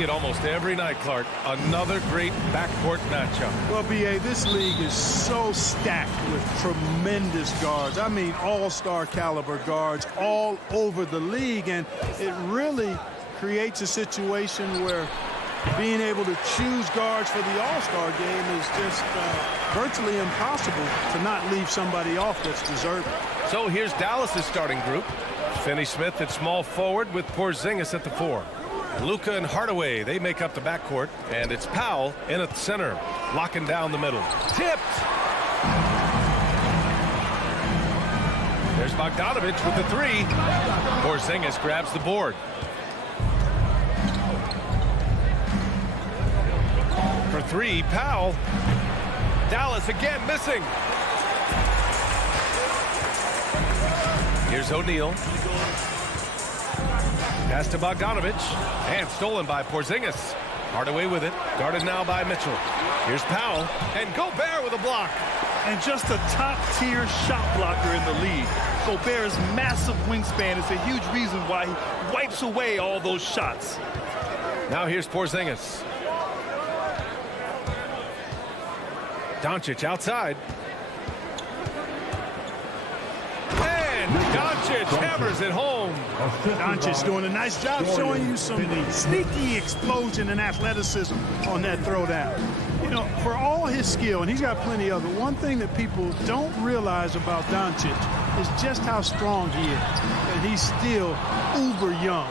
see it almost every night, Clark. Another great backcourt matchup. Well, B.A., this league is so stacked with tremendous guards. I mean, all-star caliber guards all over the league, and it really creates a situation where being able to choose guards for the all-star game is just virtually impossible to not leave somebody off that's deserving. So here's Dallas's starting group. Finney Smith at small forward with Porzingis at the 4. Luka and Hardaway, they make up the backcourt, and it's Powell in at the center, locking down the middle. Tipped! There's Bogdanović with the 3. Porzingis grabs the board. For 3, Powell. Dallas again missing. Here's O'Neal. Pass to Bogdanović. And stolen by Porzingis. Hardaway with it. Guarded now by Mitchell. Here's Powell. And Gobert with a block. And just a top-tier shot blocker in the league. Gobert's massive wingspan is a huge reason why he wipes away all those shots. Now here's Porzingis. Doncic outside. And Doncic hammers it home. Doncic doing a nice job showing you some sneaky explosion and athleticism on that throwdown. You know, for all his skill, and he's got plenty of it, one thing that people don't realize about Doncic is just how strong he is. And he's still uber young.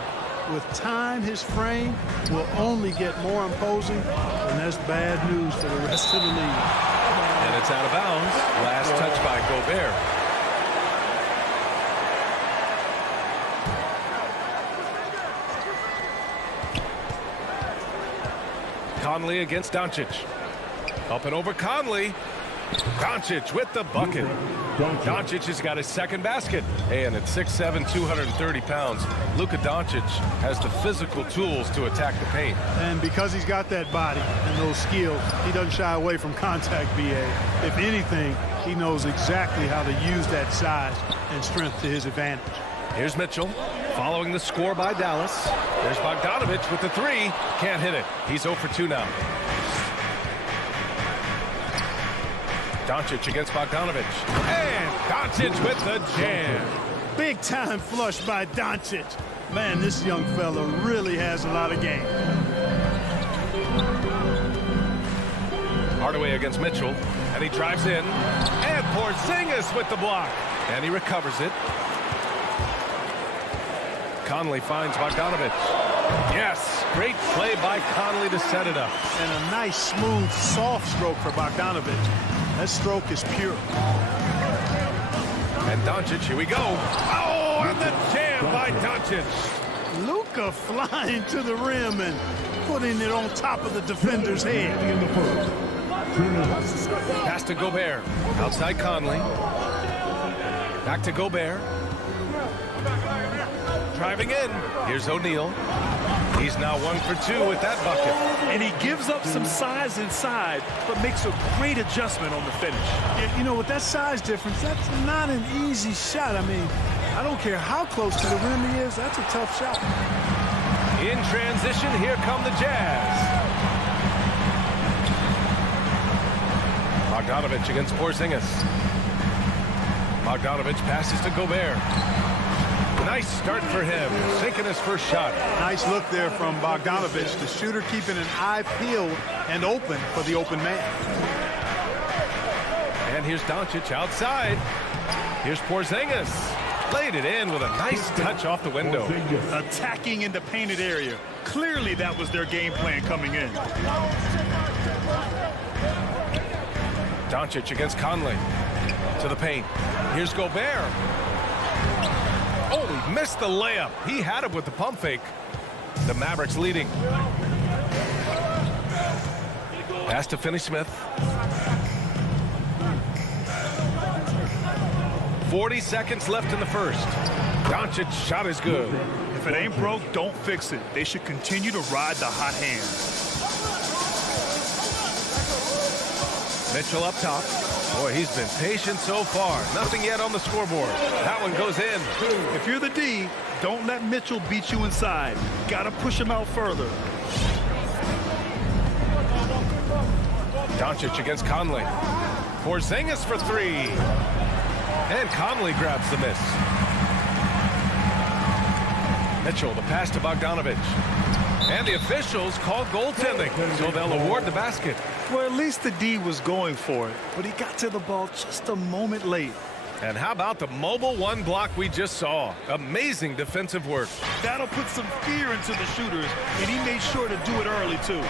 With time, his frame will only get more imposing, and that's bad news for the rest of the league. And it's out of bounds. Last touch by Gobert. Conley against Doncic. Up and over Conley. Doncic with the bucket. Doncic has got his second basket. And at 6'7", 230 pounds, Luka Doncic has the physical tools to attack the paint. And because he's got that body and those skills, he doesn't shy away from contact, B.A. If anything, he knows exactly how to use that size and strength to his advantage. Here's Mitchell following the score by Dallas. There's Bogdanović with the 3. Can't hit it. He's 0 for 2 now. Doncic against Bogdanović. And Doncic with the jam. Big time flush by Doncic. Man, this young fella really has a lot of game. Hardaway against Mitchell. And he drives in. And Porzingis with the block. And he recovers it. Conley finds Bogdanović. Yes, great play by Conley to set it up. And a nice, smooth, soft stroke for Bogdanović. That stroke is pure. And Doncic, here we go. Oh, and the jam by Doncic. Luka flying to the rim and putting it on top of the defender's head. Pass to Gobert. Outside Conley. Back to Gobert. Driving in. Here's O'Neal. He's now 1 for 2 with that bucket. And he gives up some size inside, but makes a great adjustment on the finish. You know, with that size difference, that's not an easy shot. I mean, I don't care how close to the rim he is, that's a tough shot. In transition, here come the Jazz. Bogdanović against Porzingis. Bogdanović passes to Gobert. Nice start for him, sinking his first shot. Nice look there from Bogdanović, the shooter keeping an eye peeled and open for the open man. And here's Doncic outside. Here's Porzingis. Laid it in with a nice touch off the window. Attacking in the painted area. Clearly that was their game plan coming in. Doncic against Conley. To the paint. Here's Gobert. Oh, he missed the layup. He had it with the pump fake. The Mavericks leading. Pass to Finney Smith. 40 seconds left in the first. Doncic's shot is good. If it ain't broke, don't fix it. They should continue to ride the hot hand. Mitchell up top. Boy, he's been patient so far. Nothing yet on the scoreboard. That one goes in. If you're the D, don't let Mitchell beat you inside. Gotta push him out further. Doncic against Conley. Porzingis for three. And Conley grabs the miss. Mitchell, the pass to Bogdanovic. And the officials call goaltending, so they'll award the basket. Well, at least the D was going for it, but he got to the ball just a moment late. And how about the mobile one block we just saw? Amazing defensive work. That'll put some fear into the shooters, and he made sure to do it early, too.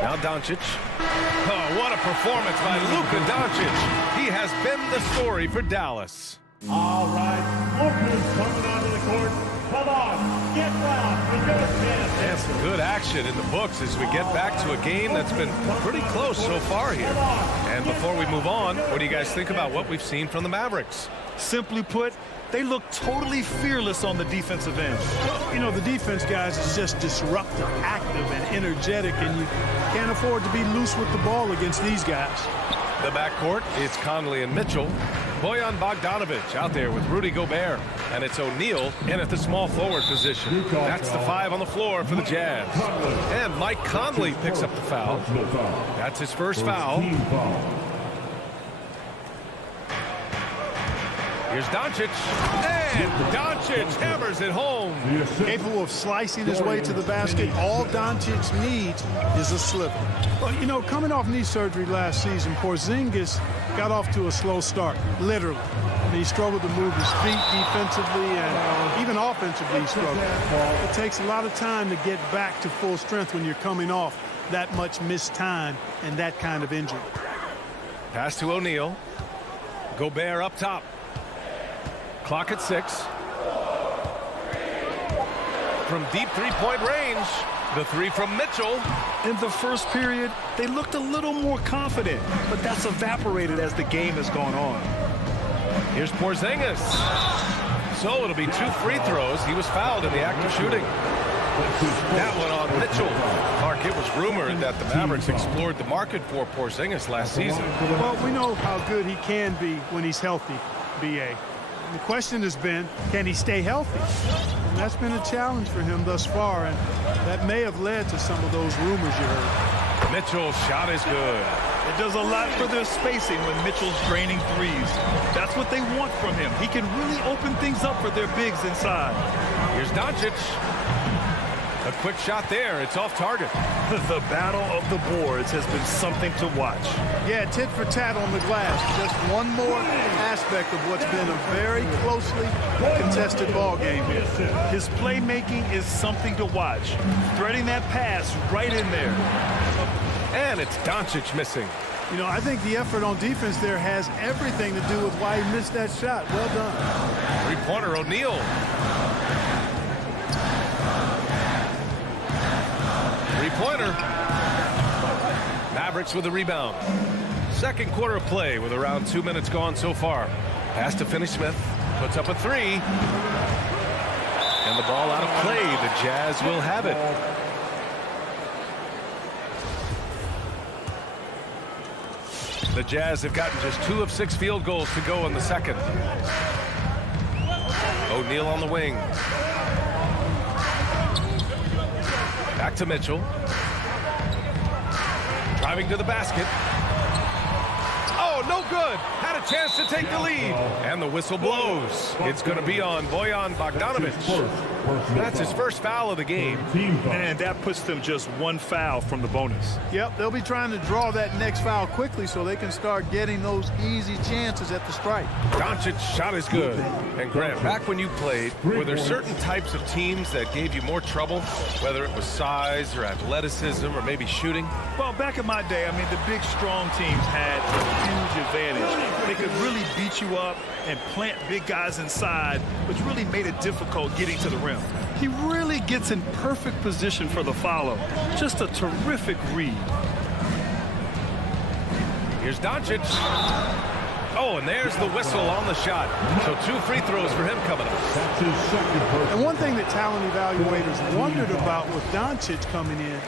Now Doncic. Oh, what a performance by Luka Doncic. He has been the story for Dallas. All right, Lucas coming onto the court. Come on, get loud. We're good chance. And some good action in the books as we get back to a game that's been pretty close so far here. And before we move on, what do you guys think about what we've seen from the Mavericks? Simply put, they look totally fearless on the defensive end. You know, the defense, guys, is just disruptive, active, and energetic, and you can't afford to be loose with the ball against these guys. The backcourt, it's Conley and Mitchell. Bojan Bogdanovic out there with Rudy Gobert. And it's O'Neal in at the small forward position. That's the 5 on the floor for the Jazz. And Mike Conley picks up the foul. That's his first foul. Here's Doncic. And Doncic hammers it home. Capable of slicing his way to the basket. All Doncic needs is a sliver. Well, you know, coming off knee surgery last season, Porzingis got off to a slow start, literally. And he struggled to move his feet defensively and even offensively he struggled. It takes a lot of time to get back to full strength when you're coming off that much missed time and that kind of injury. Pass to O'Neal. Gobert up top. Clock at 6. From deep three-point range, the 3 from Mitchell. In the first period, they looked a little more confident, but that's evaporated as the game has gone on. Here's Porzingis. So it'll be 2 free throws. He was fouled in the act of shooting. That one on Mitchell. Mark, it was rumored that the Mavericks explored the market for Porzingis last season. Well, we know how good he can be when he's healthy, B.A. The question has been, can he stay healthy? And that's been a challenge for him thus far, and that may have led to some of those rumors you heard. Mitchell's shot is good. It does a lot for their spacing when Mitchell's draining threes. That's what they want from him. He can really open things up for their bigs inside. Here's Doncic. A quick shot there. It's off target. The battle of the boards has been something to watch. Yeah, tit for tat on the glass. Just one more aspect of what's been a very closely contested ball game here. His playmaking is something to watch. Threading that pass right in there. And it's Doncic missing. You know, I think the effort on defense there has everything to do with why he missed that shot. Well done. Three-pointer, O'Neal. Three-pointer. Mavericks with a rebound. Second quarter of play with around 2 minutes gone so far. Pass to Finney-Smith. Puts up a 3. And the ball out of play. The Jazz will have it. The Jazz have gotten just 2 of 6 field goals to go in the second. O'Neal on the wing. Back to Mitchell. Driving to the basket. Oh, no good. Had a chance to take the lead. And the whistle blows. It's going to be on Bojan Bogdanovic. That's his first foul of the game. And that puts them just 1 foul from the bonus. Yep, they'll be trying to draw that next foul quickly so they can start getting those easy chances at the strike. Doncic's shot is good. And Grant, back when you played, were there certain types of teams that gave you more trouble, whether it was size or athleticism or maybe shooting? Well, back in my day, I mean, the big, strong teams had a huge advantage. They could really beat you up and plant big guys inside, which really made it difficult getting to the rim. He really gets in perfect position for the follow. Just a terrific read. Here's Doncic. Oh, and there's the whistle on the shot. So 2 free throws for him coming up. And one thing that talent evaluators wondered about with Doncic coming in,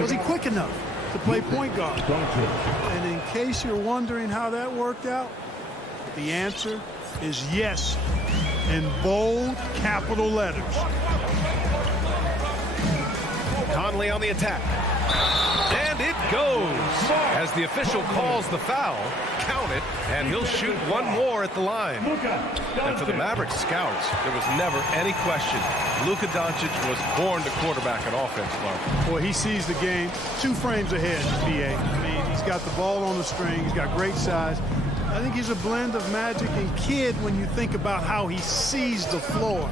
was he quick enough to play point guard? And in case you're wondering how that worked out, the answer is yes, in bold capital letters. Conley on the attack. And it goes. As the official calls the foul, count it, and he'll shoot one more at the line. And for the Mavericks scouts, there was never any question. Luka Doncic was born to quarterback an offense, Clark. Boy, he sees the game 2 frames ahead, B.A. I mean, he's got the ball on the string. He's got great size. I think he's a blend of Magic and Kidd when you think about how he sees the floor.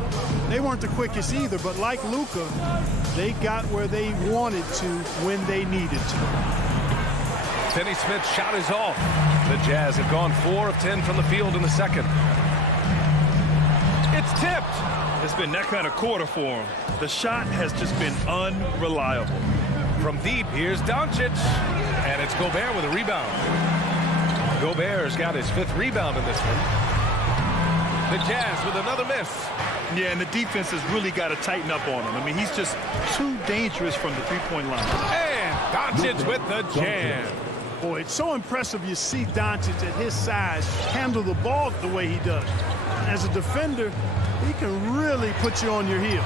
They weren't the quickest either, but like Luka, they got where they wanted to when they needed to. Finney Smith's shot is off. The Jazz have gone 4 of 10 from the field in the second. It's tipped. It's been that kind of quarter for him. The shot has just been unreliable. From deep, here's Doncic. And it's Gobert with a rebound. Gobert's got his 5th rebound in this one. The Jazz with another miss. Yeah, and the defense has really got to tighten up on him. I mean, he's just too dangerous from the three-point line. And Doncic with the jam. Boy, it's so impressive you see Doncic at his size handle the ball the way he does. As a defender, he can really put you on your heel.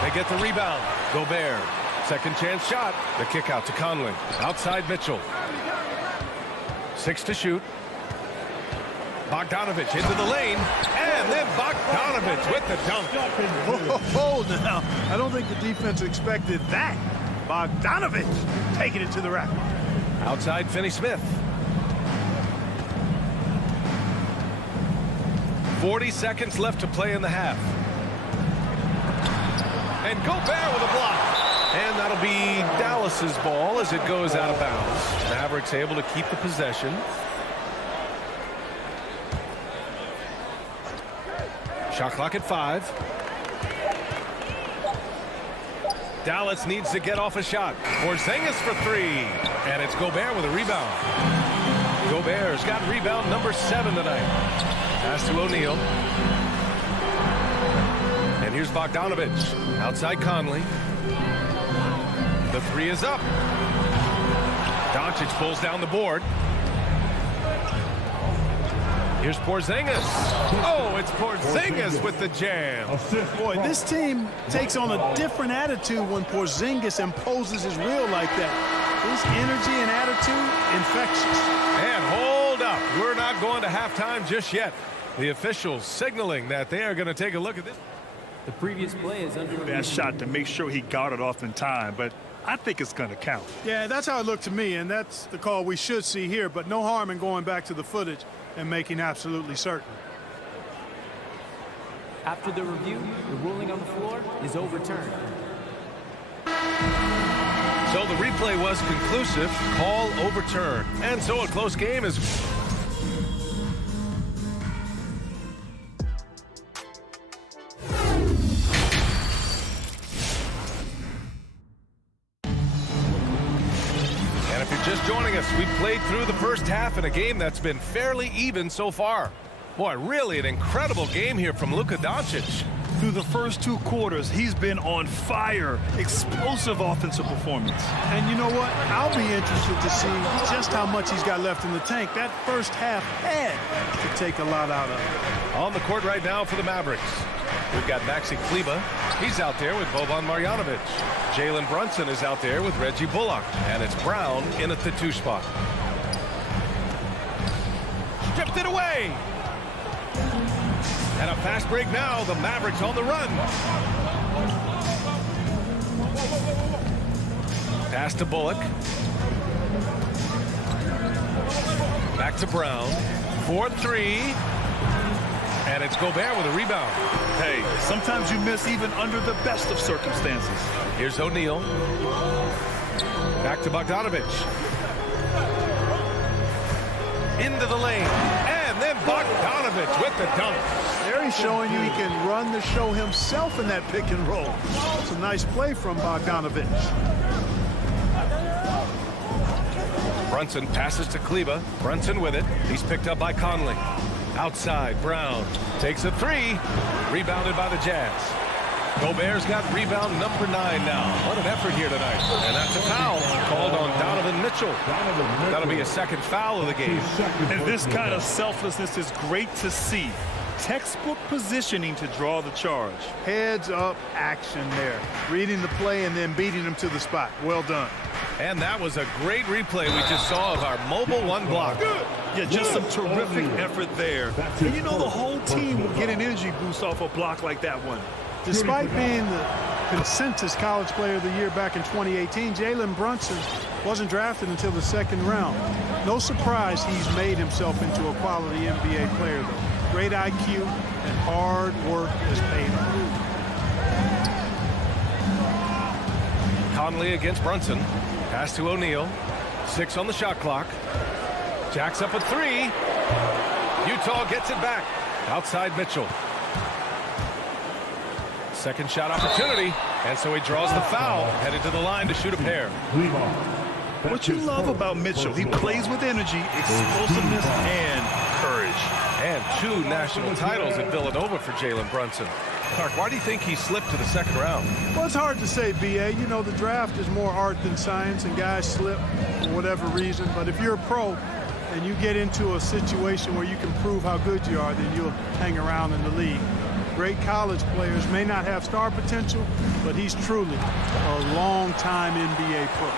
They get the rebound. Gobert, second chance shot. The kick out to Conley. Outside Mitchell. 6 to shoot. Bogdanovich into the lane, and then Bogdanovich with the dunk. Oh, now, I don't think the defense expected that. Bogdanovich taking it to the rack. Outside Finney Smith. 40 seconds left to play in the half. And Gobert with a block. And that'll be Dallas's ball as it goes out of bounds. Mavericks able to keep the possession. Shot clock at 5. Dallas needs to get off a shot. Porzingis for 3. And it's Gobert with a rebound. Gobert's got rebound number 7 tonight. Pass to O'Neal. And here's Bogdanovich. Outside Conley. The 3 is up. Doncic pulls down the board. Here's Porzingis. Oh, it's Porzingis with the jam. Boy, this team takes on a different attitude when Porzingis imposes his will like that. His energy and attitude, infectious. And hold up. We're not going to halftime just yet. The officials signaling that they are going to take a look at this. The previous play is under That shot to make sure he got it off in time, but I think it's going to count. Yeah, that's how it looked to me, and that's the call we should see here, but no harm in going back to the footage and making absolutely certain. After the review, the ruling on the floor is overturned. So the replay was conclusive. Call overturned. And so a close game is... And if you're just joining us, we played through the first half in a game that's been fairly even so far. Boy, really an incredible game here from Luka Doncic. Through the first 2 quarters, he's been on fire. Explosive offensive performance. And you know what? I'll be interested to see just how much he's got left in the tank. That first half had to take a lot out of it. On the court right now for the Mavericks, we've got Maxi Kleber. He's out there with Boban Marjanovic. Jalen Brunson is out there with Reggie Bullock. And it's Brown in at the 2 spot. Stripped it away. And a fast break now. The Mavericks on the run. Pass to Bullock. Back to Brown. 4-3. And it's Gobert with a rebound. Hey, sometimes you miss even under the best of circumstances. Here's O'Neal. Back to Bogdanovich. Into the lane. And then Bogdanovich with the dunk. There he's showing you he can run the show himself in that pick and roll. It's a nice play from Bogdanovich. Brunson passes to Kleber. Brunson with it. He's picked up by Conley. Outside, Brown takes a 3. Rebounded by the Jazz. Gobert's got rebound number 9 now. What an effort here tonight. And that's a foul called on Donovan Mitchell. That'll be a second foul of the game. And this kind of selflessness is great to see. Textbook positioning to draw the charge. Heads up action there. Reading the play and then beating them to the spot. Well done. And that was a great replay we just saw of our mobile one block. Yeah, just some terrific effort there. And you know the whole team will get an energy boost off a block like that one. Despite being the consensus college player of the year back in 2018, Jalen Brunson wasn't drafted until the second round. No surprise he's made himself into a quality NBA player, though. Great IQ and hard work has paid off. Conley against Brunson. Pass to O'Neal. 6 on the shot clock. Jacks up a 3. Utah gets it back. Outside Mitchell. Second shot opportunity. And so he draws the foul. Headed to the line to shoot a pair. What you love about Mitchell, he plays with energy, explosiveness, and courage. And 2 national titles at Villanova for Jalen Brunson. Clark, why do you think he slipped to the second round? Well, it's hard to say, B.A. You know, the draft is more art than science, and guys slip for whatever reason. But if you're a pro and you get into a situation where you can prove how good you are, then you'll hang around in the league. Great college players may not have star potential, but he's truly a long-time NBA pro.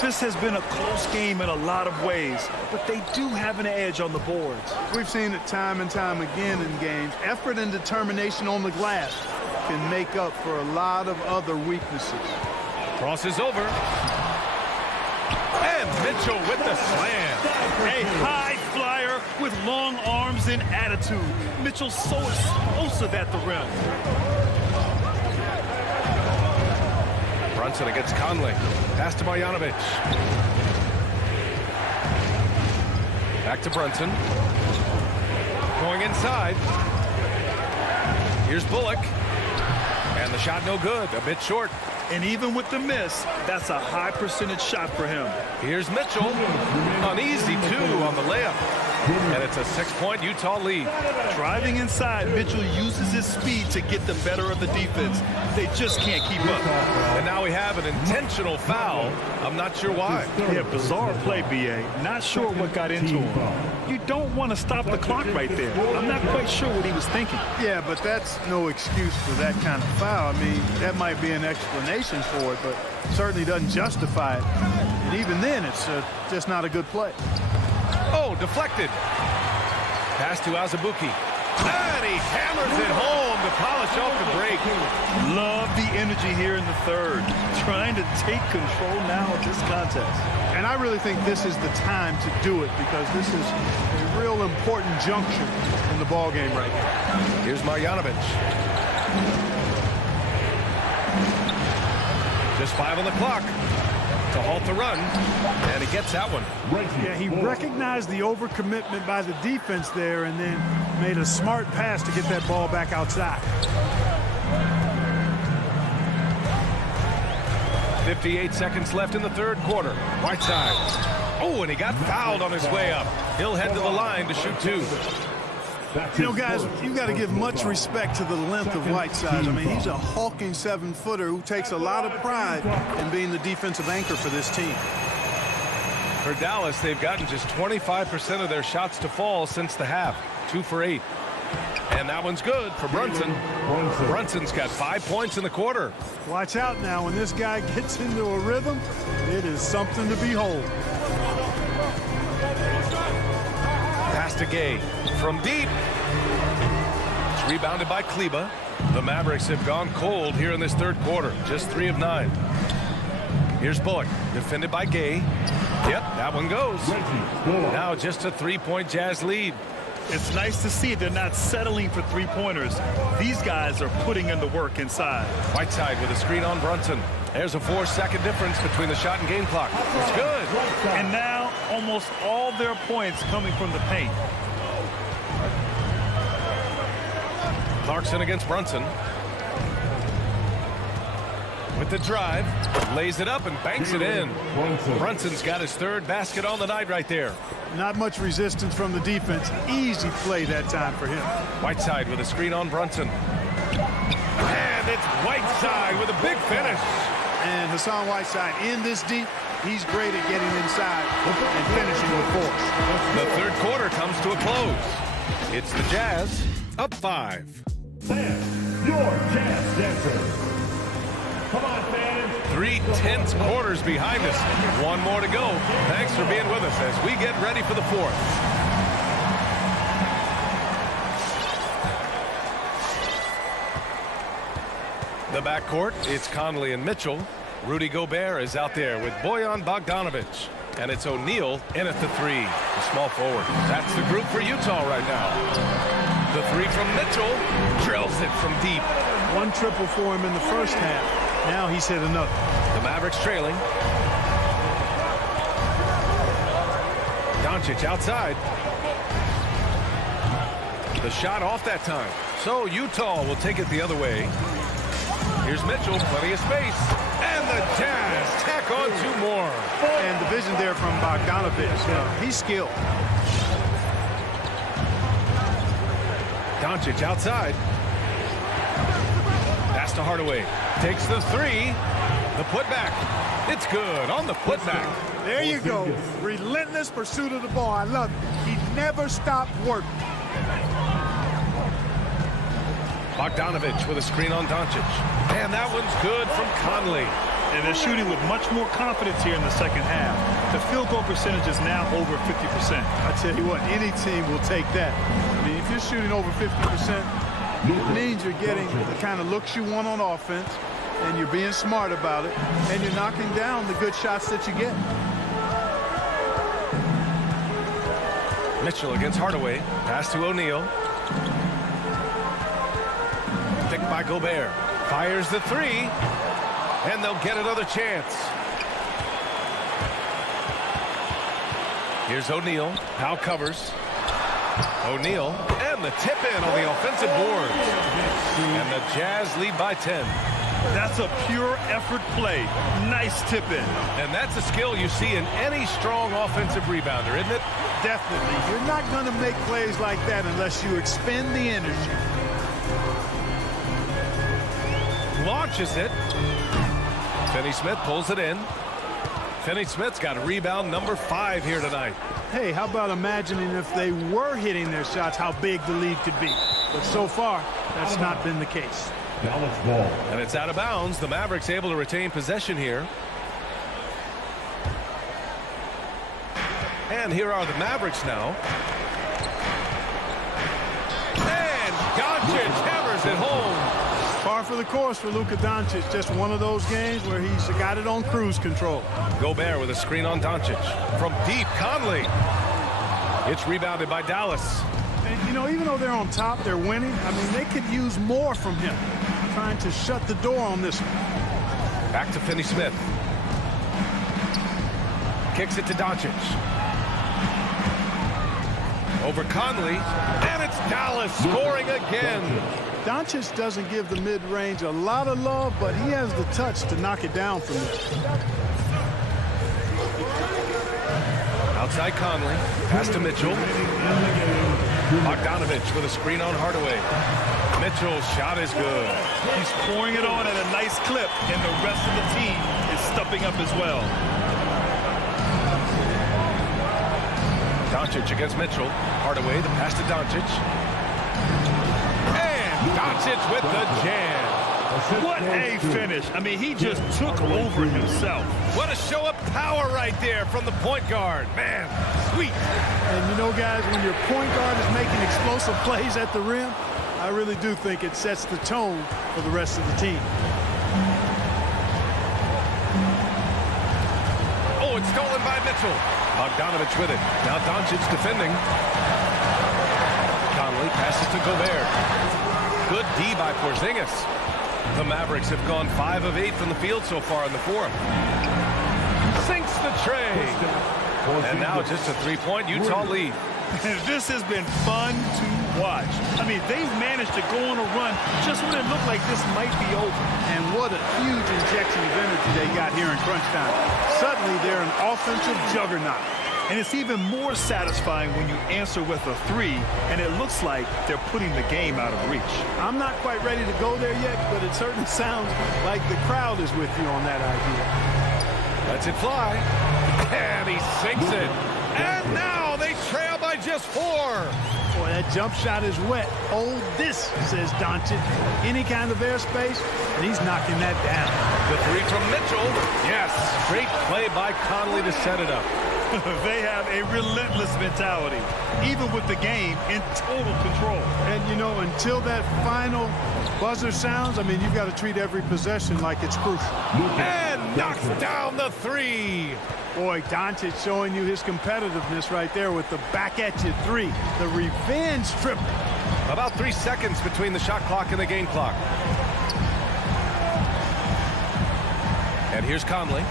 This has been a close game in a lot of ways, but they do have an edge on the boards. We've seen it time and time again in games. Effort and determination on the glass can make up for a lot of other weaknesses. Crosses over. And Mitchell with the slam. A high flyer with long arms and attitude. Mitchell's so explosive at the rim. Brunson against Conley. Pass to Marjanovic. Back to Brunson. Going inside. Here's Bullock. And the shot no good. A bit short. And even with the miss, that's a high percentage shot for him. Here's Mitchell. An easy 2 on the layup. And it's a 6-point Utah lead. Driving inside, Mitchell uses his speed to get the better of the defense. They just can't keep up. And now we have an intentional foul. I'm not sure why. Yeah, bizarre play, B.A. Not sure what got into him. You don't want to stop the clock right there. I'm not quite sure what he was thinking. Yeah, but that's no excuse for that kind of foul. I mean, that might be an explanation for it, but certainly doesn't justify it. And even then, it's just not a good play. Oh, deflected. Pass to Azubuike. And he hammers it home to polish off the break. Love the energy here in the third. Trying to take control now of this contest. And I really think this is the time to do it because this is a real important juncture in the ball game right now. Here's Marjanovic. Just 5 on the clock to halt the run, and he gets that one. Yeah, he recognized the overcommitment by the defense there and then made a smart pass to get that ball back outside. 58 seconds left in the third quarter. Whiteside. Oh, and he got fouled on his way up. He'll head to the line to shoot 2. You know, guys, you got to give much respect to the length of Whiteside. I mean, he's a hulking 7-footer who takes a lot of pride in being the defensive anchor for this team. For Dallas, they've gotten just 25% of their shots to fall since the half. 2 for 8. And that one's good for Brunson. Brunson's got 5 points in the quarter. Watch out now. When this guy gets into a rhythm, it is something to behold. Pass to Gay from deep. It's rebounded by Kleba. The Mavericks have gone cold here in this third quarter. Just 3 of 9. Here's Bullock, defended by Gay. Yep, that one goes. Now just a 3-point Jazz lead. It's nice to see they're not settling for 3-pointers. These guys are putting in the work inside. Whiteside with a screen on Brunson. There's a 4-second difference between the shot and game clock. It's good. And now almost all their points coming from the paint. Clarkson against Brunson. With the drive, lays it up and banks it in. Brunson's got his 3rd basket on the night right there. Not much resistance from the defense. Easy play that time for him. Whiteside with a screen on Brunson. And it's Whiteside with a big finish. And Hassan Whiteside in this deep, he's great at getting inside and finishing with force. The third quarter comes to a close. It's the Jazz up 5. Sam, your jazz dancer. Come on, fans. 3 tense quarters behind us. One more to go. Thanks for being with us as we get ready for the 4th. The backcourt, it's Conley and Mitchell. Rudy Gobert is out there with Bojan Bogdanovic. And it's O'Neal in at the 3, the small forward. That's the group for Utah right now. The 3 from Mitchell drills it from deep. 1 triple for him in the first half. Now he's hit another. The Mavericks trailing. Doncic outside. The shot off that time. So Utah will take it the other way. Here's Mitchell, plenty of space. And the Jazz tack on 2 more. And the vision there from Bogdanovic. He's skilled. Doncic outside. Pass to Hardaway. Takes the 3. The putback. It's good on the putback. There you go. Relentless pursuit of the ball. I love it. He never stopped working. Bogdanovic with a screen on Doncic. And that one's good from Conley. And they're shooting with much more confidence here in the second half. The field goal percentage is now over 50%. I tell you what, any team will take that. I mean, if you're shooting over 50%, it means you're getting the kind of looks you want on offense, and you're being smart about it, and you're knocking down the good shots that you get. Mitchell against Hardaway. Pass to O'Neal. Picked by Gobert. Fires the 3. And they'll get another chance. Here's O'Neal. Powell covers. O'Neal. And the tip in on the offensive boards. And the Jazz lead by 10. That's a pure effort play. Nice tip in. And that's a skill you see in any strong offensive rebounder, isn't it? Definitely. You're not going to make plays like that unless you expend the energy. Launches it. Finney-Smith pulls it in. Finney-Smith's got a rebound number 5 here tonight. Hey, how about imagining if they were hitting their shots, how big the lead could be. But so far, that's not been the case. Dallas ball. And it's out of bounds. The Mavericks able to retain possession here. And here are the Mavericks now. And Doncic hammers it home. Par for the course for Luka Doncic. Just one of those games where he's got it on cruise control. Gobert with a screen on Doncic. From deep, Conley. It's rebounded by Dallas. And, you know, even though they're on top, they're winning. I mean, they could use more from him. Trying to shut the door on this one. Back to Finney-Smith. Kicks it to Doncic. Over Conley. And it's Dallas scoring again. Doncic doesn't give the mid-range a lot of love, but he has the touch to knock it down from there. Outside Conley. Pass to Mitchell. Bogdanovic with a screen on Hardaway. Mitchell's shot is good. He's pouring it on at a nice clip, and the rest of the team is stepping up as well. Doncic against Mitchell. Hardaway, the pass to Doncic. And Doncic with the jam. What a finish. I mean, he just took over himself. What a show of power right there from the point guard. Man, sweet. And you know, guys, when your point guard is making explosive plays at the rim, I really do think it sets the tone for the rest of the team. Oh, it's stolen by Mitchell. Bogdanovic with it. Now Doncic defending. Conley passes to Gobert. Good D by Porzingis. The Mavericks have gone 5 of 8 from the field so far in the 4th. Sinks the tray. And now just a 3-point Utah lead. This has been fun to watch. I mean, they've managed to go on a run just when it looked like this might be over. And what a huge injection of energy they got here in crunch time. Suddenly, they're an offensive juggernaut. And it's even more satisfying when you answer with a 3, and it looks like they're putting the game out of reach. I'm not quite ready to go there yet, but it certainly sounds like the crowd is with you on that idea. Lets it fly. And he sinks it. And now they trail by just 4. Boy, that jump shot is wet. Hold this, says Doncic. Any kind of airspace, and he's knocking that down. The three from Mitchell. Yes, great play by Conley to set it up. They have a relentless mentality, even with the game in total control. And, you know, until that final buzzer sounds, I mean, you've got to treat every possession like it's crucial. And knocks down the three. Boy, Doncic showing you his competitiveness right there with the back-at-you three. The revenge triple. About 3 seconds between the shot clock and the game clock. And here's Conley.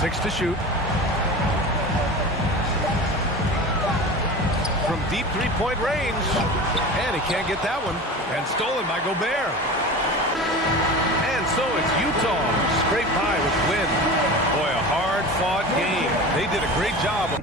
6 to shoot. From deep three-point range. And he can't get that one. And stolen by Gobert. And so it's Utah who scrape by with win. Boy, a hard-fought game. They did a great job.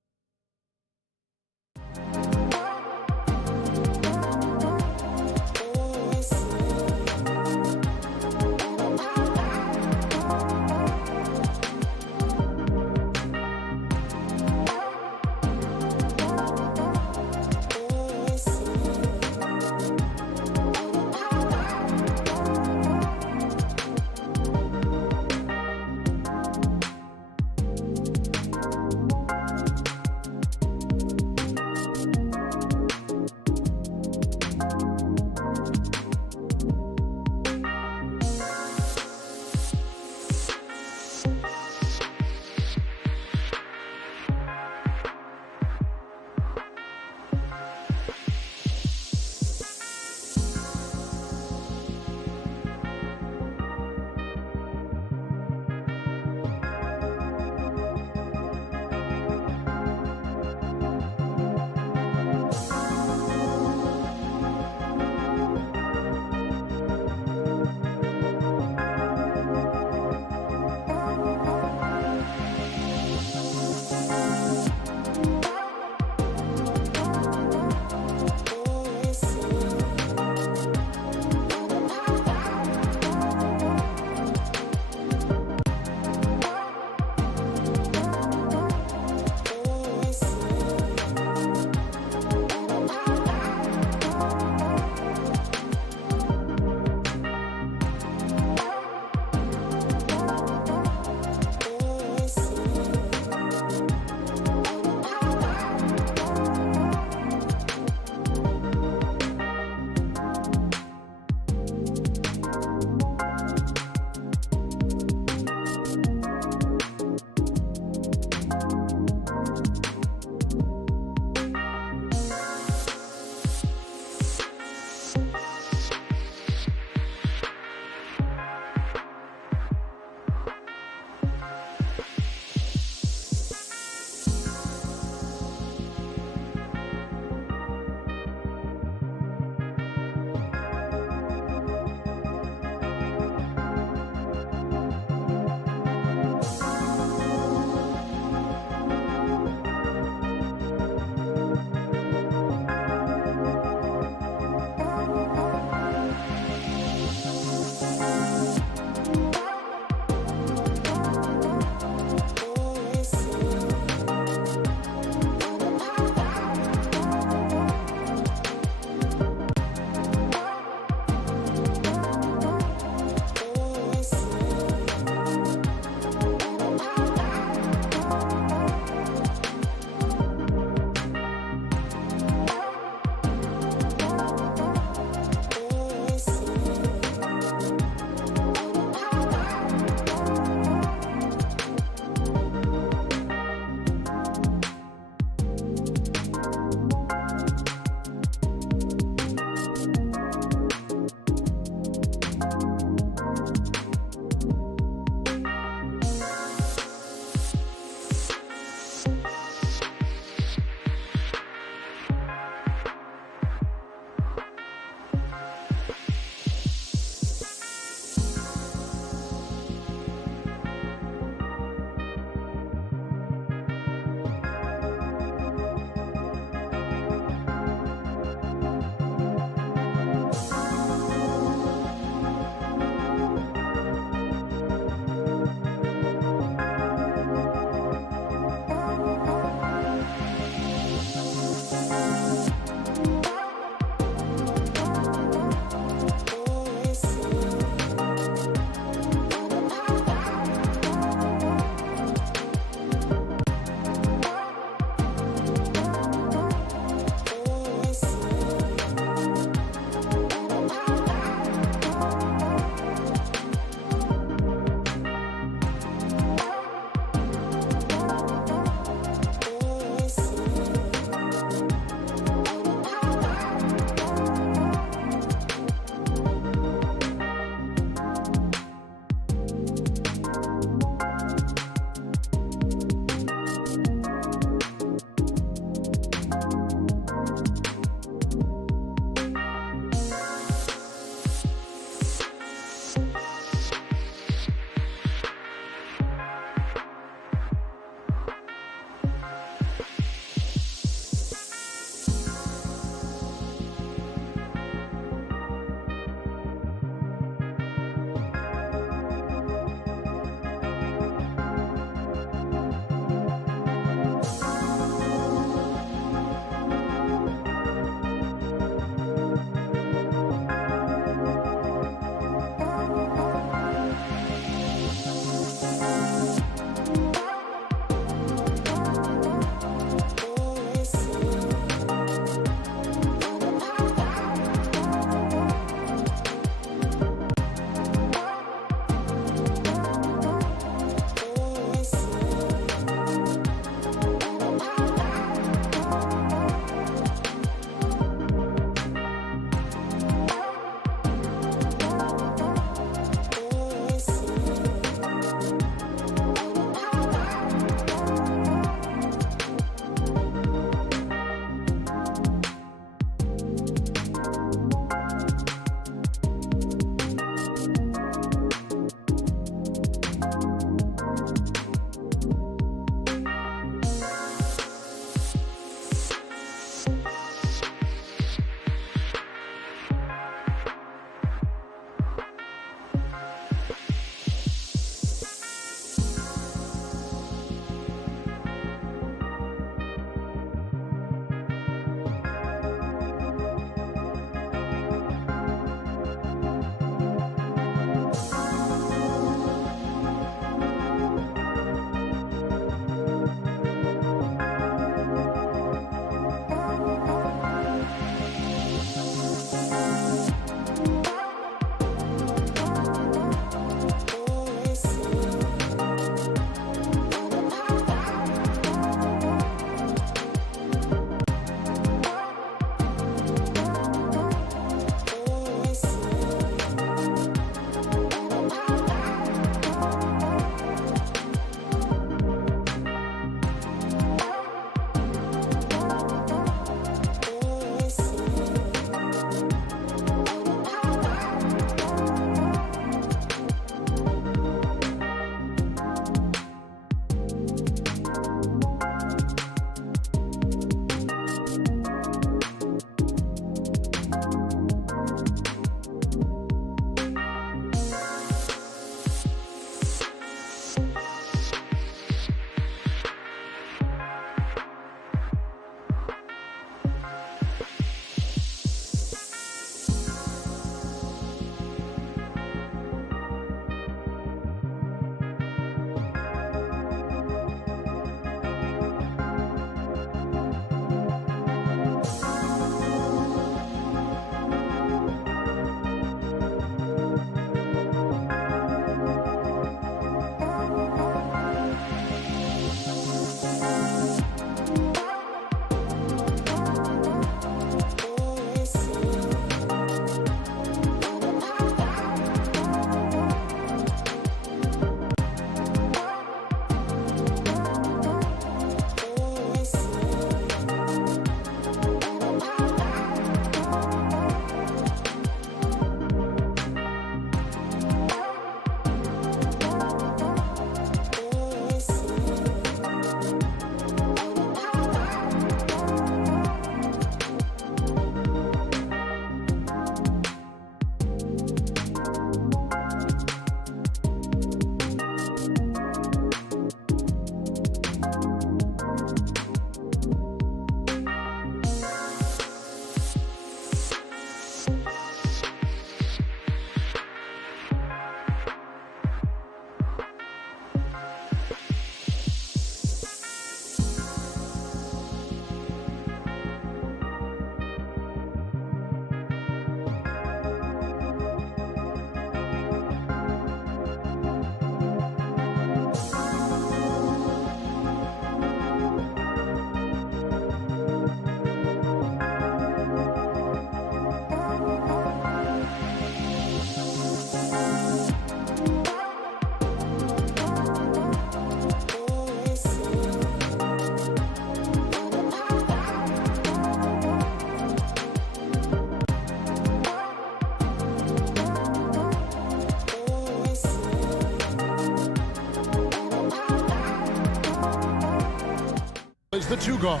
is the 2 guard.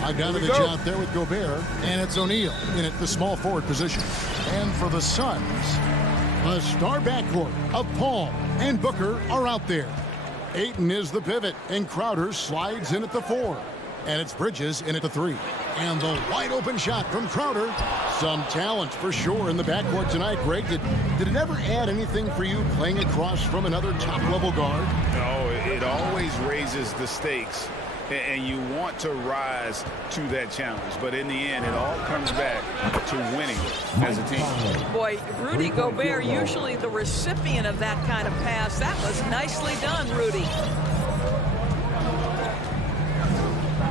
Bogdanovich out there with Gobert, and it's O'Neal in at the small forward position. And for the Suns, the star backcourt of Paul and Booker are out there. Ayton is the pivot, and Crowder slides in at the 4. And it's Bridges in at the 3. And the wide open shot from Crowder. Some talent for sure in the backcourt tonight, Greg. Did it ever add anything for you playing across from another top-level guard? No, it always raises the stakes, and you want to rise to that challenge. But in the end, it all comes back to winning as a team. Boy, Rudy Gobert, usually the recipient of that kind of pass. That was nicely done, Rudy.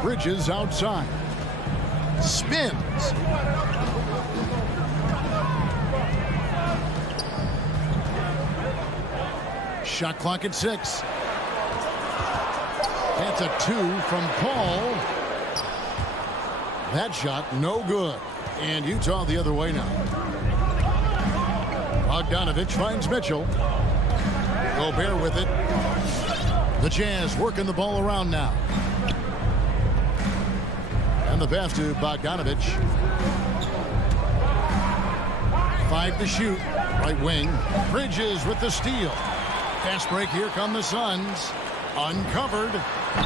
Bridges outside. Spins. Shot clock at 6. That's a 2 from Paul. That shot no good. And Utah the other way now. Bogdanovich finds Mitchell. Gobert with it. The Jazz working the ball around now. And the pass to Bogdanovich. 5 to shoot. Right wing. Bridges with the steal. Fast break. Here come the Suns. Uncovered.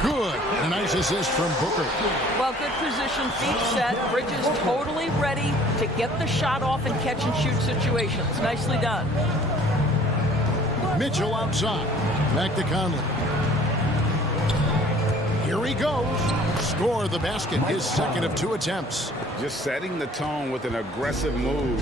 Good. A nice assist from Booker. Well, good position, feet set. Bridges totally ready to get the shot off in catch and shoot situations. Nicely done. Mitchell outside. Back to Conley. Here he goes. Score the basket. His second of 2 attempts. Just setting the tone with an aggressive move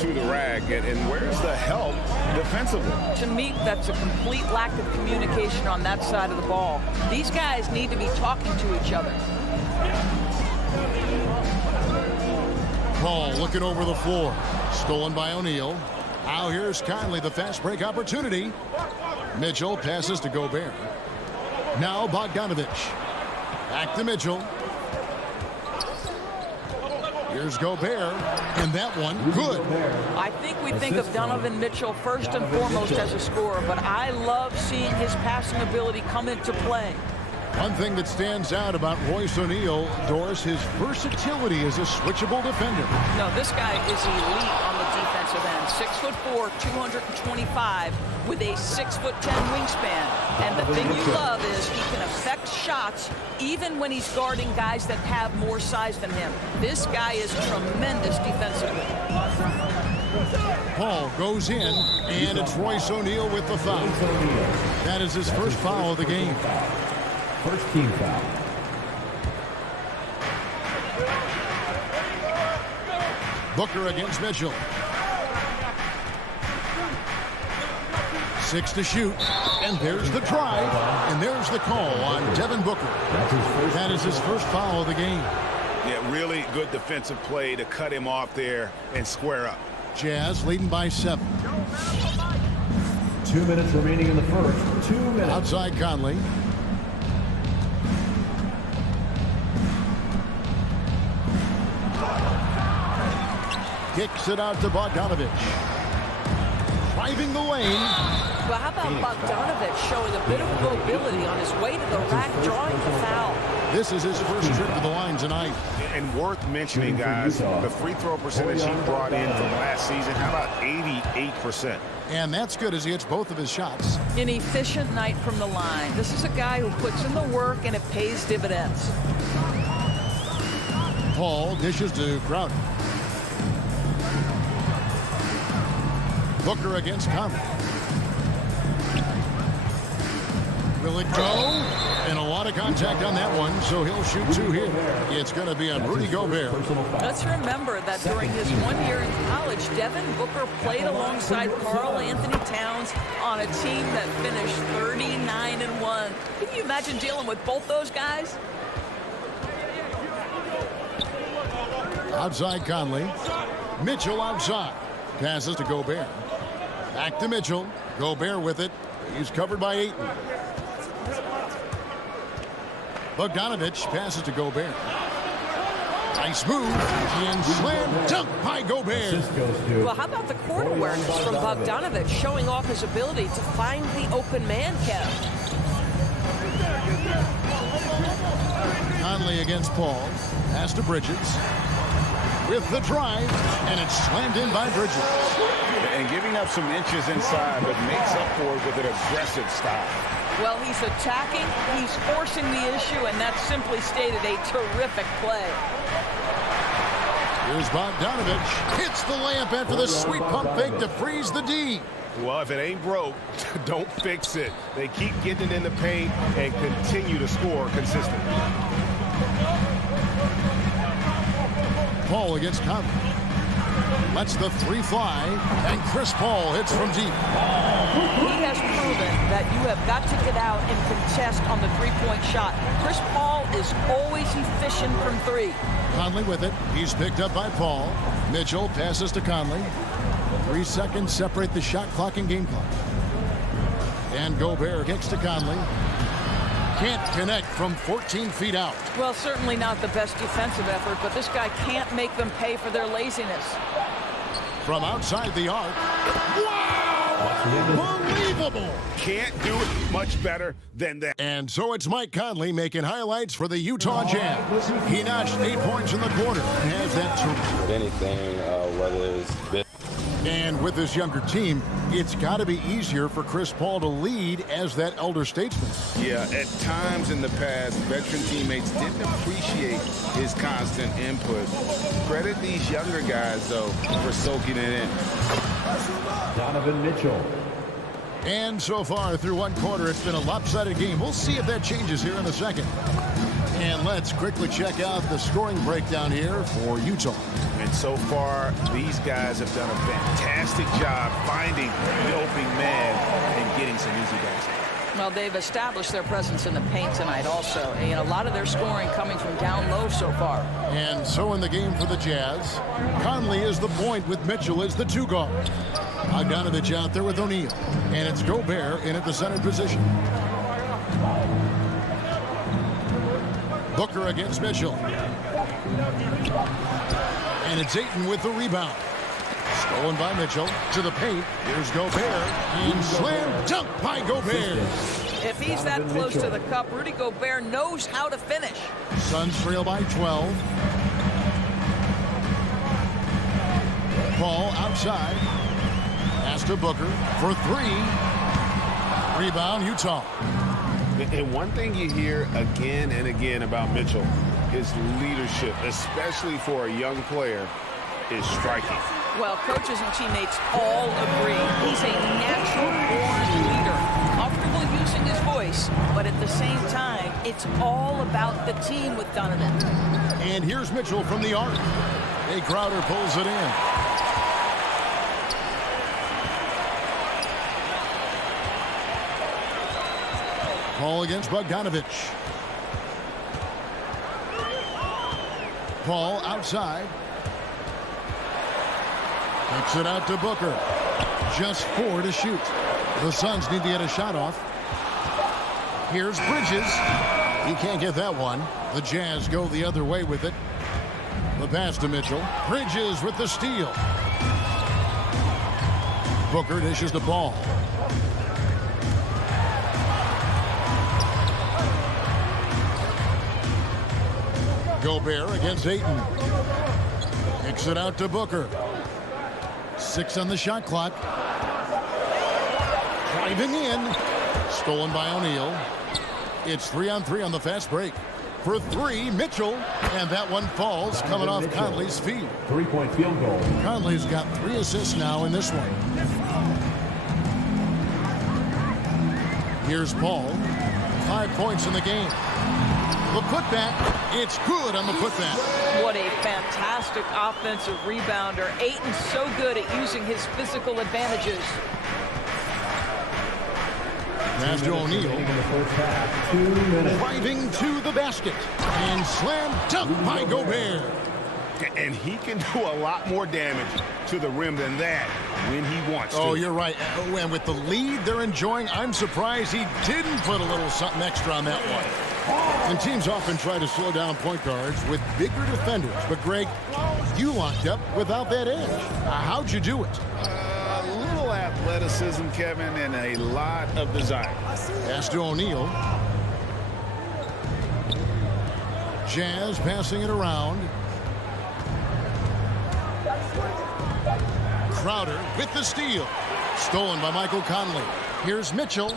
to the rack. And where's the help defensively? To me, that's a complete lack of communication on that side of the ball. These guys need to be talking to each other. Paul looking over the floor. Stolen by O'Neal. Now here's Conley, the fast break opportunity. Mitchell passes to Gobert. Now Bogdanovich. Back to Mitchell. Here's Gobert, and that one good. I think we think of Donovan Mitchell first and foremost as a scorer, but I love seeing his passing ability come into play. One thing that stands out about Royce O'Neal, Doris, his versatility as a switchable defender. No, this guy is elite on the defensive end. 6'4", 225, with a 6'10" wingspan. And the thing you love is he can affect shots even when he's guarding guys that have more size than him. This guy is tremendous defensively. Paul goes in, and it's Royce O'Neal with the foul. That is his first foul of the game. First team foul. Booker against Mitchell. 6 to shoot. And there's the drive. And there's the call on Devin Booker. That is his first foul of the game. Yeah, really good defensive play to cut him off there and square up. Jazz leading by 7. 2 minutes remaining in the first. 2 minutes. Outside Conley. Kicks it out to Bogdanovich. Driving the lane. Well, how about Bogdanovich showing a bit of mobility on his way to the rack, drawing the foul. This is his first trip to the line tonight. And worth mentioning, guys, the free throw percentage he brought in from last season, how about 88%? And that's good as he hits both of his shots. An efficient night from the line. This is a guy who puts in the work and it pays dividends. Paul dishes to Crowder. Booker against Conley. Will it go? And a lot of contact on that one, so he'll shoot 2 here. It's going to be on Rudy Gobert. Let's remember that during his 1 year in college, Devin Booker played alongside Karl Anthony Towns on a team that finished 39-1. Can you imagine dealing with both those guys? Outside Conley. Mitchell outside. Passes to Gobert. Back to Mitchell. Gobert with it. He's covered by Ayton. Bogdanovich passes to Gobert. Nice move. And slam dunk by Gobert. Well, how about the court awareness from Bogdanovich showing off his ability to find the open man, Kev? Conley against Paul. Pass to Bridges. With the drive, and it's slammed in by Bridges. And giving up some inches inside, but makes up for it with an aggressive style. Well, he's attacking, he's forcing the issue, and that's simply stated a terrific play. Here's Bogdanovich. Hits the layup after the sweet pump fake to freeze the D. Well, if it ain't broke, don't fix it. They keep getting it in the paint and continue to score consistently. Paul against Conley. Lets the three fly, and Chris Paul hits from deep. He has proven that you have got to get out and contest on the three-point shot. Chris Paul is always efficient from three. Conley with it. He's picked up by Paul. Mitchell passes to Conley. 3 seconds separate the shot clock and game clock. And Gobert kicks to Conley. Can't connect from 14 feet out. Well, certainly not the best defensive effort, but this guy can't make them pay for their laziness. From outside the arc. Wow! Unbelievable! Can't do it much better than that. And so it's Mike Conley making highlights for the Utah Jazz. He notched 8 points in the quarter and has that With anything, whether it's bit. And with this younger team, it's got to be easier for Chris Paul to lead as that elder statesman. Yeah, at times in the past, veteran teammates didn't appreciate his constant input. Credit these younger guys, though, for soaking it in. Donovan Mitchell. And so far through one quarter, it's been a lopsided game. We'll see if that changes here in a second. And let's quickly check out the scoring breakdown here for Utah. And so far, these guys have done a fantastic job finding the opening man and getting some easy baskets. Well, they've established their presence in the paint tonight also. And a lot of their scoring coming from down low so far. And so in the game for the Jazz, Conley is the point with Mitchell as the two guard. Bogdanovich out there with O'Neal. And it's Gobert in at the center position. Booker against Mitchell. And it's Ayton with the rebound. Stolen by Mitchell to the paint. Here's Gobert. And slam dunk by Gobert. If he's that close to the cup, Rudy Gobert knows how to finish. Suns trail by 12. Paul outside. Pass to Booker for 3. Rebound, Utah. And one thing you hear again and again about Mitchell, his leadership, especially for a young player, is striking. Well, coaches and teammates all agree. He's a natural-born leader, comfortable using his voice, but at the same time, it's all about the team with Donovan. And here's Mitchell from the arc. Jay Crowder pulls it in. Paul against Bogdanovich. Paul outside. Kicks it out to Booker. Just 4 to shoot. The Suns need to get a shot off. Here's Bridges. He can't get that one. The Jazz go the other way with it. The pass to Mitchell. Bridges with the steal. Booker dishes the ball. Gobert against Ayton. Kicks it out to Booker. 6 on the shot clock. Driving in. Stolen by O'Neal. It's 3-on-3 on the fast break. For 3, Mitchell. And that one falls coming off Conley's feet. 3-point field goal. Conley's got 3 assists now in this one. Here's Paul. 5 points in the game. The putback, it's good on the putback. What a fantastic offensive rebounder. Ayton's so good at using his physical advantages. Pass to O'Neal. In the first half, 2 minutes. Driving to the basket. And slam dunk by Gobert. And he can do a lot more damage to the rim than that when he wants to. Oh, you're right. And with the lead they're enjoying, I'm surprised he didn't put a little something extra on that one. And teams often try to slow down point guards with bigger defenders. But, Greg, you locked up without that edge. How'd you do it? A little athleticism, Kevin, and a lot of desire. Pass to O'Neal. Jazz passing it around. Crowder with the steal. Stolen by Michael Conley. Here's Mitchell.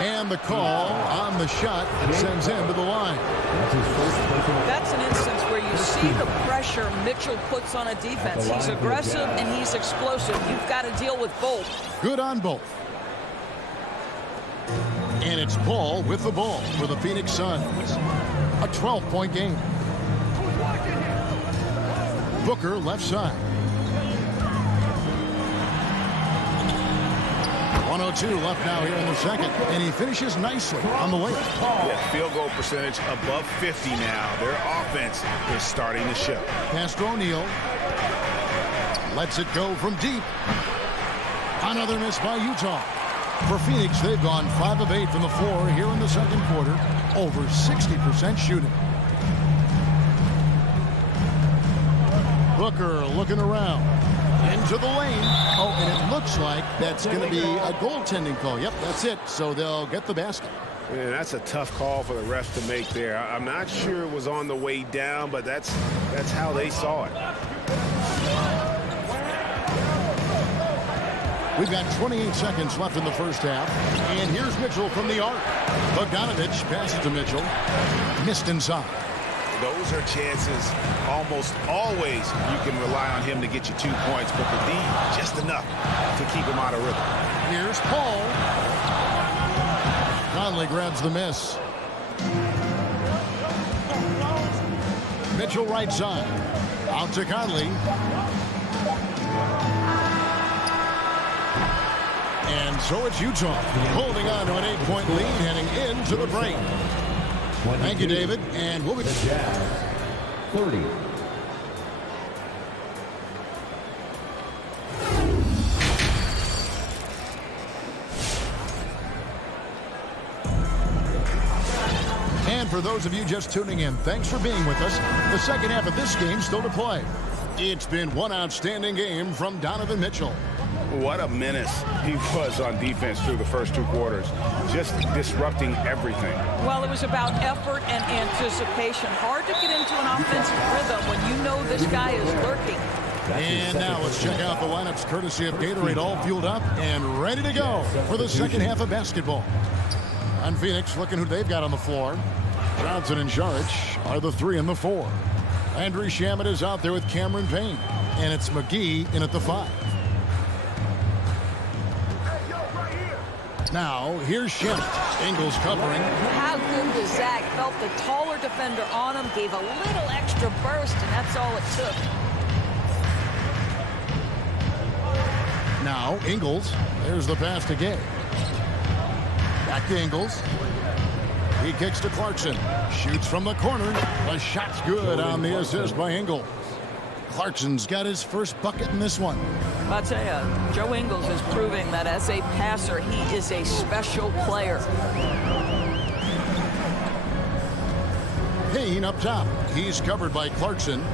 And the call on the shot that sends him to the line. That's an instance where you see the pressure Mitchell puts on a defense. He's aggressive and he's explosive. You've got to deal with both. Good on both. And it's Paul with the ball for the Phoenix Suns. A 12-point game. Booker left side. 1:02 left now here in the second, and he finishes nicely on the way. Yeah, field goal percentage above 50 now. Their offense is starting to show. Pass to O'Neal. Lets it go from deep. Another miss by Utah. For Phoenix, they've gone 5 of 8 from the floor here in the second quarter. Over 60% shooting. Booker looking around. Into the lane. Oh, and it looks like that's going to be a goaltending call. Yep, that's it. So they'll get the basket. Man, that's a tough call for the refs to make there. I'm not sure it was on the way down, but that's how they saw it. We've got 28 seconds left in the first half. And here's Mitchell from the arc. Bogdanovich passes to Mitchell. Missed inside. Those are chances almost always you can rely on him to get you 2 points, but the D, just enough to keep him out of rhythm. Here's Paul. Conley grabs the miss. Mitchell right side. Out to Conley. And so it's Utah holding on to an 8-point lead heading into the break. Thank you, David. And we'll be the Jazz 30. And for those of you just tuning in, thanks for being with us. The second half of this game still to play. It's been one outstanding game from Donovan Mitchell. What a menace he was on defense through the first 2 quarters. Just disrupting everything. Well, it was about effort and anticipation. Hard to get into an offensive rhythm when you know this guy is lurking. And now let's check out the lineups courtesy of Gatorade, all fueled up and ready to go for the second half of basketball. On Phoenix, looking who they've got on the floor. Johnson and Saric are the 3 and the 4. Landry Shamet is out there with Cameron Payne. And it's McGee in at the 5. Now, here's Shamet. Ingles covering. How good was Zach? Felt the taller defender on him, gave a little extra burst, and that's all it took. Now, Ingles. There's the pass to Gay. Back to Ingles. He kicks to Clarkson. Shoots from the corner. The shot's good on the assist by Ingles. Clarkson's got his first bucket in this one. I'll tell you, Joe Ingles is proving that as a passer, he is a special player. Payne up top. He's covered by Clarkson.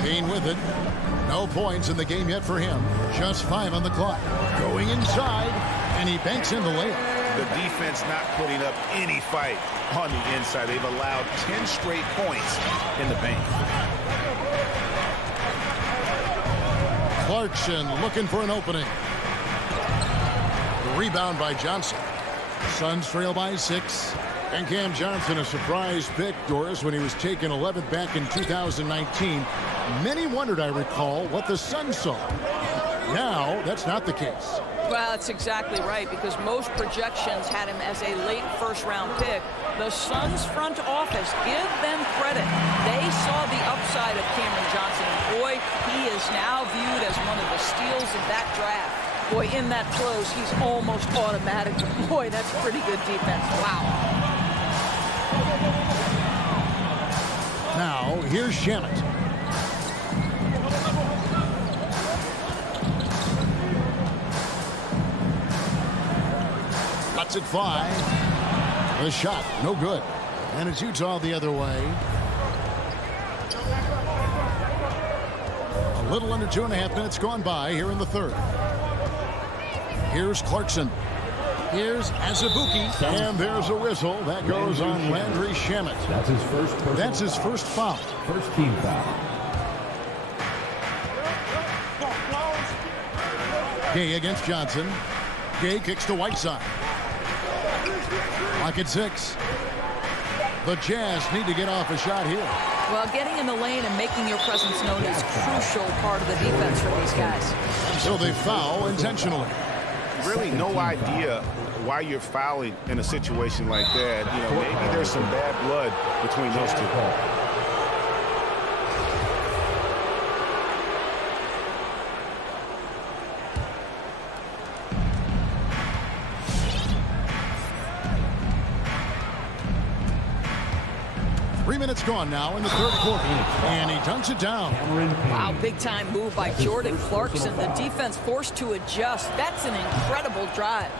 Payne with it. No points in the game yet for him. Just 5 on the clock. Going inside, and he banks in the layup. The defense not putting up any fight on the inside. They've allowed 10 straight points in the paint. Clarkson looking for an opening. The rebound by Johnson. Suns trail by 6. And Cam Johnson, a surprise pick, Doris, when he was taken 11th back in 2019. Many wondered, I recall, what the Suns saw. Now, that's not the case. Well, that's exactly right, because most projections had him as a late first-round pick. The Suns front office, give them credit. They saw the upside of Cameron Johnson. And boy, he is now viewed as one of the steals of that draft. Boy, in that close, he's almost automatic. Boy, that's pretty good defense. Wow. Now, here's Shamet. Lets it fly. The shot, no good. And it's Utah the other way. A little under 2.5 minutes gone by here in the third. Here's Clarkson. Here's Azubuike, and there's a whistle. That goes on Landry Shamet. That's his first foul. First team foul. Gay against Johnson. Gay kicks to Whiteside. Clock at 6. The Jazz need to get off a shot here. Well, getting in the lane and making your presence known is a crucial part of the defense for these guys. So they foul intentionally. Really no idea why you're fouling in a situation like that. You know, maybe there's some bad blood between those two. 3 minutes gone now in the third quarter. And he dunks it down. Wow, big-time move by Jordan Clarkson. The defense forced to adjust. That's an incredible drive.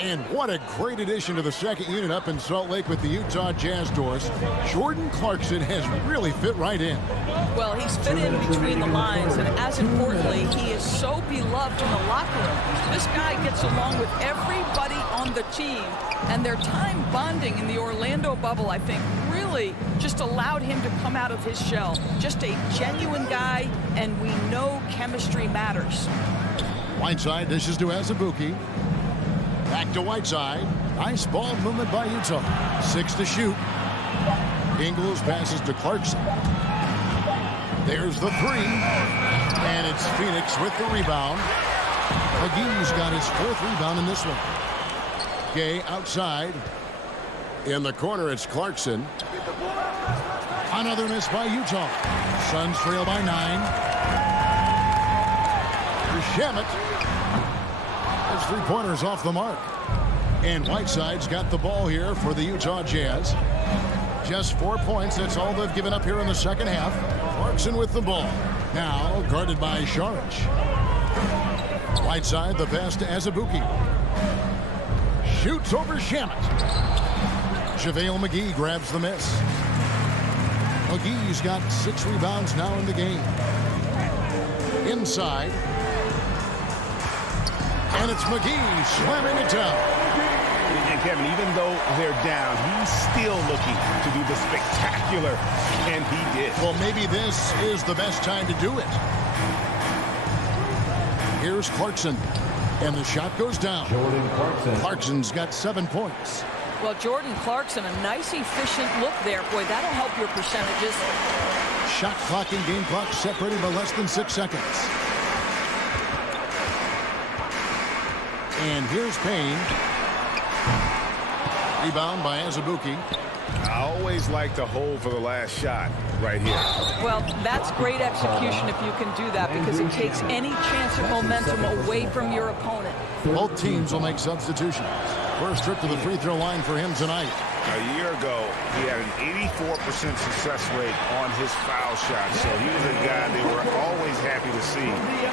And what a great addition to the second unit up in Salt Lake with the Utah Jazz doors. Jordan Clarkson has really fit right in. Well, he's fit in between the lines, and as importantly, he is so beloved in the locker room. This guy gets along with everybody on the team, and their time bonding in the Orlando bubble, I think, really just allowed him to come out of his shell. Just a genuine guy, and we know chemistry matters. Whiteside dishes to Azubuike. Back to Whiteside. Nice ball movement by Utah. 6 to shoot. Ingles passes to Clarkson. There's the 3. And it's Phoenix with the rebound. McGee's got his 4th rebound in this one. Gay outside. In the corner, it's Clarkson. Another miss by Utah. Suns trail by 9. Here's Shamet. His three-pointers off the mark. And Whiteside's got the ball here for the Utah Jazz. Just 4 points. That's all they've given up here in the second half. Clarkson with the ball. Now guarded by Saric. Whiteside, the pass to Azubuike. Shoots over Shamet. JaVale McGee grabs the miss. McGee's got 6 rebounds now in the game. Inside. And it's McGee slamming it down. And Kevin, even though they're down, he's still looking to do the spectacular, and he did. Well, maybe this is the best time to do it. Here's Clarkson, and the shot goes down. Jordan Clarkson. Clarkson's got 7 points. Well, Jordan Clarkson, a nice, efficient look there. Boy, that'll help your percentages. Shot clock and game clock separated by less than 6 seconds. And here's Payne. Rebound by Azubuike. I always like to hold for the last shot right here. Well, that's great execution if you can do that, because it takes any chance of momentum away from your opponent. Both teams will make substitutions. First trip to the free throw line for him tonight. A year ago, he had an 84% success rate on his foul shot, so he was a guy they were always happy to see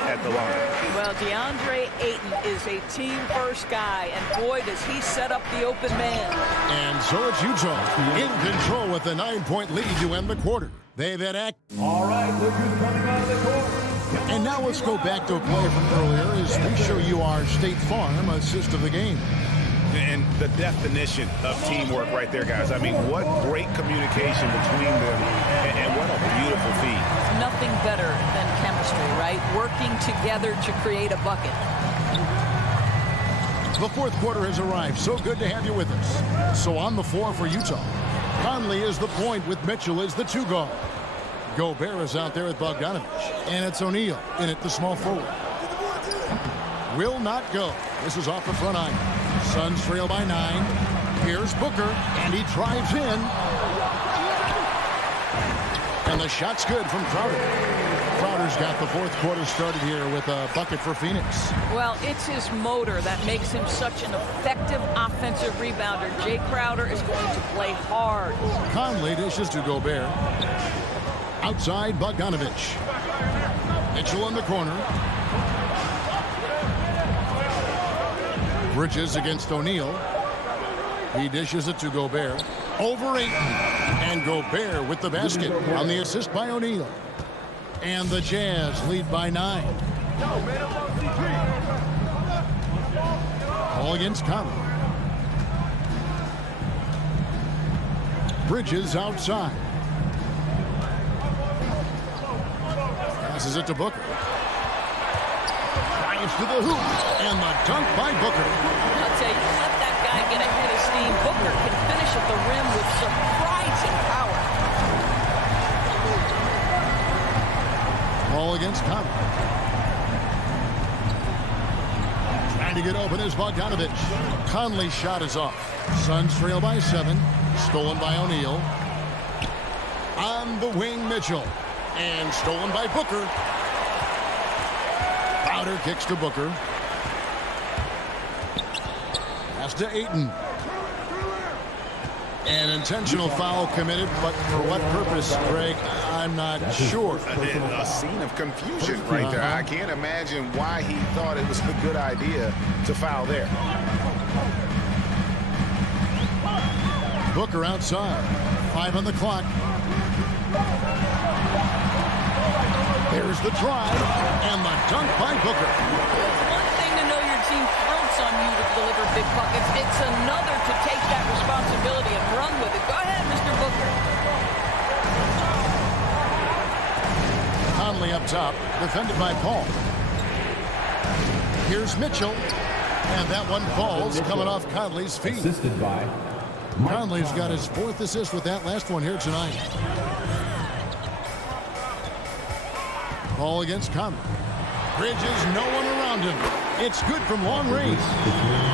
at the line. Well, DeAndre Ayton is a team-first guy, and boy, does he set up the open man. And so it's Utah in control with a 9-point lead to end the quarter. They then act. All right, look who's coming out of the court. And now let's go back to a play from earlier as we show you our State Farm assist of the game. And the definition of teamwork right there, guys. I mean, what great communication between them, and what a beautiful feed. Nothing better than chemistry, right? Working together to create a bucket. The fourth quarter has arrived. So good to have you with us. So on the floor for Utah, Conley is the point with Mitchell as the 2 guard. Gobert is out there with Bogdanovich. And it's O'Neal in at the small forward. Will not go. This is off the front iron. Suns trail by 9. Here's Booker, and he drives in. And the shot's good from Crowder. Crowder's got the fourth quarter started here with a bucket for Phoenix. Well, it's his motor that makes him such an effective offensive rebounder. Jay Crowder is going to play hard. Conley dishes to Gobert. Outside, Bogdanovich. Mitchell in the corner. Bridges against O'Neal. He dishes it to Gobert. Over Ayton. And Gobert with the basket on the assist by O'Neal. And the Jazz lead by 9. All against Conley. Bridges outside. Passes it to Booker. Drives to the hoop. And the dunk by Booker. I'll tell you, let that guy get a head of steam. Booker can finish at the rim with surprising power. Ball against Conley. Trying to get open is Bogdanovich. Conley's shot is off. Suns trail by 7. Stolen by O'Neal. On the wing, Mitchell. And stolen by Booker. Crowder kicks to Booker. Pass to Ayton. An intentional foul committed, but for what purpose, Greg? I'm not sure. A scene of confusion right there. I can't imagine why he thought it was a good idea to foul there. Booker outside. 5 on the clock. There's the drive and the dunk by Booker. It's one thing to know your team counts on you to deliver big buckets. It's another to take that responsibility and run with it. Go ahead, Mr. Booker. Conley up top, defended by Paul. Here's Mitchell. And that one falls, coming off Conley's feet. Assisted by Conley's got his 4th assist with that last one here tonight. Ball against Conley. Bridges, no one around him. It's good from long range.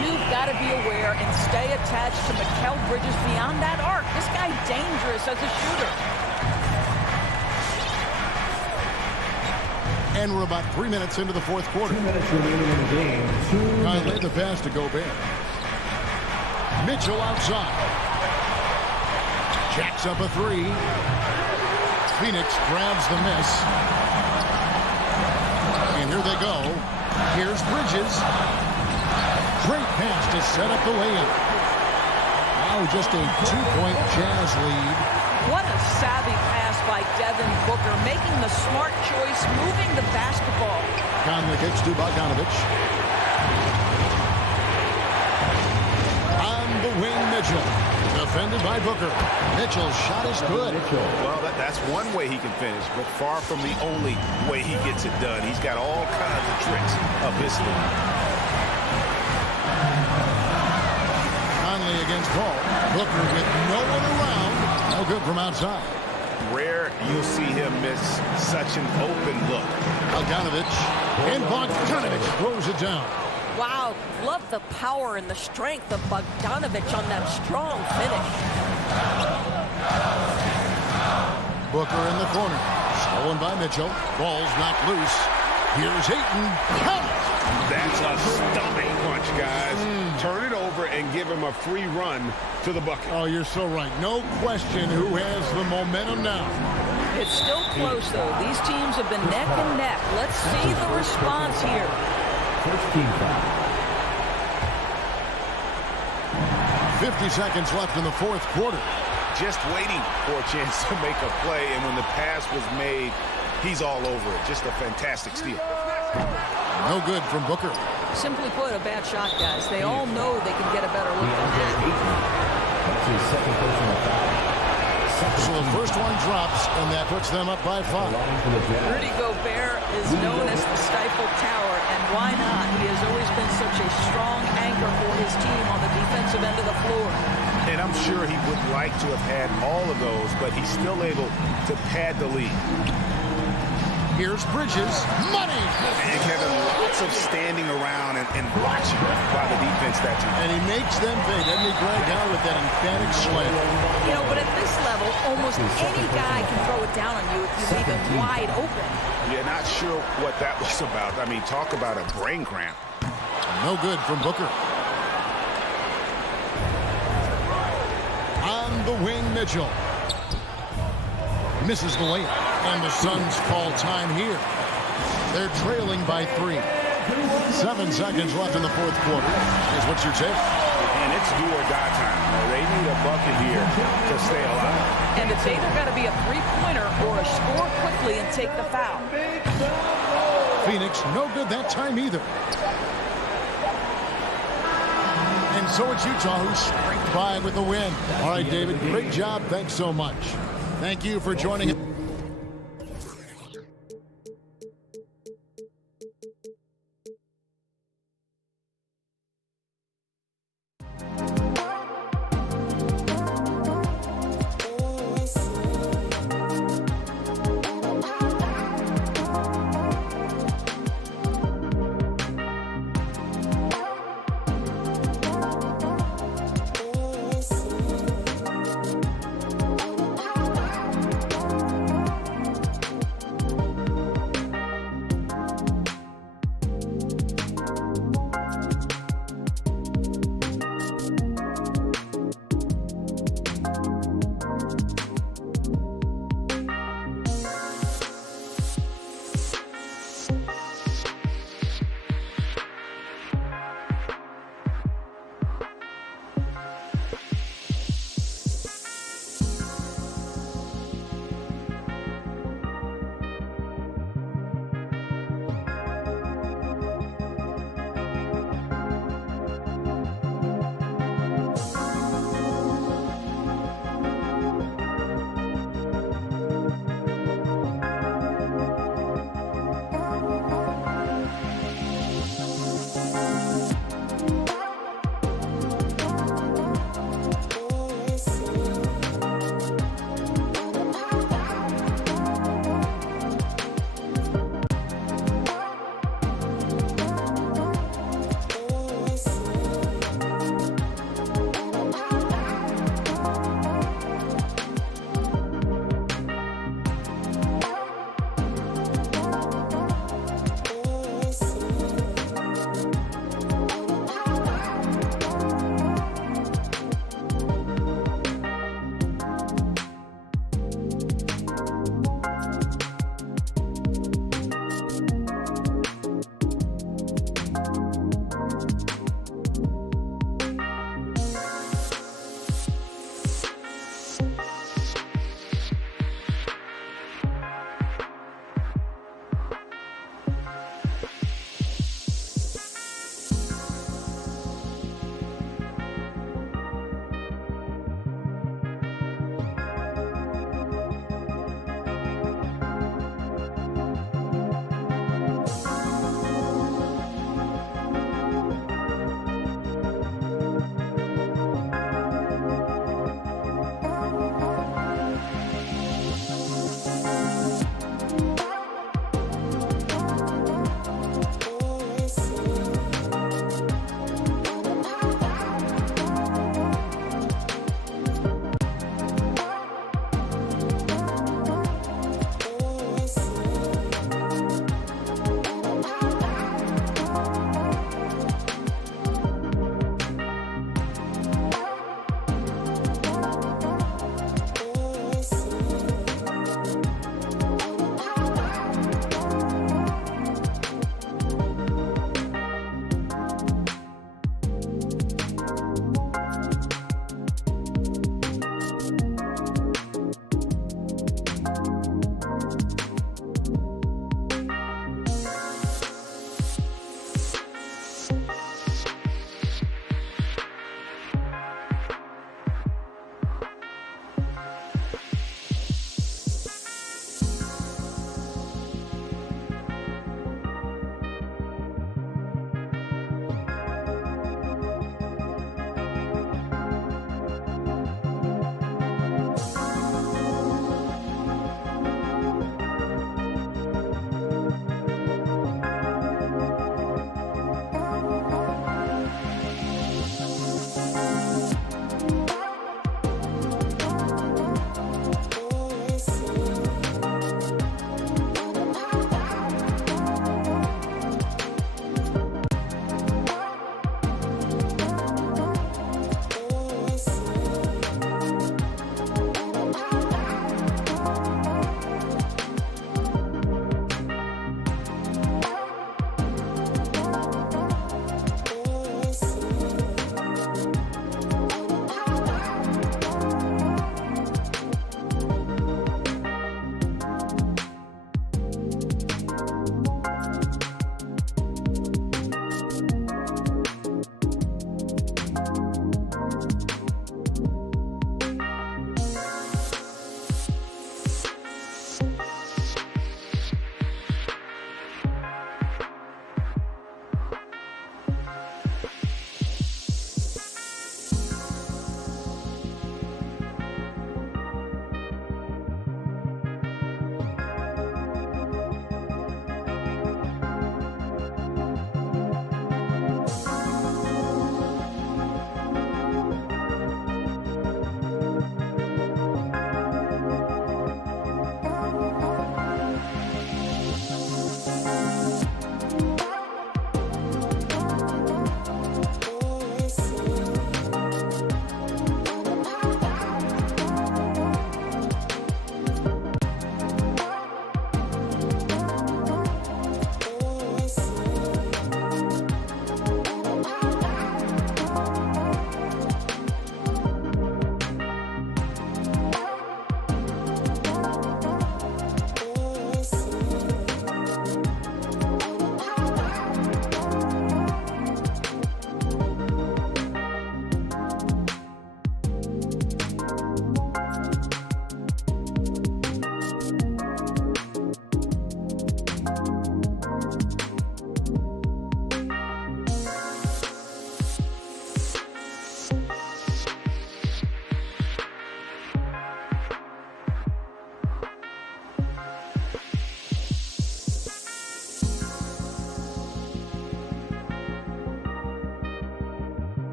You've got to be aware and stay attached to Mikal Bridges beyond that arc. This guy's dangerous as a shooter. And we're about 3 minutes into the 4th quarter. 2 minutes remaining in the game. Conley the pass to Gobert. Mitchell outside. Jacks up a 3. Phoenix grabs the miss. And here they go. Here's Bridges. Great pass to set up the layup. Now just a 2-point Jazz lead. What a savvy pass by Devin Booker, making the smart choice, moving the basketball. Conley kicks to Bogdanovich. On the wing, Mitchell. Defended by Booker. Mitchell's shot is good. Well, that's one way he can finish, but far from the only way he gets it done. He's got all kinds of tricks up his sleeve. Conley against Paul. Booker with no one around. No good from outside. Rare you'll see him miss such an open look. Bogdanovich. And Bogdanovich throws it down. Wow, love the power and the strength of Bogdanovich on that strong finish. Booker in the corner. Stolen by Mitchell. Ball's knocked loose. Here's Ayton. Count it! That's a stomach punch, guys. Turn it over and give him a free run to the bucket. Oh, you're so right. No question who has the momentum now. It's still close, though. These teams have been neck and neck. Let's see the response here. First team foul. 50 seconds left in the 4th quarter. Just waiting for a chance to make a play, and when the pass was made, he's all over it. Just a fantastic steal. No good from Booker. Simply put, a bad shot, guys. They all know they can get a better look than that. That's his second personal foul. So the first one drops, and that puts them up by 5. Rudy Gobert is known as the Stifle Tower, and why not? He has always been such a strong anchor for his team on the defensive end of the floor. And I'm sure he would like to have had all of those, but he's still able to pad the lead. Here's Bridges. Money! And Kevin, lots of standing around and watching by the defense that time. And he makes them pay, doesn't he, Greg, out with that emphatic slam. You know, but at this level, almost any guy can throw it down on you if you leave it wide open. Yeah, not sure what that was about. I mean, talk about a brain cramp. No good from Booker. On the wing, Mitchell. Misses the layup. And the Suns call time here. They're trailing by 3. 7 seconds left in the 4th quarter. Is what you're saying. And it's do or die time. They need a bucket here to stay alive. And it's either got to be a three-pointer or a score quickly and take the foul. Phoenix, no good that time either. And so it's Utah who strengthens Pride with the win. All right, David, great job. Thanks so much. Thank you for joining us.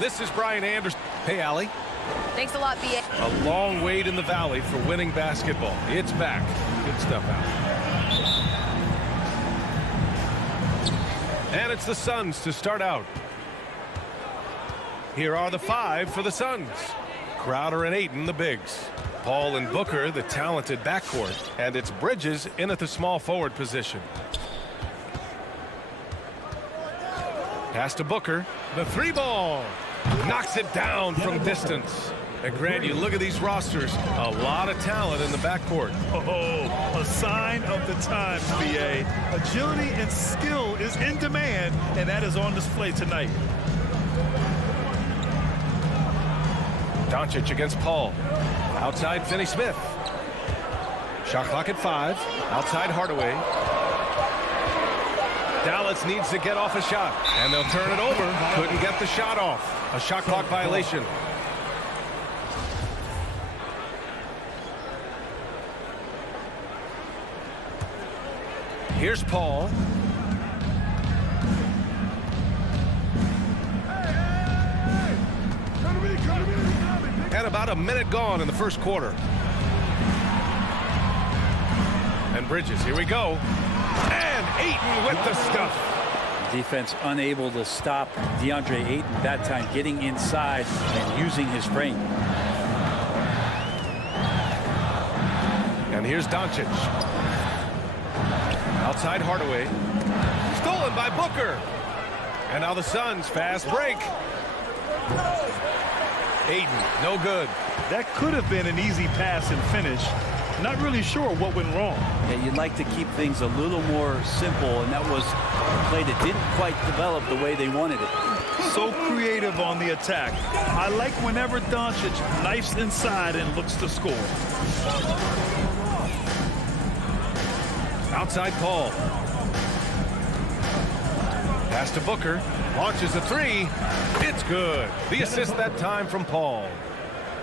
This is Brian Anderson. Hey, Allie. Thanks a lot, B.A. A long wait in the valley for winning basketball. It's back. Good stuff, Allie. And it's the Suns to start out. Here are the 5 for the Suns. Crowder and Ayton, the bigs. Paul and Booker, the talented backcourt. And it's Bridges in at the small forward position. Pass to Booker. The 3-ball. Knocks it down from distance. And Grant, you look at these rosters, a lot of talent in the backcourt. Oh, a sign of the times, B.A. Agility and skill is in demand, and that is on display tonight. Doncic against Paul. Outside Finney-Smith. Shot clock at 5. Outside Hardaway. Dallas needs to get off a shot, and they'll turn it over. Couldn't get the shot off. A shot clock violation. Here's Paul. And about a minute gone in the first quarter. And Bridges, here we go. And Ayton with the stuff. Defense unable to stop DeAndre Ayton that time, getting inside and using his frame. And here's Doncic. Outside Hardaway. Stolen by Booker. And now the Suns fast break. Ayton, no good. That could have been an easy pass and finish. Not really sure what went wrong. Yeah, you'd like to keep things a little more simple, and that was a play that didn't quite develop the way they wanted it. So creative on the attack. I like whenever Doncic knifes inside and looks to score. Outside Paul. Pass to Booker. Launches a 3. It's good. The assist that time from Paul.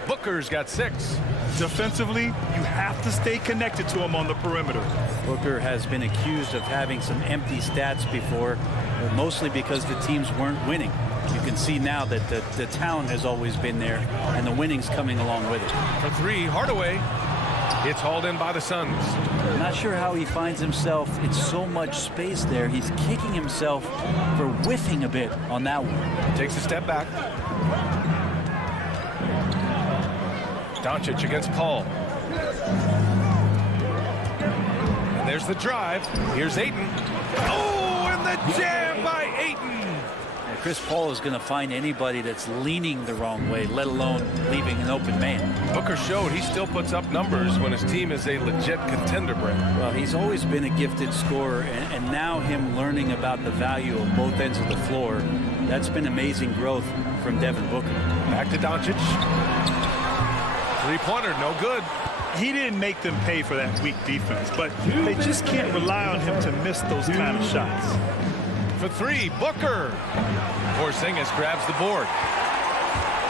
Booker's got 6. Defensively, you have to stay connected to him on the perimeter. Booker has been accused of having some empty stats before, but mostly because the teams weren't winning. You can see now that the talent has always been there, and the winning's coming along with it. For 3, Hardaway. It's hauled in by the Suns. Not sure how he finds himself in so much space there. He's kicking himself for whiffing a bit on that one. Takes a step back. Doncic against Paul. And there's the drive. Here's Ayton. Oh, and the jam by Ayton. And Chris Paul is going to find anybody that's leaning the wrong way, let alone leaving an open man. Booker showed he still puts up numbers when his team is a legit contender, Brent. Well, he's always been a gifted scorer, and now him learning about the value of both ends of the floor, that's been amazing growth from Devin Booker. Back to Doncic. 3-pointer, no good. He didn't make them pay for that weak defense, but they just can't rely on him to miss those kind of shots. For 3, Booker. Porzingis grabs the board.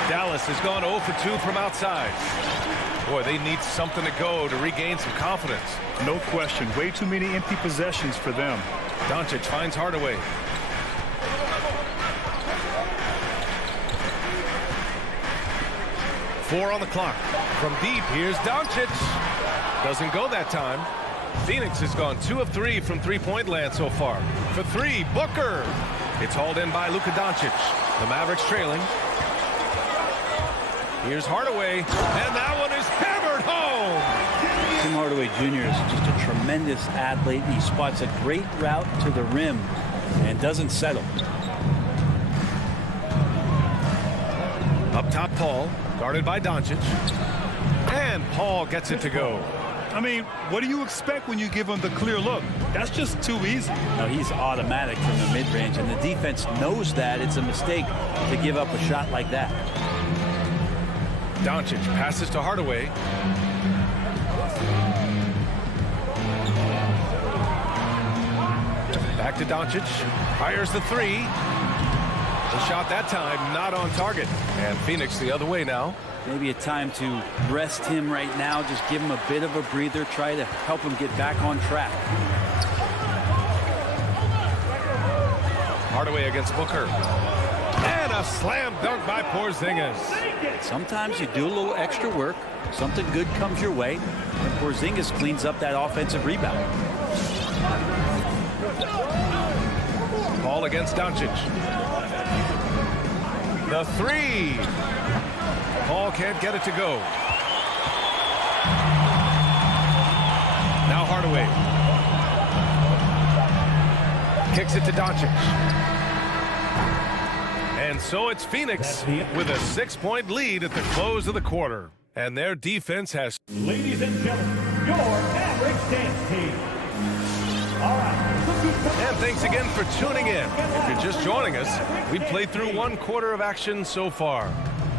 Dallas has gone 0 for 2 from outside. Boy, they need something to go to regain some confidence. No question. Way too many empty possessions for them. Doncic finds Hardaway. Four on the clock. From deep, here's Doncic. Doesn't go that time. Phoenix has gone 2 of 3 from three-point land so far. For 3, Booker. It's hauled in by Luka Doncic. The Mavericks trailing. Here's Hardaway, and that one is hammered home. Tim Hardaway Jr. is just a tremendous athlete. He spots a great route to the rim and doesn't settle. Up top, Paul, guarded by Doncic. And Paul gets it to go. I mean, what do you expect when you give him the clear look? That's just too easy. No, he's automatic from the mid-range, and the defense knows that it's a mistake to give up a shot like that. Doncic passes to Hardaway. Back to Doncic. Fires the 3. The shot that time not on target. And Phoenix the other way now. Maybe a time to rest him right now. Just give him a bit of a breather. Try to help him get back on track. Hardaway against Booker. And a slam dunk by Porzingis. Sometimes you do a little extra work. Something good comes your way. And Porzingis cleans up that offensive rebound. Ball against Doncic. The three. Paul can't get it to go. Now Hardaway. Kicks it to Doncic. And so it's Phoenix with a 6-point lead at the close of the quarter. And their defense has... Ladies and gentlemen, your Mavericks dance team. All right. And thanks again for tuning in. If you're just joining us, we played through 1 quarter of action so far.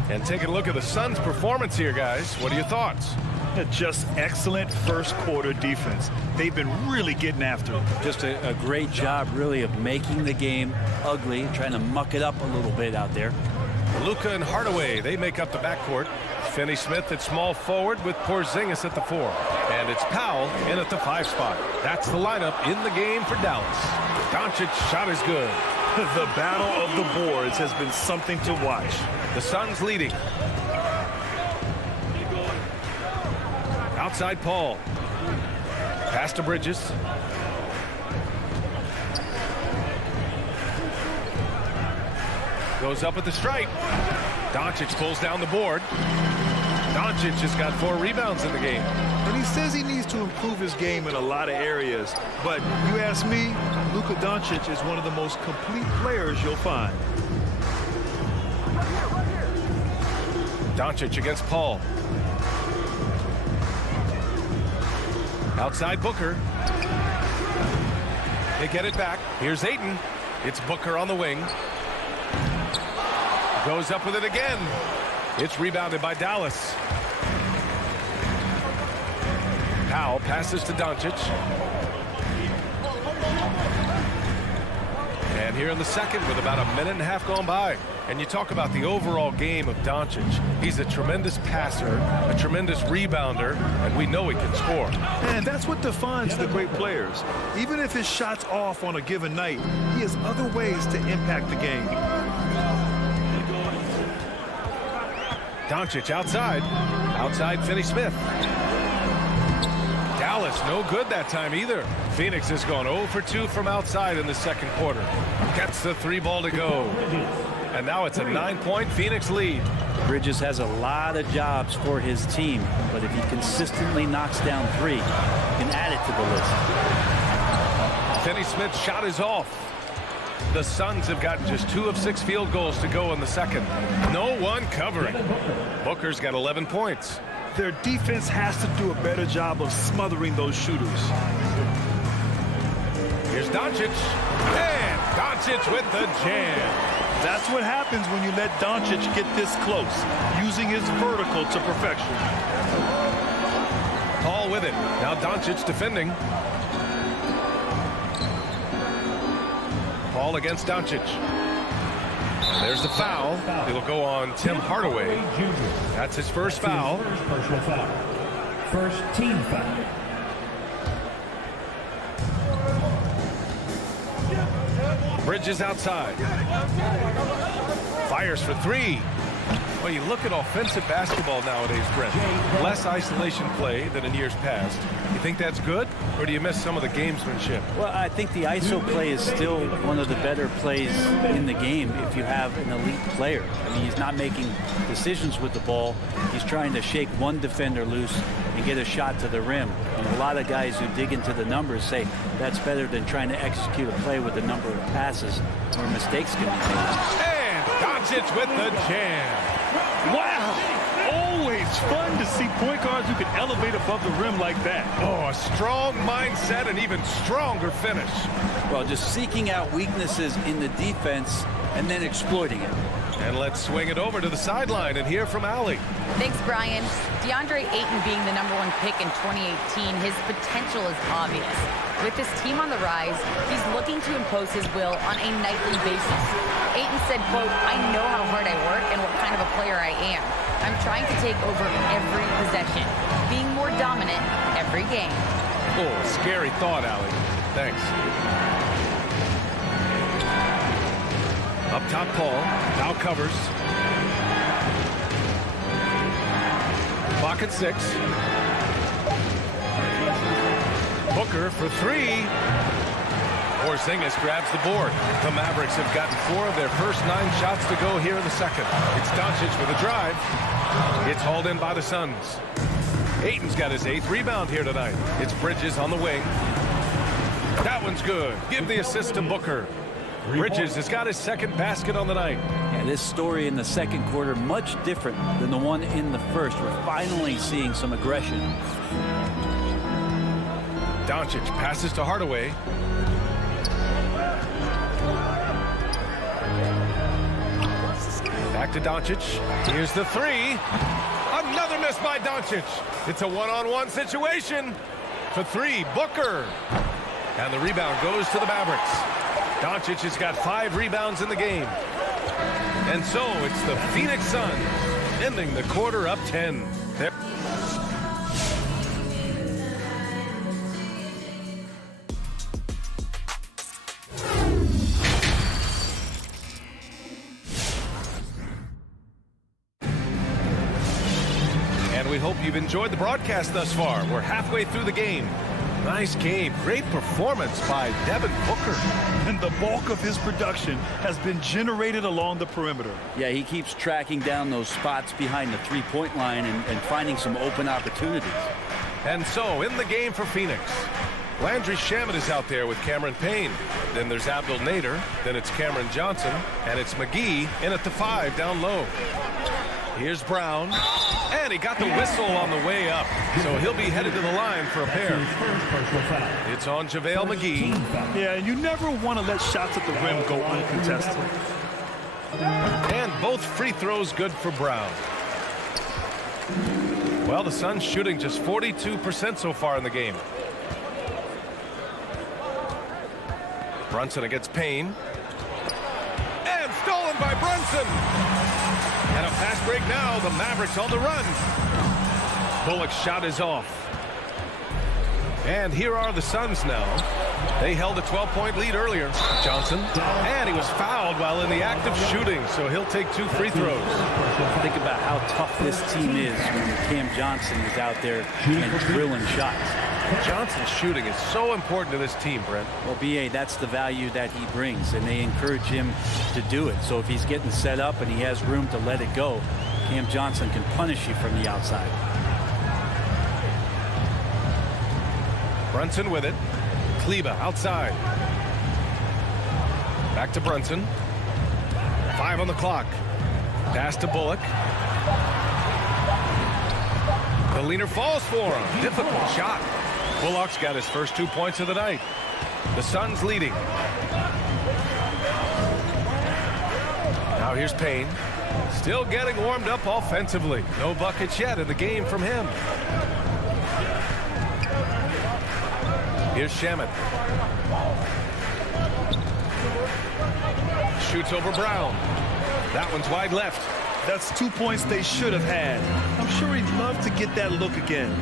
And taking a look at the Suns' performance here, guys. What are your thoughts? Just excellent first quarter defense. They've been really getting after it. Just a great job, really, of making the game ugly, trying to muck it up a little bit out there. Luka and Hardaway, they make up the backcourt. Finney-Smith at small forward with Porzingis at the 4. And it's Powell in at the 5 spot. That's the lineup in the game for Dallas. Doncic's shot is good. The battle of the boards has been something to watch. The Suns leading. Outside Paul. Pass to Bridges. Goes up at the stripe. Doncic pulls down the board. Doncic has got 4 rebounds in the game. And he says he needs to improve his game in a lot of areas. But you ask me, Luka Doncic is one of the most complete players you'll find. Doncic against Paul. Outside Booker. They get it back. Here's Ayton. It's Booker on the wing. Goes up with it again. It's rebounded by Dallas. Powell passes to Doncic. And here in the second with about a minute and a half gone by. And you talk about the overall game of Doncic. He's a tremendous passer, a tremendous rebounder, and we know he can score. And that's what defines the great players. Even if his shot's off on a given night, he has other ways to impact the game. Doncic outside. Outside Finney-Smith. Dallas no good that time either. Phoenix has gone 0 for 2 from outside in the second quarter. Gets the 3 ball to go. And now it's a 9-point Phoenix lead. Bridges has a lot of jobs for his team, but if he consistently knocks down 3, he can add it to the list. Finney-Smith's shot is off. The Suns have gotten just 2 of 6 field goals to go in the second. No one covering. Booker's got 11 points. Their defense has to do a better job of smothering those shooters. Here's Doncic. And Doncic with the jam. That's what happens when you let Doncic get this close, using his vertical to perfection. Paul with it. Now Doncic defending. Paul against Doncic. There's the foul. It'll go on Tim Hardaway. That's his first foul. Personal foul. First team foul. Bridges outside. Fires for 3. Well, you look at offensive basketball nowadays, Brent. Less isolation play than in years past. You think that's good, or do you miss some of the gamesmanship? Well, I think the ISO play is still one of the better plays in the game if you have an elite player. I mean, he's not making decisions with the ball. He's trying to shake one defender loose and get a shot to the rim. And a lot of guys who dig into the numbers say that's better than trying to execute a play with a number of passes where mistakes can be made. And Doncic with the jam. Wow! Always fun to see point guards who can elevate above the rim like that. Oh, a strong mindset and even stronger finish. Well, just seeking out weaknesses in the defense and then exploiting it. And let's swing it over to the sideline and hear from Allie. Thanks, Brian. DeAndre Ayton being the #1 pick in 2018, his potential is obvious. With his team on the rise, he's looking to impose his will on a nightly basis. Ayton said, quote, "I know how hard I work and what kind of a player I am. I'm trying to take over every possession, being more dominant every game." Oh, scary thought, Allie. Thanks. Up top Paul. Now covers. Clock at 6. Booker for 3. Porzingis grabs the board. The Mavericks have gotten 4 of their first 9 shots to go here in the second. It's Doncic with a drive. It's hauled in by the Suns. Ayton's got his 8th rebound here tonight. It's Bridges on the wing. That one's good. Give the assist to Booker. Bridges has got his 2nd basket on the night. Yeah, this story in the second quarter much different than the one in the first. We're finally seeing some aggression. Doncic passes to Hardaway. Back to Doncic. Here's the 3. Another miss by Doncic. It's a one-on-one situation. For 3, Booker. And the rebound goes to the Mavericks. Doncic has got 5 rebounds in the game. And so it's the Phoenix Suns ending the quarter up 10. They're we hope you've enjoyed the broadcast thus far. We're halfway through the game. Nice game. Great performance by Devin Booker. And the bulk of his production has been generated along the perimeter. Yeah, he keeps tracking down those spots behind the three-point line and finding some open opportunities. And so, in the game for Phoenix, Landry Shamet is out there with Cameron Payne. Then there's Abdel Nader. Then it's Cameron Johnson. And it's McGee in at the 5 down low. Here's Brown. And he got the whistle on the way up. So he'll be headed to the line for a pair. It's on JaVale McGee. Yeah, and you never want to let shots at the rim go uncontested. And both free throws good for Brown. Well, the Suns shooting just 42% so far in the game. Brunson against Payne. And stolen by Brunson. And a fast break now. The Mavericks on the run. Bullock's shot is off. And here are the Suns now. They held a 12-point lead earlier. Johnson. And he was fouled while in the act of shooting, so he'll take 2 free throws. Think about how tough this team is when Cam Johnson is out there and drilling shots. Johnson's shooting is so important to this team, Brent. Well, B.A., that's the value that he brings, and they encourage him to do it. So if he's getting set up and he has room to let it go, Cam Johnson can punish you from the outside. Brunson with it. Kleber outside. Back to Brunson. 5 on the clock. Pass to Bullock. The leaner falls for him. Difficult shot. Bullock's got his first 2 points of the night. The Suns leading. Now here's Payne. Still getting warmed up offensively. No buckets yet in the game from him. Here's Shamet. Shoots over Brown. That one's wide left. That's 2 points they should have had. I'm sure he'd love to get that look again.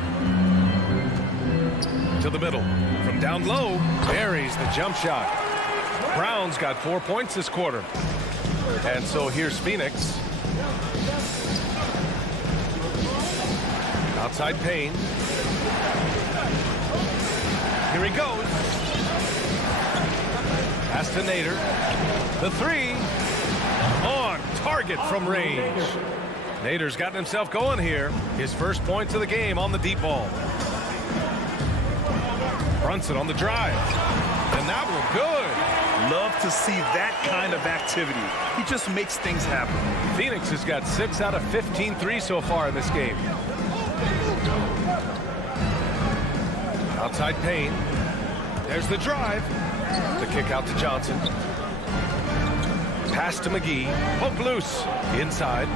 To the middle. From down low, buries the jump shot. Brown's got 4 points this quarter. And so here's Phoenix. Outside Payne. Here he goes. Pass to Nader. The 3. On target from range. Nader's gotten himself going here. His first points of the game on the deep ball. Brunson on the drive. And that one good. Love to see that kind of activity. He just makes things happen. Phoenix has got 6 out of 15 threes so far in this game. Outside Payne. There's the drive. The kick out to Johnson. Pass to McGee. Poke loose. Inside.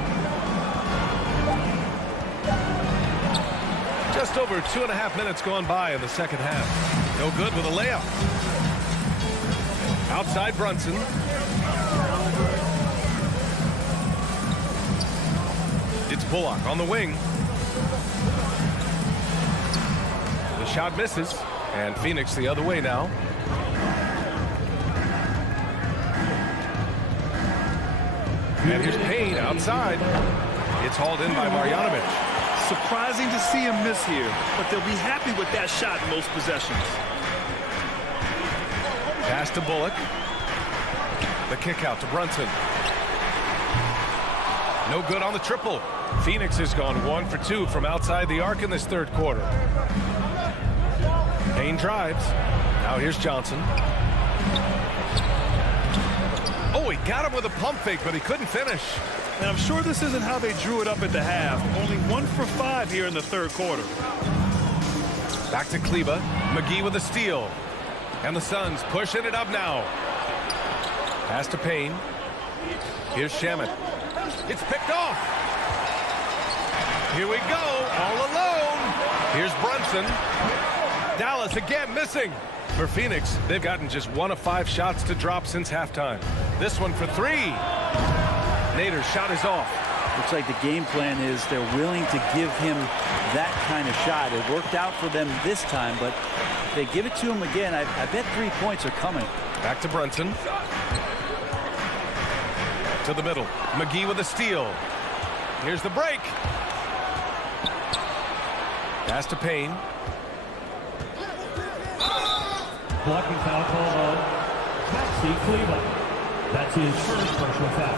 Just over 2.5 minutes gone by in the second half. No good with a layup. Outside Brunson. It's Bullock on the wing. The shot misses. And Phoenix the other way now. And here's Payne outside. It's hauled in by Marjanovic. Surprising to see him miss here, but they'll be happy with that shot most possessions. Pass to Bullock. The kick out to Brunson. No good on the triple. Phoenix has gone 1 for 2 from outside the arc in this third quarter. Payne drives. Now here's Johnson. Oh, he got him with a pump fake, but he couldn't finish. And I'm sure this isn't how they drew it up at the half. Only 1 for 5 here in the third quarter. Back to Kleba. McGee with a steal. And the Suns pushing it up now. Pass to Payne. Here's Shamet. It's picked off. Here we go, all alone. Here's Brunson. Dallas again missing. For Phoenix, they've gotten just 1 of 5 shots to drop since halftime. This one for 3. Nader's shot is off. Looks like the game plan is they're willing to give him that kind of shot. It worked out for them this time, but if they give it to him again, I bet 3 points are coming. Back to Brunson. To the middle. McGee with a steal. Here's the break. Pass to Payne. Blocking foul call on Maxi Kleber. That's his first personal foul.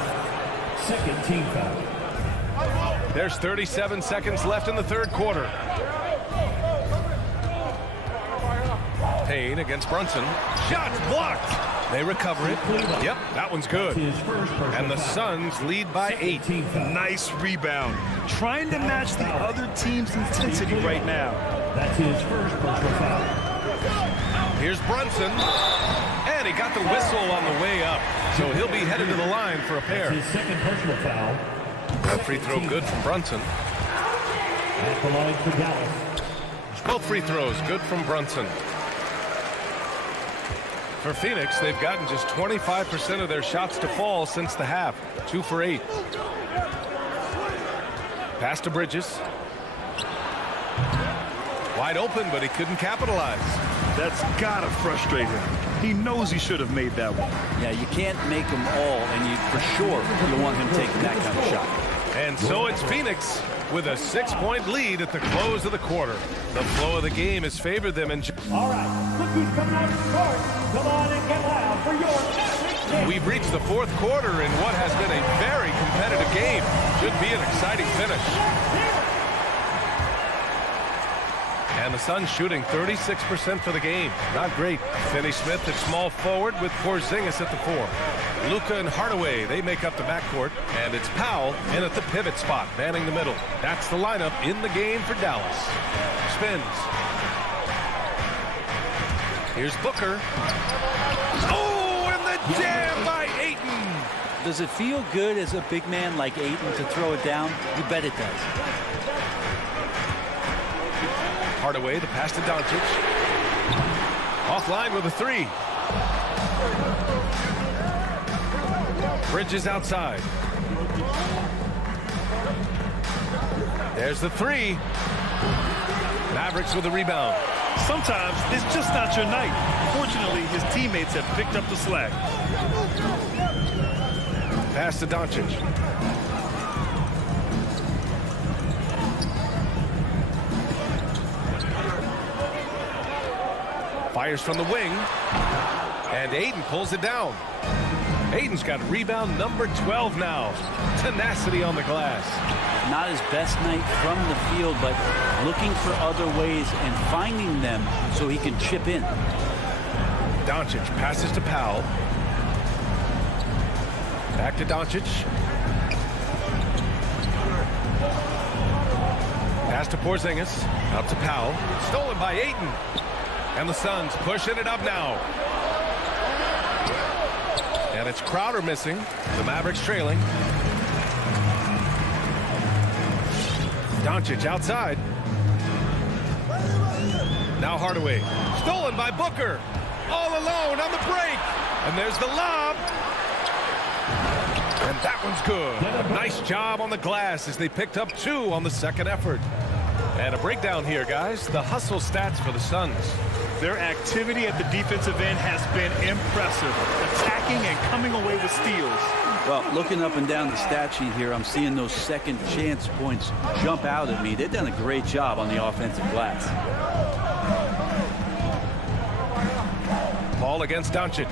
Second team foul. There's 37 seconds left in the third quarter. Payne against Brunson. Shot blocked. They recover it. Yep, that one's good. And the Suns lead by 8. Nice rebound. Trying to match the other team's intensity right now. That's his first personal foul. Here's Brunson. And he got the whistle on the way up. So he'll be headed to the line for a pair. That's his second personal foul. That free throw good from Brunson. At the line for Dallas. Both free throws good from Brunson. For Phoenix, they've gotten just 25% of their shots to fall since the half. 2 for 8. Pass to Bridges. Wide open, but he couldn't capitalize. That's gotta frustrate him. He knows he should have made that one. Yeah, you can't make them all, and you for sure you want him taking that kind of shot. And so it's Phoenix with a 6-point lead at the close of the quarter. The flow of the game has favored them. All right, look who's coming out to start. Come on and get loud for your Mavericks game. We've reached the fourth quarter in what has been a very competitive game. Should be an exciting finish. And the Suns shooting 36% for the game. Not great. Finney Smith at small forward with Porzingis at the 4. Luka and Hardaway, they make up the backcourt. And it's Powell in at the pivot spot, manning the middle. That's the lineup in the game for Dallas. Spins. Here's Booker. Oh, and the jam by Ayton. Does it feel good as a big man like Ayton to throw it down? You bet it does. Hardaway, the pass to Doncic. Offline with a 3. Bridges outside. There's the 3. Mavericks with the rebound. Sometimes it's just not your night. Fortunately, his teammates have picked up the slack. Pass to Doncic. Fires from the wing. And Ayton pulls it down. Ayton's got rebound number 12 now. Tenacity on the glass. Not his best night from the field, but looking for other ways and finding them so he can chip in. Doncic passes to Powell. Back to Doncic. Pass to Porzingis. Out to Powell. Stolen by Ayton. And the Suns pushing it up now. And it's Crowder missing. The Mavericks trailing. Doncic outside. Now Hardaway. Stolen by Booker. All alone on the break. And there's the lob. And that one's good. A nice job on the glass as they picked up 2 on the second effort. And a breakdown here, guys. The hustle stats for the Suns. Their activity at the defensive end has been impressive. Attacking and coming away with steals. Well, looking up and down the stat sheet here, I'm seeing those second chance points jump out at me. They've done a great job on the offensive glass. Paul against Doncic.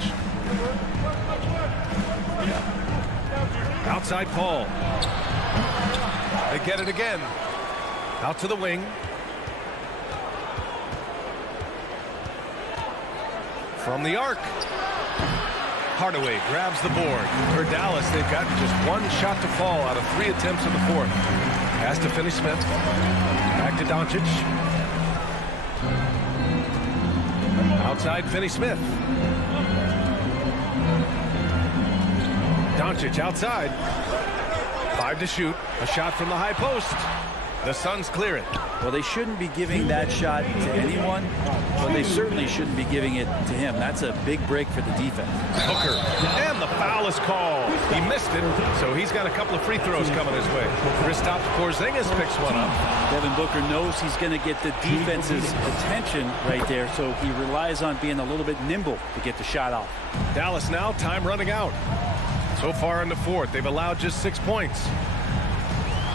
Outside Paul. They get it again. Out to the wing. From the arc. Hardaway grabs the board. For Dallas, they've got just one shot to fall out of 3 attempts in the fourth. Pass to Finney-Smith. Back to Doncic. Outside Finney-Smith. Doncic outside. 5 to shoot. A shot from the high post. The Suns clear it. Well, they shouldn't be giving that shot to anyone, but they certainly shouldn't be giving it to him. That's a big break for the defense. Hooker. And the foul is called. He missed it, so he's got a couple of free throws coming his way. Kristaps Porzingis picks one up. Devin Booker knows he's going to get the defense's attention right there, so he relies on being a little bit nimble to get the shot off. Dallas now, time running out. So far in the fourth, they've allowed just 6 points.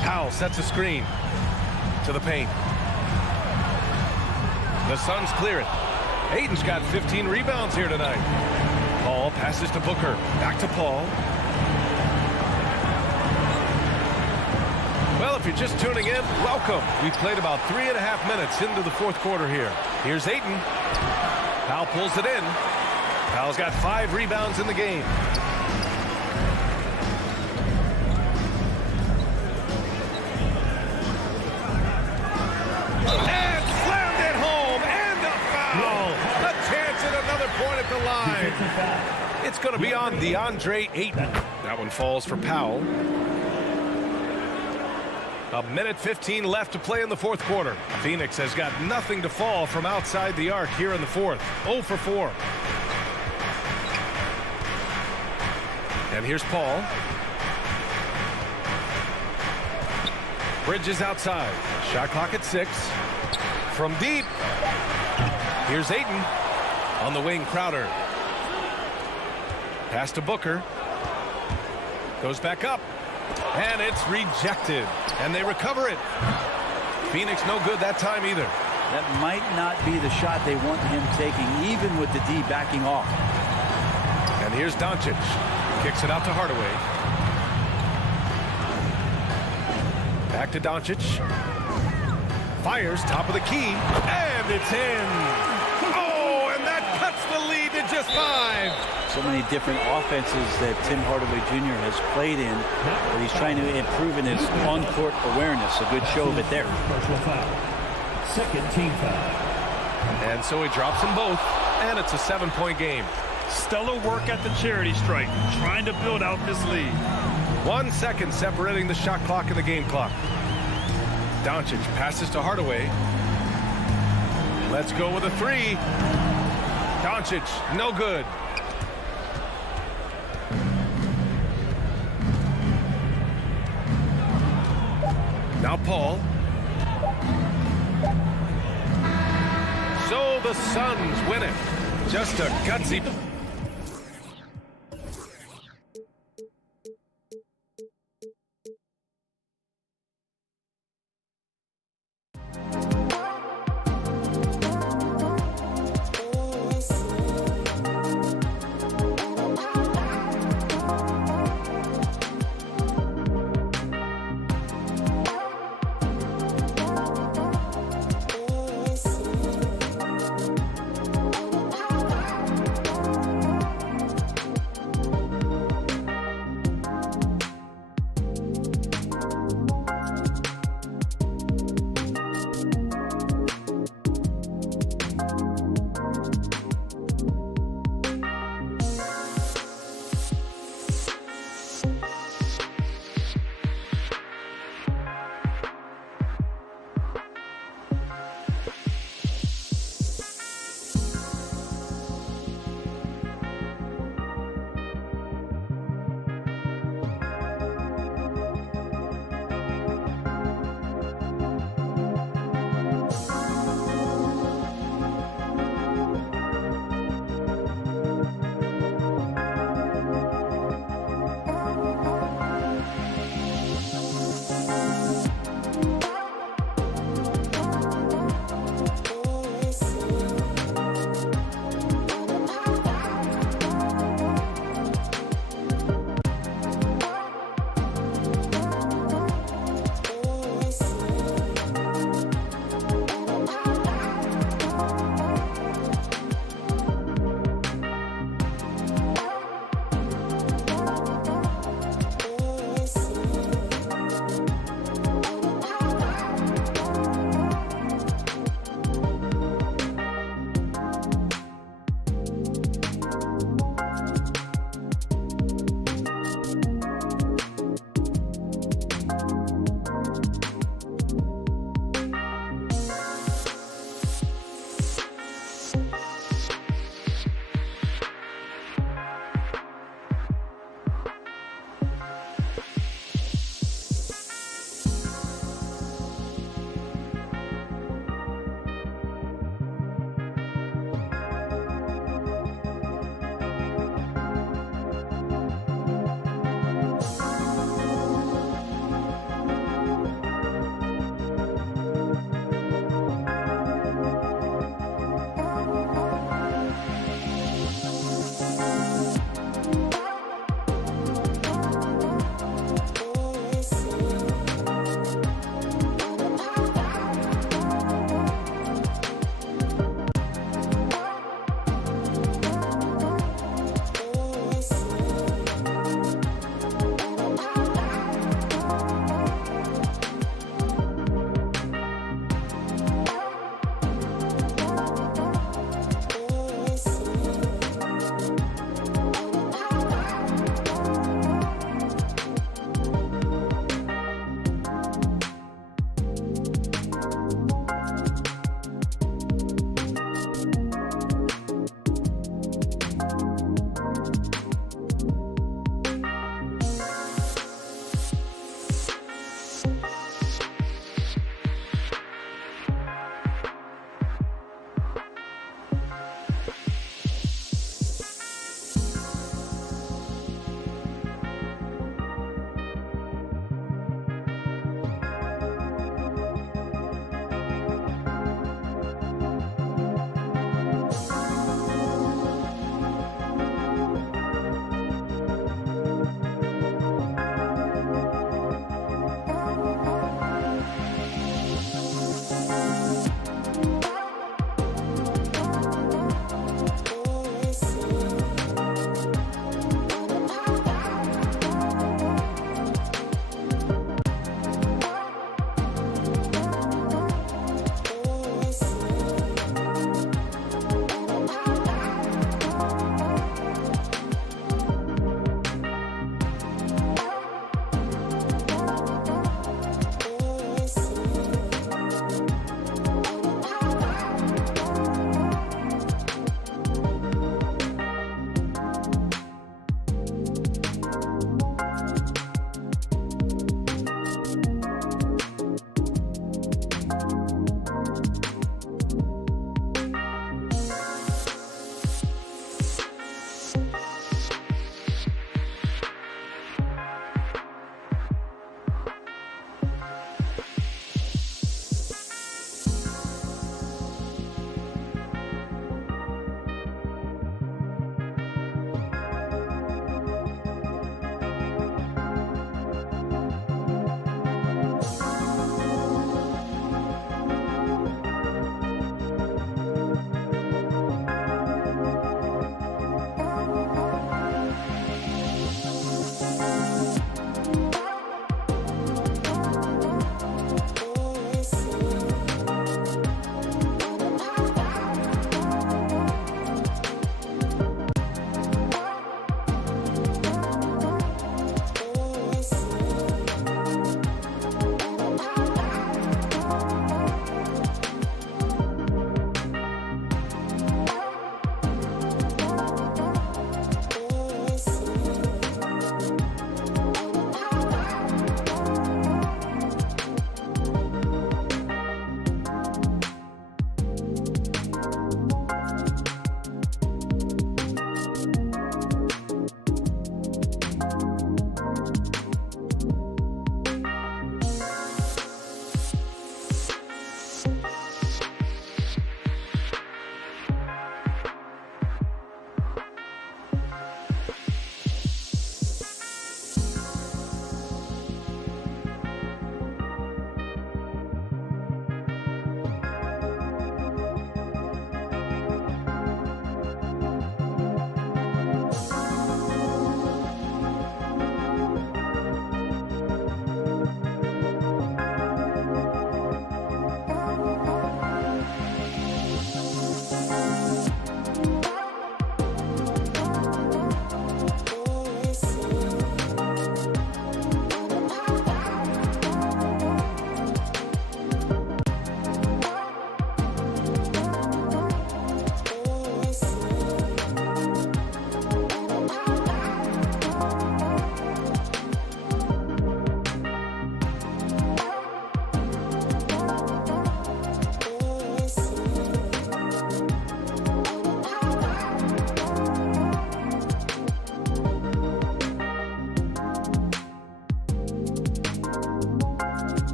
Powell sets a screen to the paint. The Suns clear it. Ayton's got 15 rebounds here tonight. Paul passes to Booker. Back to Paul. Well, if you're just tuning in, welcome. We've played about 3.5 minutes into the fourth quarter here. Here's Ayton. Powell pulls it in. Powell's got 5 rebounds in the game. And slammed it home, and a foul. A chance at another point at the line. It's going to be on DeAndre Ayton. That one falls for Powell. 1:15 left to play in the fourth quarter. Phoenix has got nothing to fall from outside the arc here in the fourth. 0 for 4. And here's Paul. Bridges outside. Shot clock at 6. From deep. Here's Ayton. On the wing, Crowder. Pass to Booker. Goes back up. And it's rejected. And they recover it. Phoenix no good that time either. That might not be the shot they want him taking, even with the D backing off. And here's Doncic. Kicks it out to Hardaway. Back to Doncic. Fires, top of the key. And it's in. Oh, and that cuts the lead to just 5. So many different offenses that Tim Hardaway Jr. has played in, but he's trying to improve in his on-court awareness. A good show of it there. Personal foul. Second team foul. And so he drops them both, and it's a 7-point game. Stellar work at the charity stripe, trying to build out this lead. 1 second separating the shot clock and the game clock. Doncic passes to Hardaway. Let's go with a 3. Doncic, no good. Now Paul. So the Suns win it. Just a gutsy.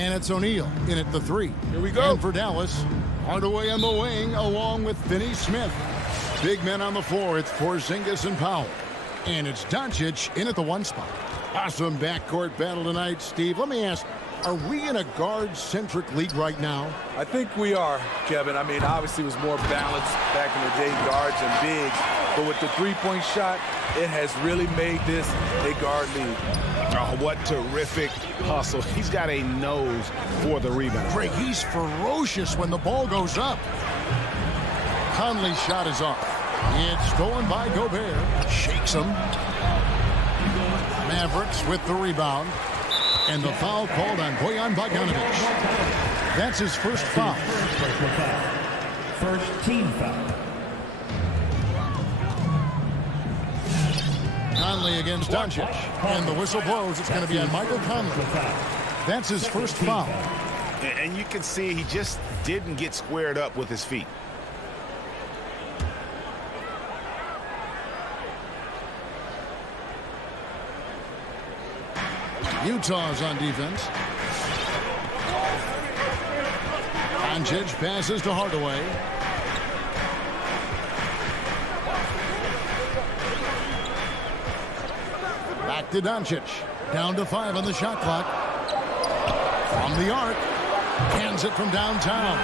And it's O'Neal in at the 3. Here we go. And for Dallas, Hardaway on the wing along with Finney Smith. Big men on the floor. It's Porzingis and Powell. And it's Doncic in at the 1 spot. Awesome backcourt battle tonight, Steve. Let me ask, are we in a guard-centric league right now? I think we are, Kevin. I mean, obviously it was more balanced back in the day, guards and bigs. But with the three-point shot, it has really made this a guard league. Oh, what terrific hustle. He's got a nose for the rebound. Craig, he's ferocious when the ball goes up. Conley's shot is off. It's stolen by Gobert. Shakes him. Mavericks with the rebound. And the foul called on Bojan Bogdanovic. That's his first foul. First team foul. Conley against Doncic. And the whistle blows. It's going to be on Michael Conley. That's his first foul. And you can see he just didn't get squared up with his feet. Utah's on defense. Doncic passes to Hardaway. Back to Doncic. Down to 5 on the shot clock. From the arc. Cans it from downtown.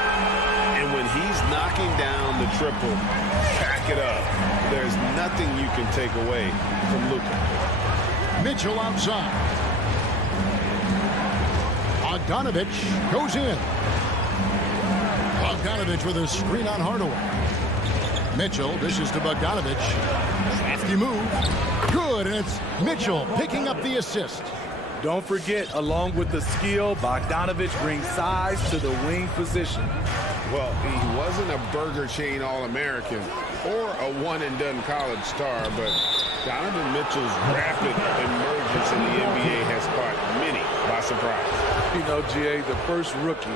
And when he's knocking down the triple, back it up. There's nothing you can take away from Luka. Mitchell outside. Bogdanovic goes in. Bogdanovic with a screen on Hardaway. Mitchell dishes to Bogdanovic. Crafty move. Good, and it's Mitchell picking up the assist. Don't forget, along with the skill, Bogdanovic brings size to the wing position. Well, he wasn't a Burger Chain All-American or a one-and-done college star, but Donovan Mitchell's rapid emergence in the NBA has caught many by surprise. You know, GA, the first rookie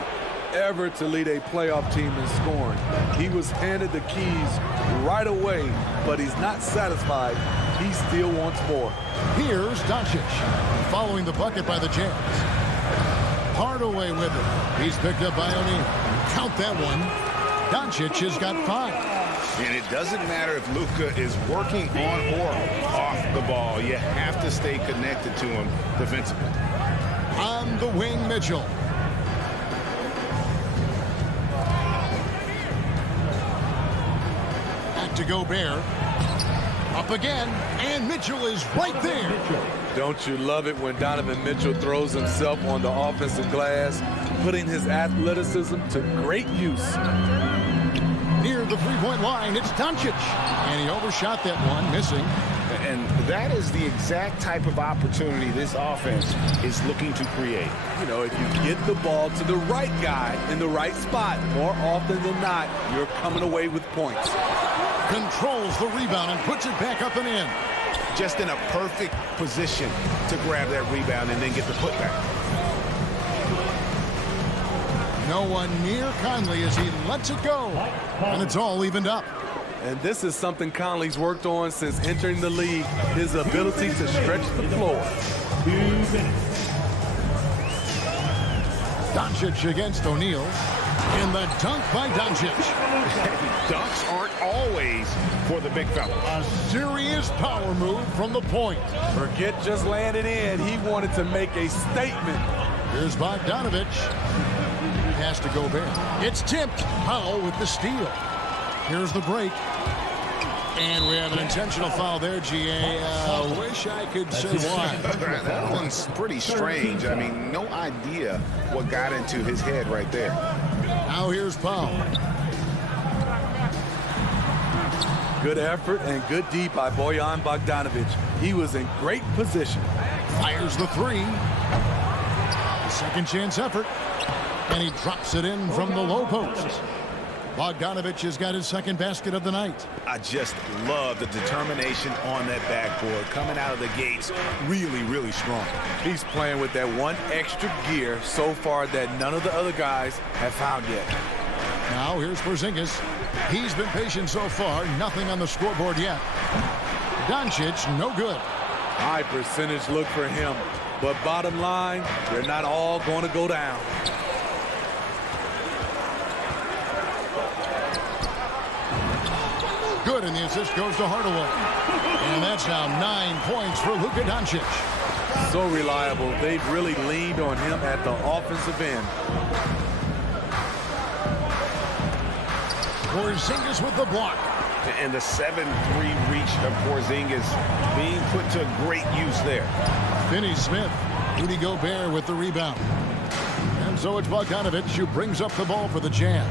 ever to lead a playoff team in scoring. He was handed the keys right away, but he's not satisfied. He still wants more. Here's Doncic following the bucket by the Jazz. Hardaway with it. He's picked up by O'Neal. Count that one. Doncic has got 5. And it doesn't matter if Luka is working on or off the ball. You have to stay connected to him defensively. On the wing, Mitchell. Back to Gobert. Up again, and Mitchell is right there. Don't you love it when Donovan Mitchell throws himself on the offensive glass, putting his athleticism to great use? Near the three-point line, it's Doncic. And he overshot that one, missing. And that is the exact type of opportunity this offense is looking to create. You know, if you get the ball to the right guy in the right spot, more often than not, you're coming away with points. Controls the rebound and puts it back up and in. Just in a perfect position to grab that rebound and then get the putback. No one near Conley as he lets it go. And it's all evened up. And this is something Conley's worked on since entering the league, his ability to stretch the floor. 2 minutes. Doncic against O'Neal. In the dunk by Doncic. Dunks aren't always for the big fella. A serious power move from the point. Forget just laying it in. He wanted to make a statement. Here's Bogdanovic. Pass to Gobert. It's tipped. Powell with the steal. Here's the break. And we have an intentional foul there, GA. Wish I could say why. That one's pretty strange. I mean, no idea what got into his head right there. Now here's Powell. Good effort and good D by Bojan Bogdanovic. He was in great position. Fires the 3. Second chance effort. And he drops it in from the low post. Bogdanovic has got his second basket of the night. I just love the determination on that backboard. Coming out of the gates really, really strong. He's playing with that one extra gear so far that none of the other guys have found yet. Now here's Porzingis. He's been patient so far. Nothing on the scoreboard yet. Doncic, no good. High percentage look for him. But bottom line, they're not all going to go down. Good, and the assist goes to Hardaway. And that's now 9 points for Luka Doncic. So reliable. They've really leaned on him at the offensive end. Porzingis with the block. And the 7-3 reach of Porzingis being put to great use there. Finney Smith. Rudy Gobert with the rebound. And so it's Bogdanovic who brings up the ball for the Jazz.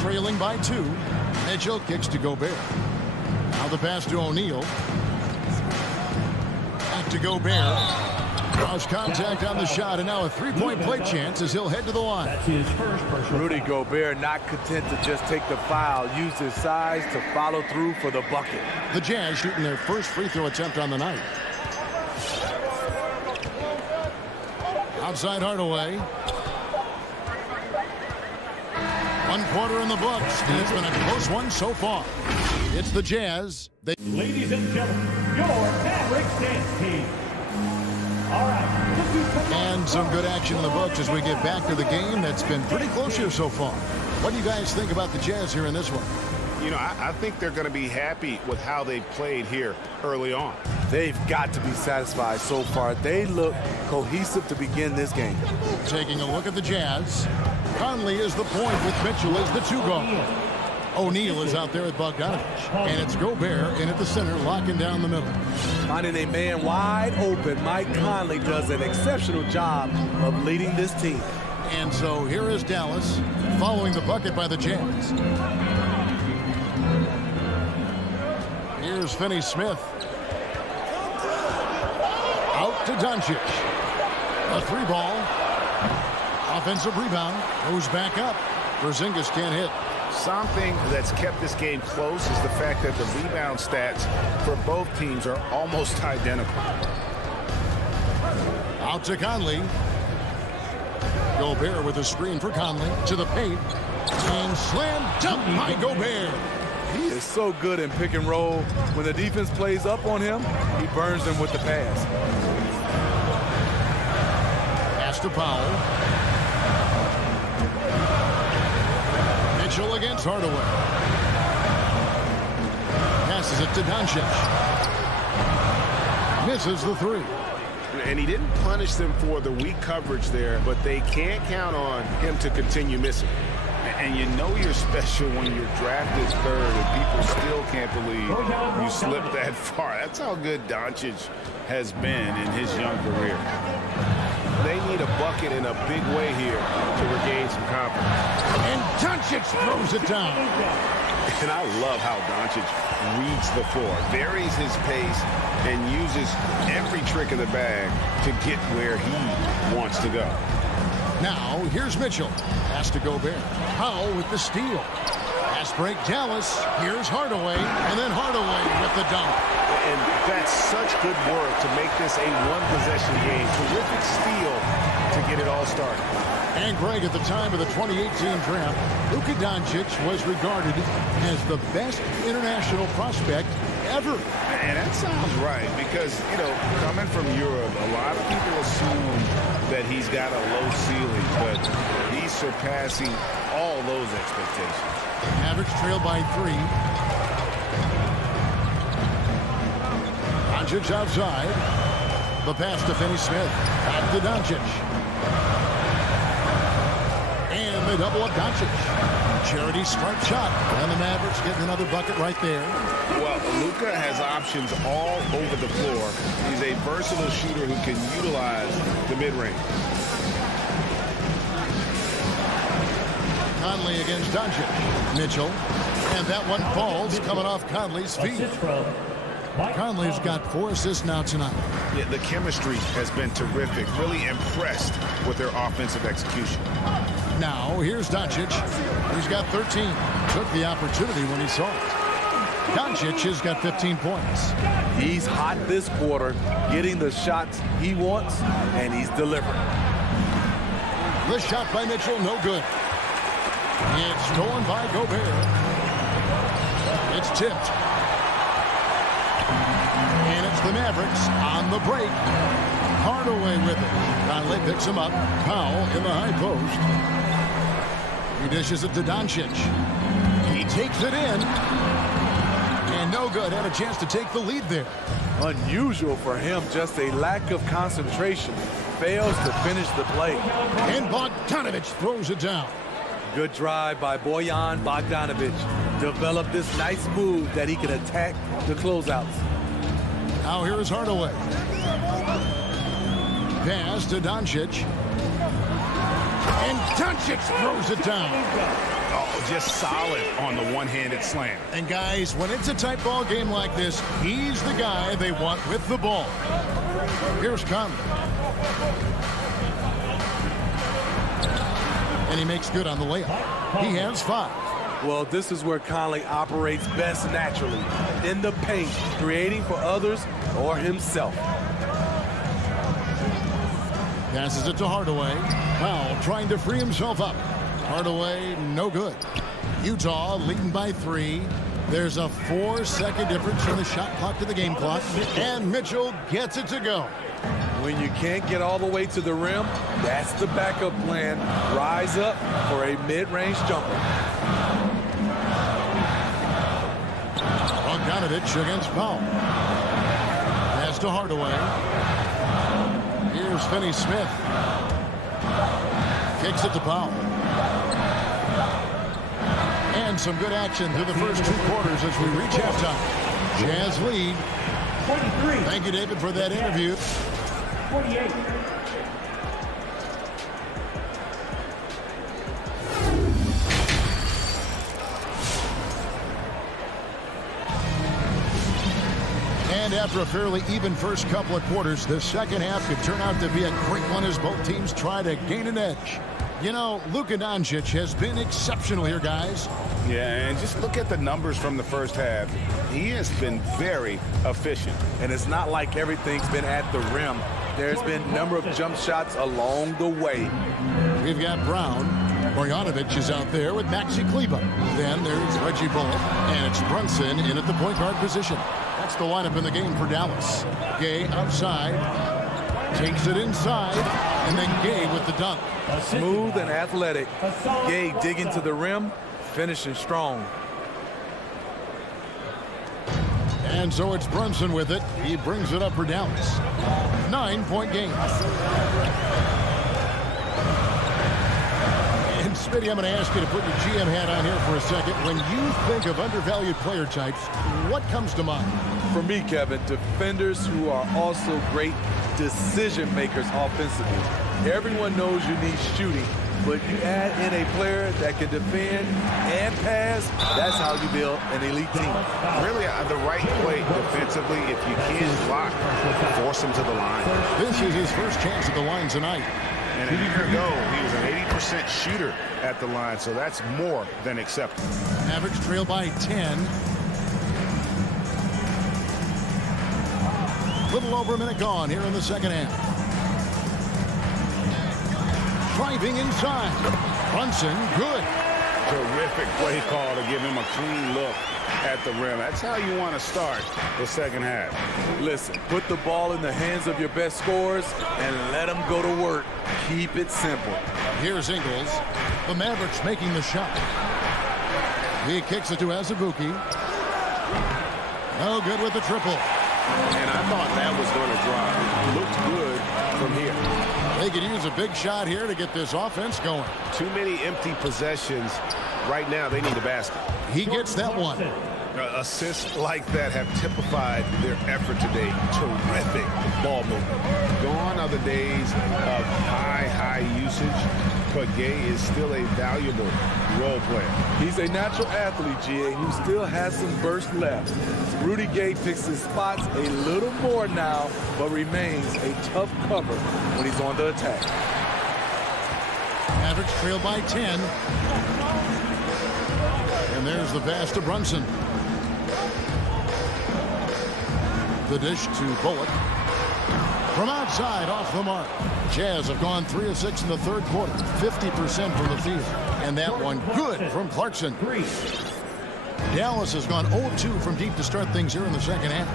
Trailing by 2. Mitchell kicks to Gobert. Now the pass to O'Neal. Back to Gobert. Cross contact on the shot, and now a three-point play chance as he'll head to the line. That's his first personal. Rudy Gobert not content to just take the foul, use his size to follow through for the bucket. The Jazz shooting their first free throw attempt on the night. Outside Hardaway. 1 quarter in the books, and it's been a close one so far. It's the Jazz. Ladies and gentlemen, your Mavericks dance team. All right. And some good action in the books as we get back to the game that's been pretty close here so far. What do you guys think about the Jazz here in this one? You know, I think they're going to be happy with how they've played here early on. They've got to be satisfied so far. They look cohesive to begin this game. Taking a look at the Jazz. Conley is the point with Mitchell as the 2 guard. O'Neal is out there at Bogdanovic. And it's Gobert in at the center, locking down the middle. Finding a man wide open, Mike Conley does an exceptional job of leading this team. And so here is Dallas following the bucket by the Jazz. Here's Finney Smith. Out to Doncic. A 3-ball. Offensive rebound. Goes back up. Porzingis can't hit. Something that's kept this game close is the fact that the rebound stats for both teams are almost identical. Out to Conley. Gobert with a screen for Conley. To the paint. And slam dunk by Gobert. He is so good in pick and roll. When the defense plays up on him, he burns them with the pass. Pass to Powell. Mitchell against Hardaway. Passes it to Doncic. Misses the 3. And he didn't punish them for the weak coverage there, but they can't count on him to continue missing. And you know you're special when you're drafted 3rd and people still can't believe you slipped that far. That's how good Doncic has been in his young career. They need a bucket in a big way here to regain some confidence. And Doncic throws it down. And I love how Doncic reads the floor, varies his pace, and uses every trick in the bag to get where he wants to go. Now, here's Mitchell. Pass to Gobert. Powell with the steal. Pass break, Dallas. Here's Hardaway, and then Hardaway with the dunk. And that's such good work to make this a one-possession game. Terrific steal to get it all started. And Greg, at the time of the 2018 draft, Luka Doncic was regarded as the best international prospect ever. And that sounds right because, you know, coming from Europe, a lot of people assume that he's got a low ceiling, but he's surpassing all those expectations. Mavericks trail by 3. Doncic outside. The pass to Finney Smith. Back to Doncic. And they double up Doncic. Charity stripe shot. And the Mavericks getting another bucket right there. Well, Luka has options all over the floor. He's a versatile shooter who can utilize the mid-range. Conley against Doncic. Mitchell. And that one falls coming off Conley's feet. Conley's got 4 assists now tonight. Yeah, the chemistry has been terrific. Really impressed with their offensive execution. Now, here's Doncic. He's got 13. Took the opportunity when he saw it. Doncic has got 15 points. He's hot this quarter, getting the shots he wants, and he's delivering. The shot by Mitchell, no good. It's stolen by Gobert. It's tipped. And it's the Mavericks on the break. Hardaway with it. Conley picks him up. Powell in the high post. He dishes it to Doncic. He takes it in. And no good. Had a chance to take the lead there. Unusual for him, just a lack of concentration. Fails to finish the play. And Bogdanovic throws it down. Good drive by Bojan Bogdanovic. Developed this nice move that he can attack the closeouts. Now here is Hardaway. Pass to Doncic. And Doncic throws it down. Oh, just solid on the one-handed slam. And guys, when it's a tight ball game like this, he's the guy they want with the ball. Here's Conley. And he makes good on the layup. He has 5. Well, this is where Conley operates best naturally. In the paint, creating for others or himself. Passes it to Hardaway. Powell trying to free himself up. Hardaway, no good. Utah leading by 3. There's a 4-second difference from the shot clock to the game clock. And Mitchell gets it to go. When you can't get all the way to the rim, that's the backup plan. Rise up for a mid-range jumper. Bogdanovic against Powell. Pass to Hardaway. Here's Finney-Smith. Kicks it to Powell. And some good action through the first 2 quarters as we reach halftime. Jazz lead. 23. Thank you, David, for that interview. 48. And after a fairly even first couple of quarters, the second half could turn out to be a great one as both teams try to gain an edge. You know, Luka Doncic has been exceptional here, guys. Yeah, and just look at the numbers from the first half. He has been very efficient. And it's not like everything's been at the rim. There's been a number of jump shots along the way. We've got Brown. Bogdanovic is out there with Maxi Kleber. Then there's Reggie Bullock, and it's Brunson in at the point guard position. That's the lineup in the game for Dallas. Gay outside, takes it inside, and then Gay with the dunk. Smooth and athletic. Gay digging to the rim, finishing strong. And so it's Brunson with it. He brings it up for Dallas. 9-point game. And Smitty, I'm going to ask you to put your GM hat on here for a second. When you think of undervalued player types, what comes to mind? For me, Kevin, defenders who are also great decision makers offensively. Everyone knows you need shooting, but you add in a player that can defend and pass, that's how you build an elite team. Really, the right play defensively, if you can't block, force him to the line. This is his first chance at the line tonight. And a year ago, he was an 80% shooter at the line, so that's more than acceptable. Mavericks trail by 10. Little over a minute gone here in the second half. Driving inside. Brunson, good. Terrific play call to give him a clean look at the rim. That's how you want to start the second half. Listen, put the ball in the hands of your best scorers and let them go to work. Keep it simple. Here's Ingles. The Mavericks making the shot. He kicks it to Azubuike. No good with the triple. And I thought that was going to drive. Looked good from here. They could use a big shot here to get this offense going. Too many empty possessions. Right now, they need a basket. He gets that one. Assists like that have typified their effort today. Terrific ball movement. Gone are the days of high usage, but Gay is still a valuable role player. He's a natural athlete, GA, who still has some burst left. Rudy Gay picks his spots a little more now, but remains a tough cover when he's on the attack. Mavericks trail by 10. And there's the pass to Brunson. The dish to Bullock. From outside, off the mark. Jazz have gone 3 of 6 in the third quarter. 50% from the field. And that one good from Clarkson. Dallas has gone 0-2 from deep to start things here in the second half.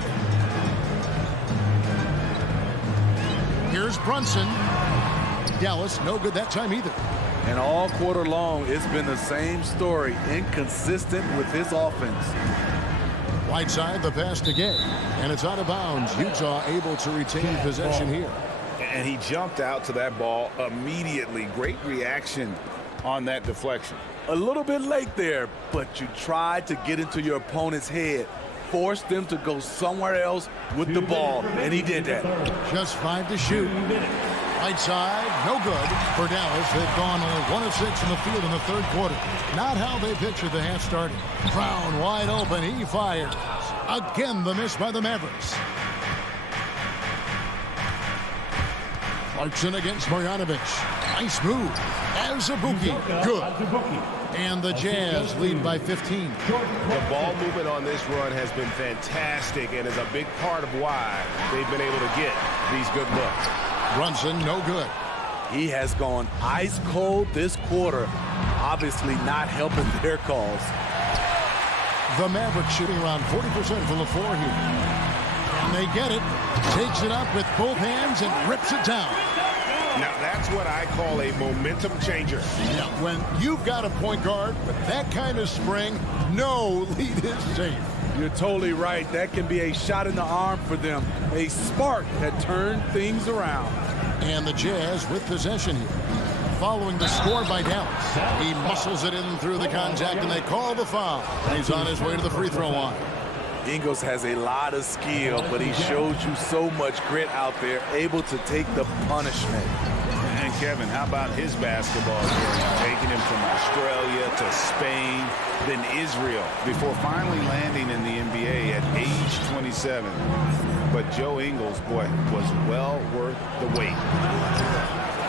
Here's Brunson. Dallas, no good that time either. And all quarter long, it's been the same story, inconsistent with his offense. Whiteside, the pass to Gay, and it's out of bounds. Utah able to retain possession here. And he jumped out to that ball immediately. Great reaction on that deflection. A little bit late there, but you tried to get into your opponent's head, force them to go somewhere else with the ball, and he did that. Just 5 to shoot. Whiteside, no good for Dallas. They've gone only 1 of 6 in the field in the third quarter. Not how they pictured the half starting. Brown wide open. He fires. Again, the miss by the Mavericks. Clarkson against Marjanovic. Nice move. Azubuike, good. And the Jazz lead by 15. The ball movement on this run has been fantastic and is a big part of why they've been able to get these good looks. Brunson, no good. He has gone ice cold this quarter, obviously not helping their cause. The Mavericks shooting around 40% from the floor here. And they get it. Takes it up with both hands and rips it down. Now that's what I call a momentum changer. Yeah, when you've got a point guard with that kind of spring, no lead is safe. You're totally right. That can be a shot in the arm for them. A spark that turned things around. And the Jazz with possession here. Following the score by Dallas. He muscles it in through the contact, and they call the foul. He's on his way to the free throw line. Ingles has a lot of skill, but he shows you so much grit out there, able to take the punishment. And Kevin, how about his basketball journey? Taking him from Australia to Spain, then Israel, before finally landing in the NBA at age 27. But Joe Ingles, boy, was well worth the wait.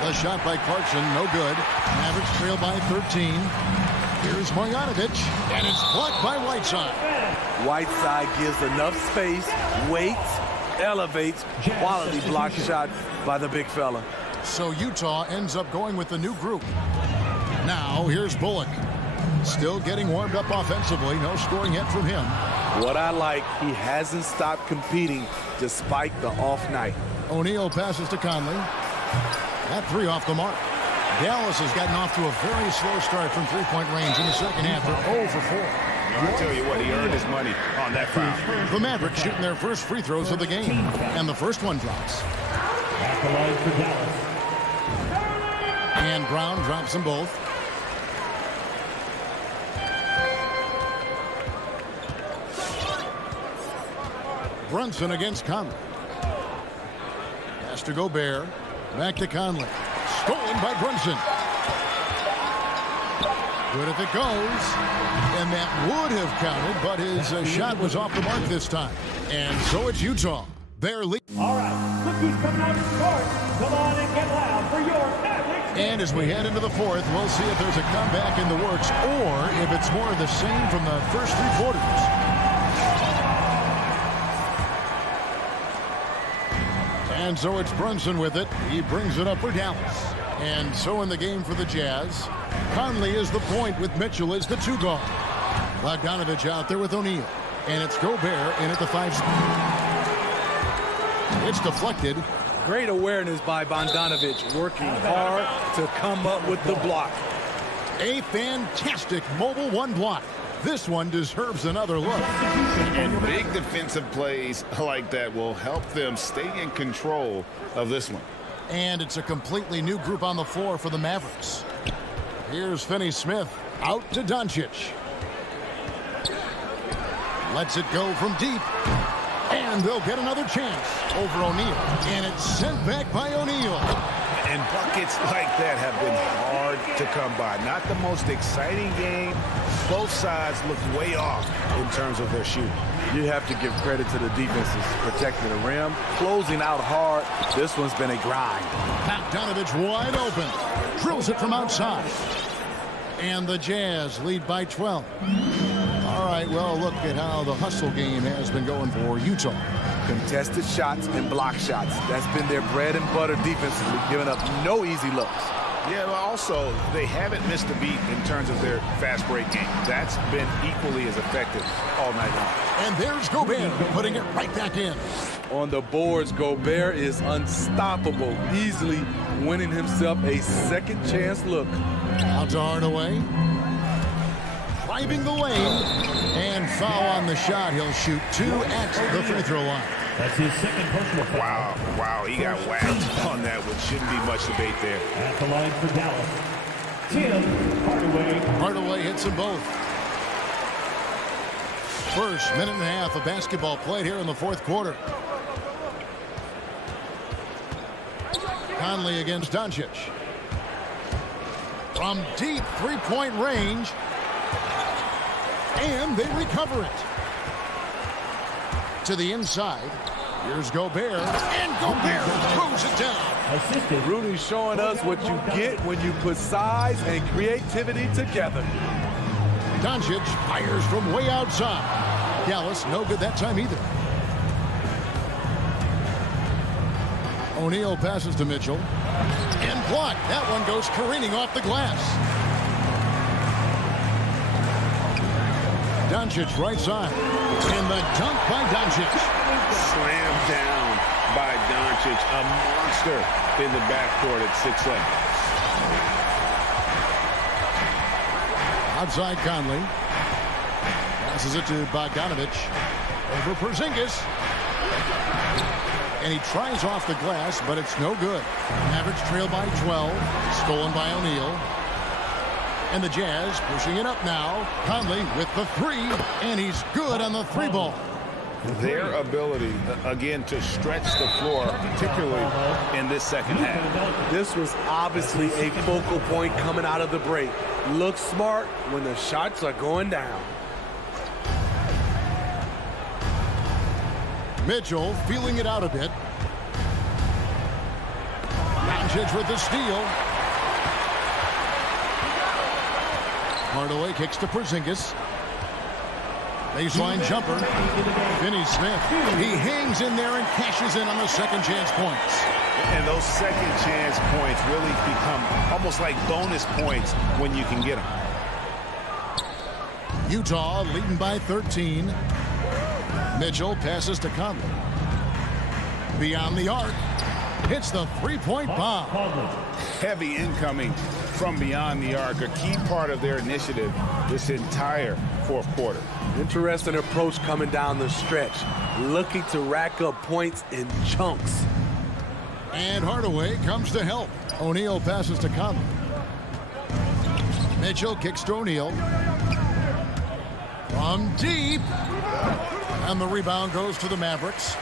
The shot by Clarkson, no good. Mavericks trail by 13. Here's Marjanovic, and it's blocked by Whiteside. Whiteside gives enough space, waits, elevates, quality block shot by the big fella. So Utah ends up going with the new group. Now here's Bullock. Still getting warmed up offensively. No scoring yet from him. What I like, he hasn't stopped competing despite the off night. O'Neal passes to Conley. That 3 off the mark. Dallas has gotten off to a very slow start from three-point range in the second half. They're 0 for 4. I'll tell you what, he earned his money on that foul. The Mavericks shooting their first free throws of the game. And the first one drops. At the line for Dallas. And Brown drops them both. Brunson against Conley. Pass to Gobert. Back to Conley. Stolen by Brunson. Good if it goes. And that would have counted, but his shot was off the mark this time. And so it's Utah. They're leading. All right, look who's coming out to start. Come on and get loud for your Mavericks. And as we head into the fourth, we'll see if there's a comeback in the works or if it's more of the same from the first 3 quarters. And so it's Brunson with it. He brings it up for Dallas. And so in the game for the Jazz, Conley is the point with Mitchell as the 2 guard. Bogdanovich out there with O'Neal. And it's Gobert in at the 5 spot. It's deflected. Great awareness by Bogdanovich, working hard to come up with the block. A fantastic mobile 1 block. This one deserves another look. And big defensive plays like that will help them stay in control of this one. And it's a completely new group on the floor for the Mavericks. Here's Finney-Smith out to Doncic. Lets it go from deep. And they'll get another chance over O'Neal. And it's sent back by O'Neal. And buckets like that have been hard to come by. Not the most exciting game. Both sides look way off in terms of their shooting. You have to give credit to the defenses protecting the rim, closing out hard. This one's been a grind. Bogdanovich wide open. Drills it from outside. And the Jazz lead by 12. All right, well, look at how the hustle game has been going for Utah. Contested shots and block shots. That's been their bread and butter defensively, giving up no easy looks. Yeah, but also, they haven't missed a beat in terms of their fast break game. That's been equally as effective all night long. And there's Gobert putting it right back in. On the boards, Gobert is unstoppable, easily winning himself a second chance look. Out to Hardaway. Driving the lane. And foul on the shot. He'll shoot 2 at the free throw line. That's his second personal foul. Wow, he got whacked on that one. Shouldn't be much debate there. At the line for Dallas, Tim Hardaway. Hardaway hits them both. First minute and a half of basketball played here in the fourth quarter. Conley against Doncic. From deep three-point range. And they recover it. To the inside. Here's Gobert. And Gobert throws it down. Assisted. Rudy's showing us what you get when you put size and creativity together. Doncic fires from way outside. Dallas no good that time either. O'Neal passes to Mitchell. And blocked. That one goes careening off the glass. Doncic right side. And the dunk by Doncic. Slammed down by Doncic. A monster in the backcourt at 6'7". Outside Conley. Passes it to Bogdanovich. Over Porzingis. And he tries off the glass, but it's no good. Mavericks trail by 12. Stolen by O'Neal. And the Jazz pushing it up now. Conley with the three. And he's good on the three ball. Their ability, again, to stretch the floor, particularly in this second half. This was obviously a focal point coming out of the break. Look smart when the shots are going down. Mitchell feeling it out a bit. Doncic with the steal. Hardaway kicks to Porzingis. Baseline jumper. Finney Smith. He hangs in there and cashes in on the second chance points. And those second chance points really become almost like bonus points when you can get them. Utah leading by 13. Mitchell passes to Conley. Beyond the arc. Hits the three-point bomb. Heavy incoming from beyond the arc. A key part of their initiative this entire fourth quarter. Interesting approach coming down the stretch. Looking to rack up points in chunks. And Hardaway comes to help. O'Neal passes to Conley. Mitchell kicks to O'Neal. From deep. And the rebound goes to the Mavericks.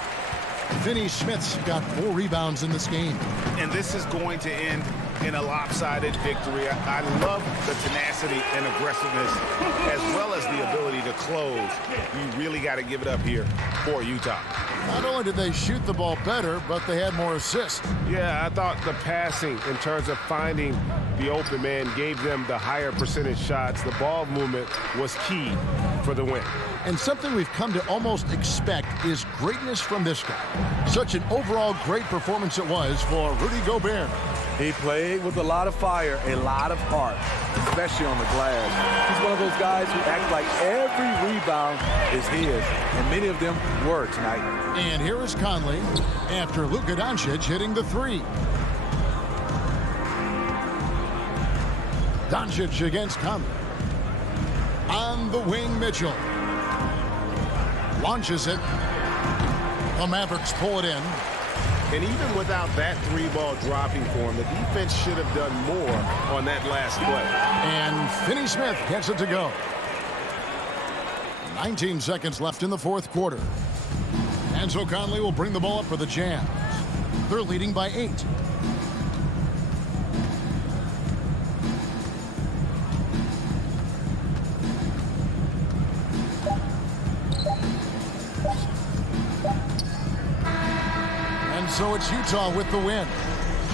Finney Smith's got 4 rebounds in this game. And this is going to end in a lopsided victory. I love the tenacity and aggressiveness as well as the ability to close. You really got to give it up here for Utah. Not only did they shoot the ball better, but they had more assists. Yeah, I thought the passing in terms of finding the open man gave them the higher percentage shots. The ball movement was key for the win. And something we've come to almost expect is greatness from this guy. Such an overall great performance it was for Rudy Gobert. He played with a lot of fire, a lot of heart, especially on the glass. He's one of those guys who act like every rebound is his, and many of them were tonight. And here is Conley after Luka Doncic hitting the three. Doncic against Conley. On the wing, Mitchell. Launches it. The Mavericks pull it in. And even without that three ball dropping for him, the defense should have done more on that last play. And Finney Smith gets it to go. 19 seconds left in the fourth quarter. And so Conley will bring the ball up for the Jazz. They're leading by 8. So it's Utah with the win.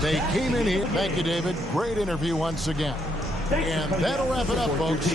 They came in here. Thank you, David. Great interview once again. And that'll wrap it up, folks.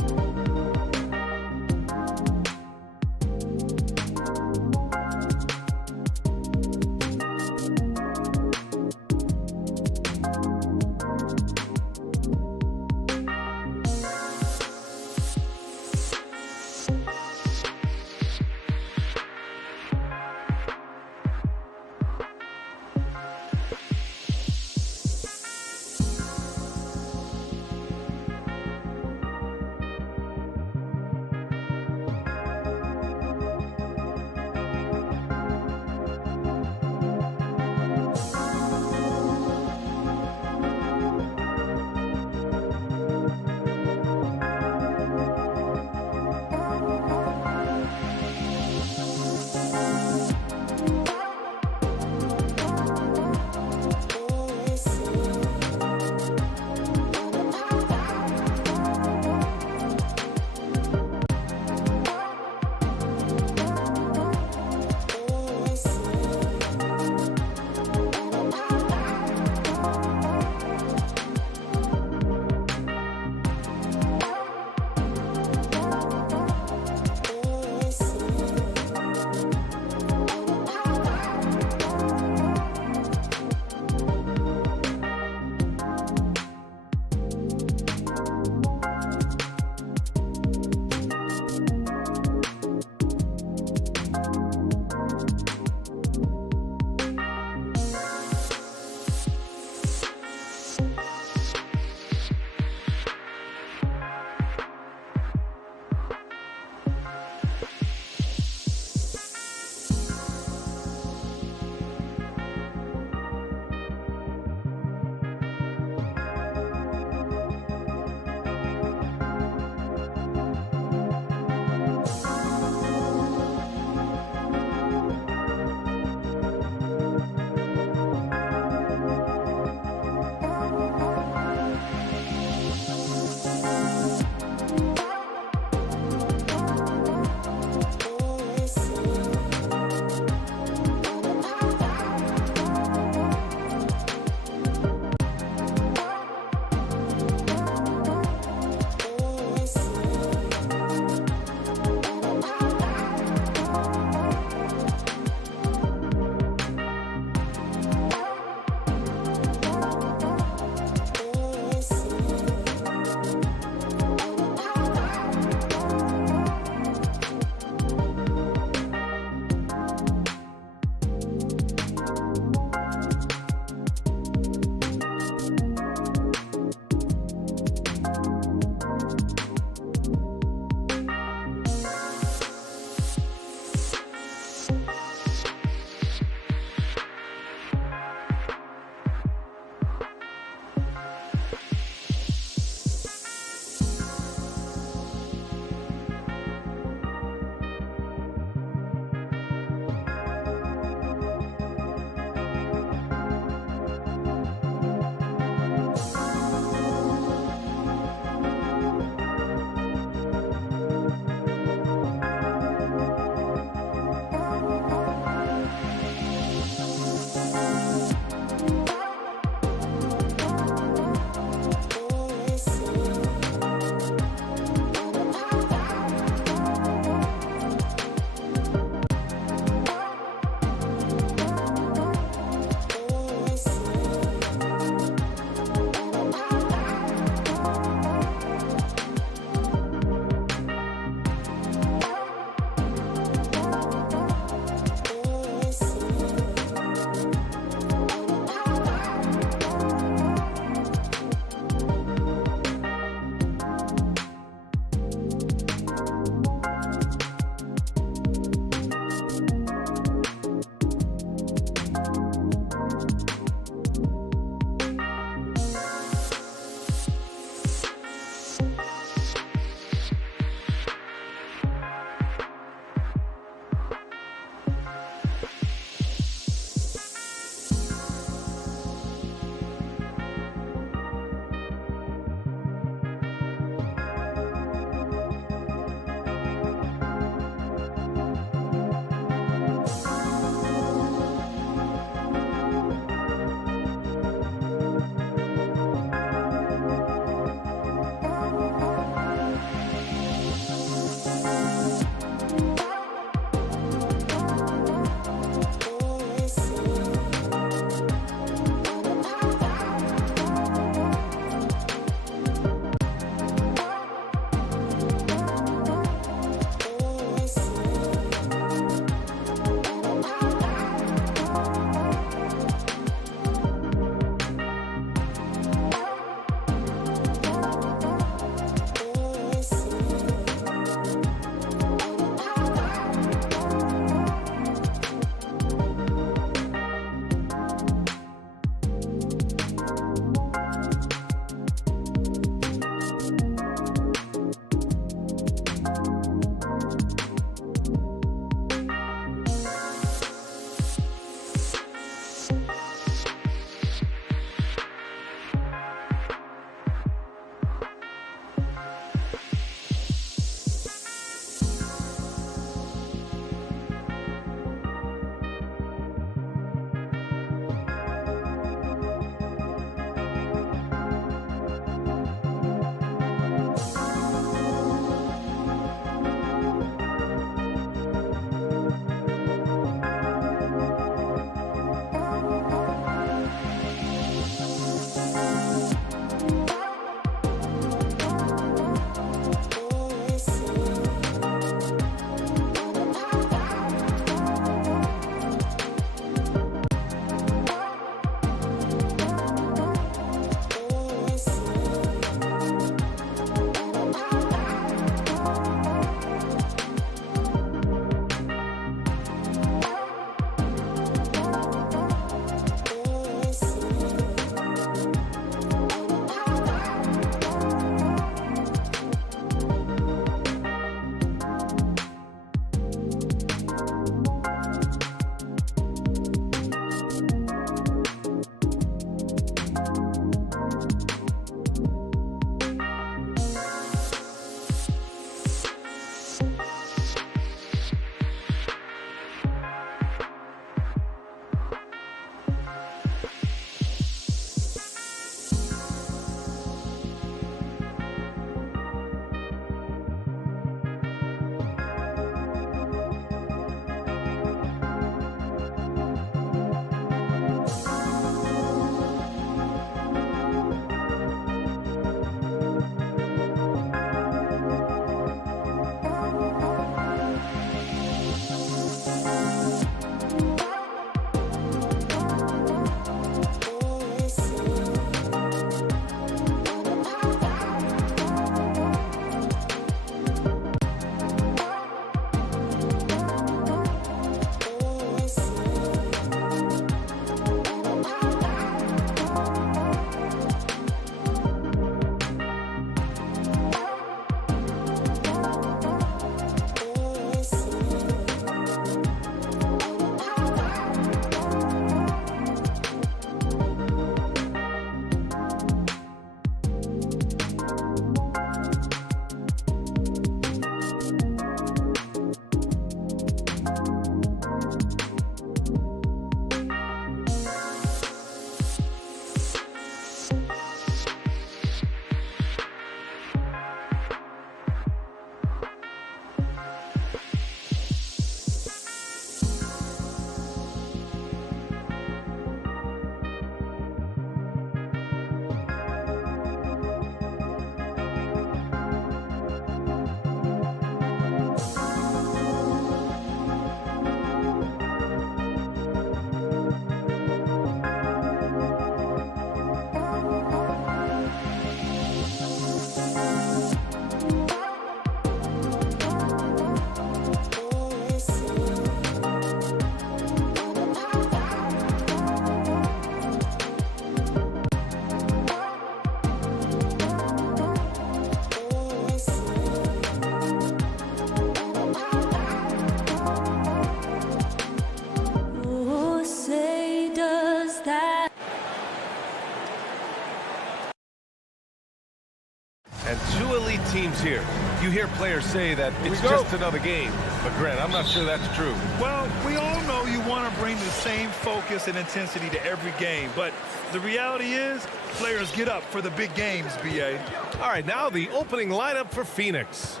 here. You hear players say that it's just another game. But, Grant, I'm not sure that's true. Well, we all know you want to bring the same focus and intensity to every game. But the reality is players get up for the big games, B.A. All right, now the opening lineup for Phoenix.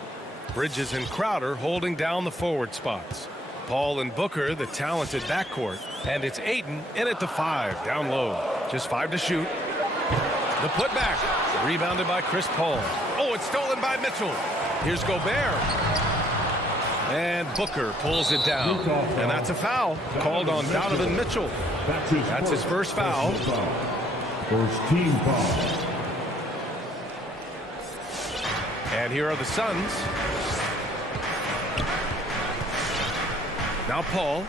Bridges and Crowder holding down the forward spots. Paul and Booker, the talented backcourt. And it's Ayton in at the 5, down low. Just 5 to shoot. The putback, rebounded by Chris Paul. Oh, it's stolen by Mitchell. Here's Gobert. And Booker pulls it down. And that's a foul called on Donovan Mitchell. That's his first foul. First team foul. And here are the Suns. Now Paul.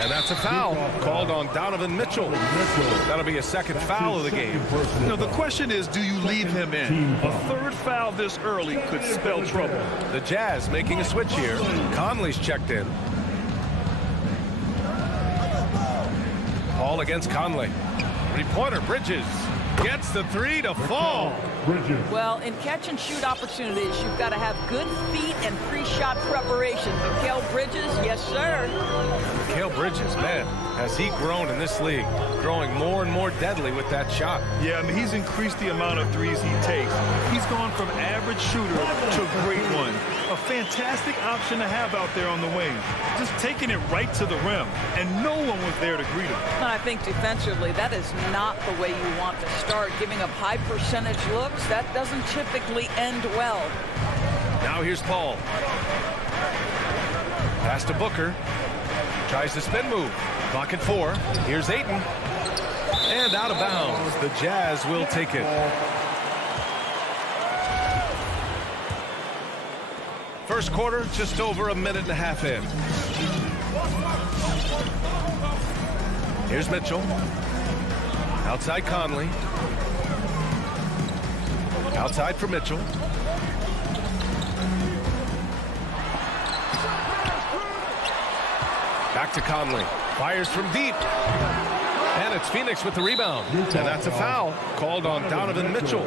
And that's a foul called on Donovan Mitchell. That'll be a second foul of the game. You know, the question is, do you leave him in? A third foul this early could spell trouble. The Jazz making a switch here. Conley's checked in. Paul against Conley. Three-pointer, Bridges gets the 3 to fall. Well, in catch-and-shoot opportunities, you've got to have good feet and pre-shot preparation. Mikal Bridges, yes, sir. Mikal Bridges, man, has he grown in this league, growing more and more deadly with that shot. Yeah, I mean, he's increased the amount of threes he takes. He's gone from average shooter to a great one. A fantastic option to have out there on the wing. Just taking it right to the rim, and no one was there to greet him. And I think defensively, that is not the way you want to start. Giving up high percentage looks, that doesn't typically end well. Now here's Paul. Pass to Booker. Tries the spin move. Clock at 4. Here's Ayton. And out of bounds. The Jazz will take it. First quarter, just over a minute and a half in. Here's Mitchell. Outside Conley. Outside for Mitchell. Back to Conley. Fires from deep. And it's Phoenix with the rebound. And that's a foul called on Donovan Mitchell.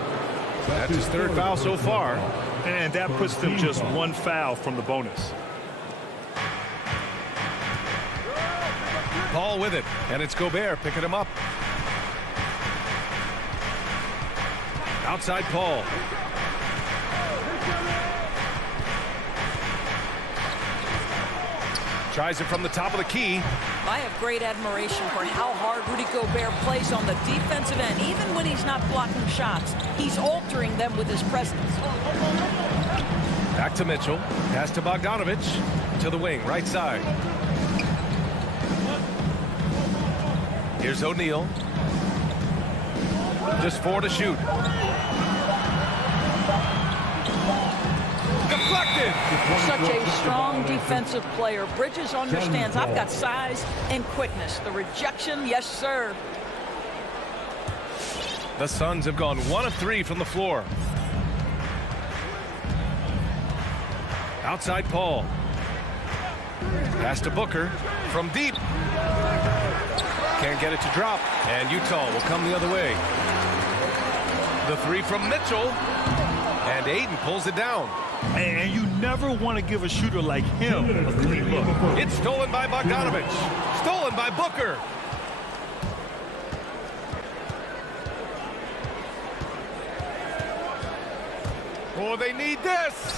That's his third foul so far. And that puts them just one foul from the bonus. Paul with it. And it's Gobert picking him up. Outside Paul. Tries it from the top of the key. I have great admiration for how hard Rudy Gobert plays on the defensive end. Even when he's not blocking shots, he's altering them with his presence. Back to Mitchell. Pass to Bogdanovich. To the wing, right side. Here's O'Neal. Just 4 to shoot. Deflected. Such a strong defensive player. Bridges understands I've got size and quickness. The rejection, yes, sir. The Suns have gone 1 of 3 from the floor. Outside Paul. Pass to Booker from deep. Can't get it to drop. And Utah will come the other way. The 3 from Mitchell. And Ayton pulls it down. And you never want to give a shooter like him a clean look. It's stolen by Bogdanovich. Stolen by Booker. Oh, they need this.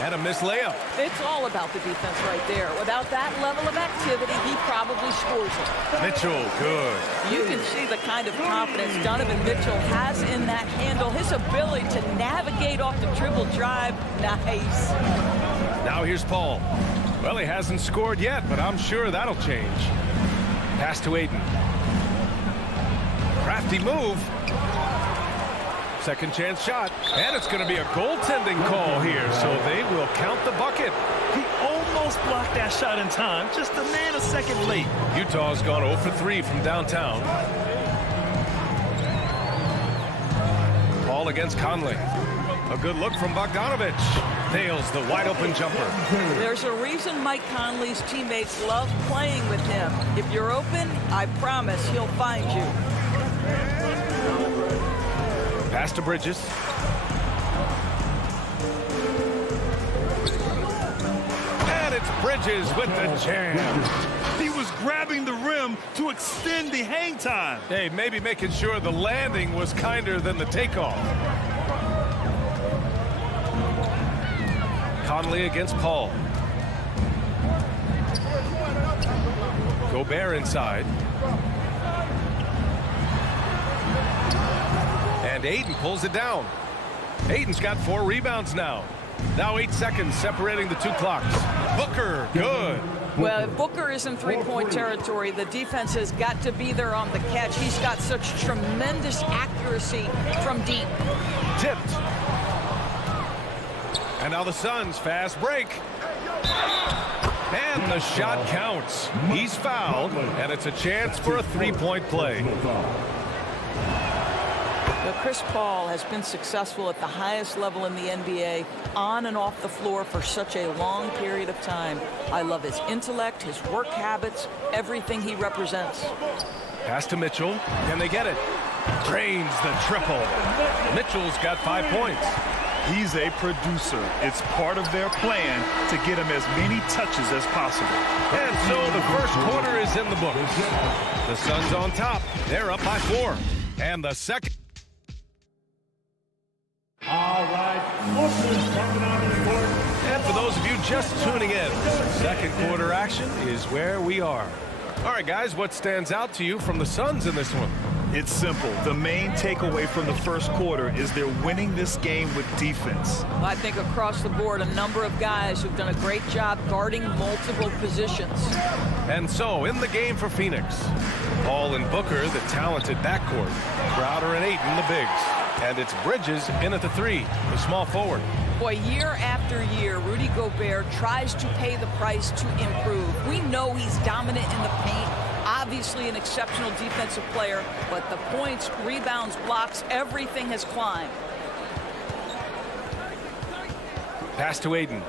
And a missed layup. It's all about the defense right there. Without that level of activity, he probably scores it. Mitchell, good. You can see the kind of confidence Donovan Mitchell has in that handle. His ability to navigate off the dribble drive, nice. Now here's Paul. Well, he hasn't scored yet, but I'm sure that'll change. Pass to Ayton. Crafty move. Second chance shot. And it's going to be a goaltending call here, so they will count the bucket. He almost blocked that shot in time. Just a man a second late. Utah's gone 0 for 3 from downtown. Paul against Conley. A good look from Bogdanovich. Nails the wide open jumper. There's a reason Mike Conley's teammates love playing with him. If you're open, I promise he'll find you. Pass to Bridges. And it's Bridges with the jam. He was grabbing the rim to extend the hang time. Hey, maybe making sure the landing was kinder than the takeoff. Conley against Paul. Gobert inside. And Ayton pulls it down. Ayton's got 4 rebounds now. Now 8 seconds separating the 2 clocks. Booker, good. Well, if Booker is in three-point territory, the defense has got to be there on the catch. He's got such tremendous accuracy from deep. Tipped. And now the Suns, fast break. And the shot counts. He's fouled, and it's a chance for a 3-point play. Well, Chris Paul has been successful at the highest level in the NBA, on and off the floor for such a long period of time. I love his intellect, his work habits, everything he represents. Pass to Mitchell. Can they get it? Drains the triple. Mitchell's got 5 points. He's a producer. It's part of their plan to get him as many touches as possible. And so the first quarter is in the books. The Suns on top. They're up by 4. And the second. All right. And for those of you just tuning in, second quarter action is where we are. All right, guys, what stands out to you from the Suns in this one? It's simple. The main takeaway from the first quarter is they're winning this game with defense. I think across the board, a number of guys who've done a great job guarding multiple positions. And so, in the game for Phoenix, Paul and Booker, the talented backcourt. Crowder and Ayton, the bigs. And it's Bridges in at the 3, the small forward. Boy, year after year, Rudy Gobert tries to pay the price to improve. We know he's dominant in the paint, obviously an exceptional defensive player, but the points, rebounds, blocks, everything has climbed. Pass to Ayton.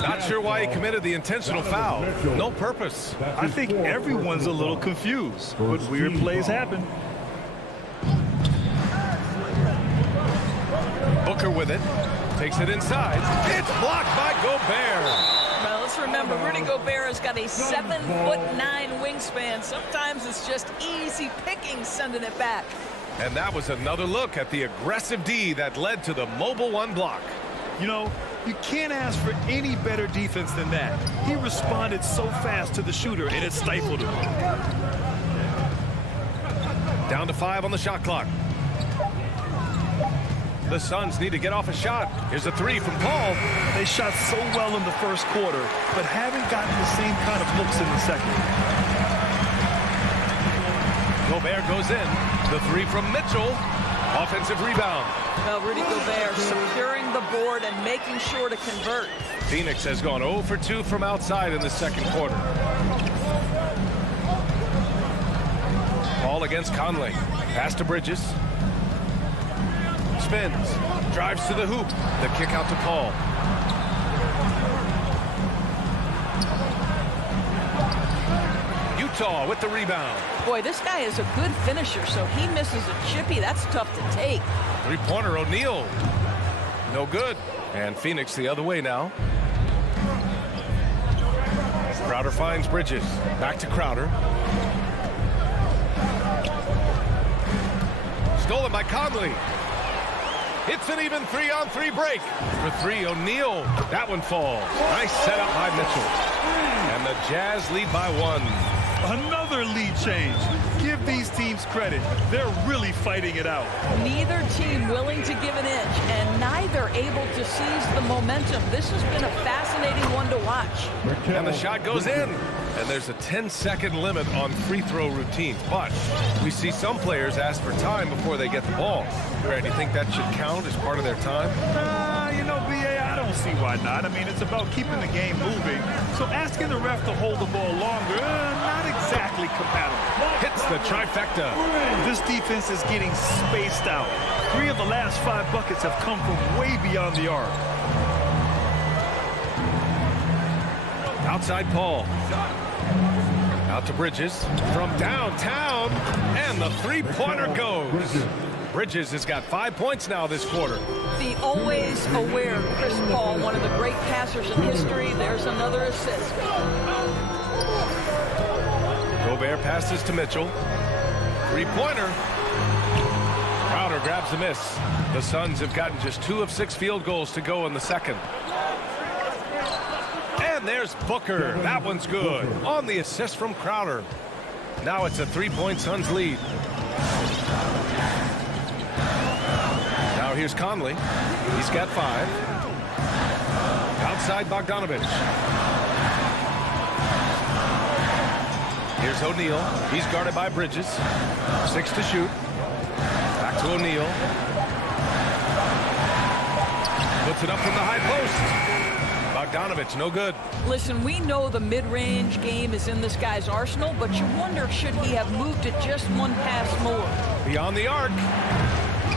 Not sure why he committed the intentional foul. No purpose. I think everyone's a little confused, but weird plays happen. Booker with it. Takes it inside. It's blocked by Gobert. Well, let's remember, Rudy Gobert has got a 7'9" wingspan. Sometimes it's just easy picking sending it back. And that was another look at the aggressive D that led to the mobile 1 block. You know, you can't ask for any better defense than that. He responded so fast to the shooter, and it stifled him. Down to 5 on the shot clock. The Suns need to get off a shot. Here's a 3 from Paul. They shot so well in the first quarter, but haven't gotten the same kind of looks in the second. Gobert goes in. The 3 from Mitchell. Offensive rebound. Well, Rudy Gobert securing the board and making sure to convert. Phoenix has gone 0 for 2 from outside in the second quarter. Paul against Conley. Pass to Bridges. Spins. Drives to the hoop. The kick out to Paul. Utah with the rebound. Boy, this guy is a good finisher, so he misses a chippy. That's tough to take. 3-pointer O'Neal. No good. And Phoenix the other way now. Crowder finds Bridges. Back to Crowder. Stolen by Conley. It's an even 3-on-3 break. For 3, O'Neal. That one falls. Nice setup by Mitchell. And the Jazz lead by 1. Another lead change. Give these teams credit. They're really fighting it out. Neither team willing to give an inch, and neither able to seize the momentum. This has been a fascinating one to watch. And the shot goes in. And there's a 10-second limit on free throw routines. But we see some players ask for time before they get the ball. Grant, do you think that should count as part of their time? You know, B.A., I don't see why not. I mean, it's about keeping the game moving. So asking the ref to hold the ball longer, not exactly compatible. Hits the trifecta. This defense is getting spaced out. 3 of the last 5 buckets have come from way beyond the arc. Outside Paul. Out to Bridges from downtown, and the 3-pointer goes. Bridges has got 5 points now this quarter. The always aware Chris Paul, one of the great passers in history. There's another assist. Gobert passes to Mitchell. Three-pointer. Crowder grabs the miss. The Suns have gotten just 2 of 6 field goals to go in the second. And there's Booker. That one's good. On the assist from Crowder. Now it's a 3-point Suns lead. Now here's Conley. He's got 5. Outside Bogdanovich. Here's O'Neal. He's guarded by Bridges. 6 to shoot. Back to O'Neal. Puts it up from the high post. Bogdanovich, no good. Listen, we know the mid-range game is in this guy's arsenal, but you wonder, should he have moved it just one pass more? Beyond the arc.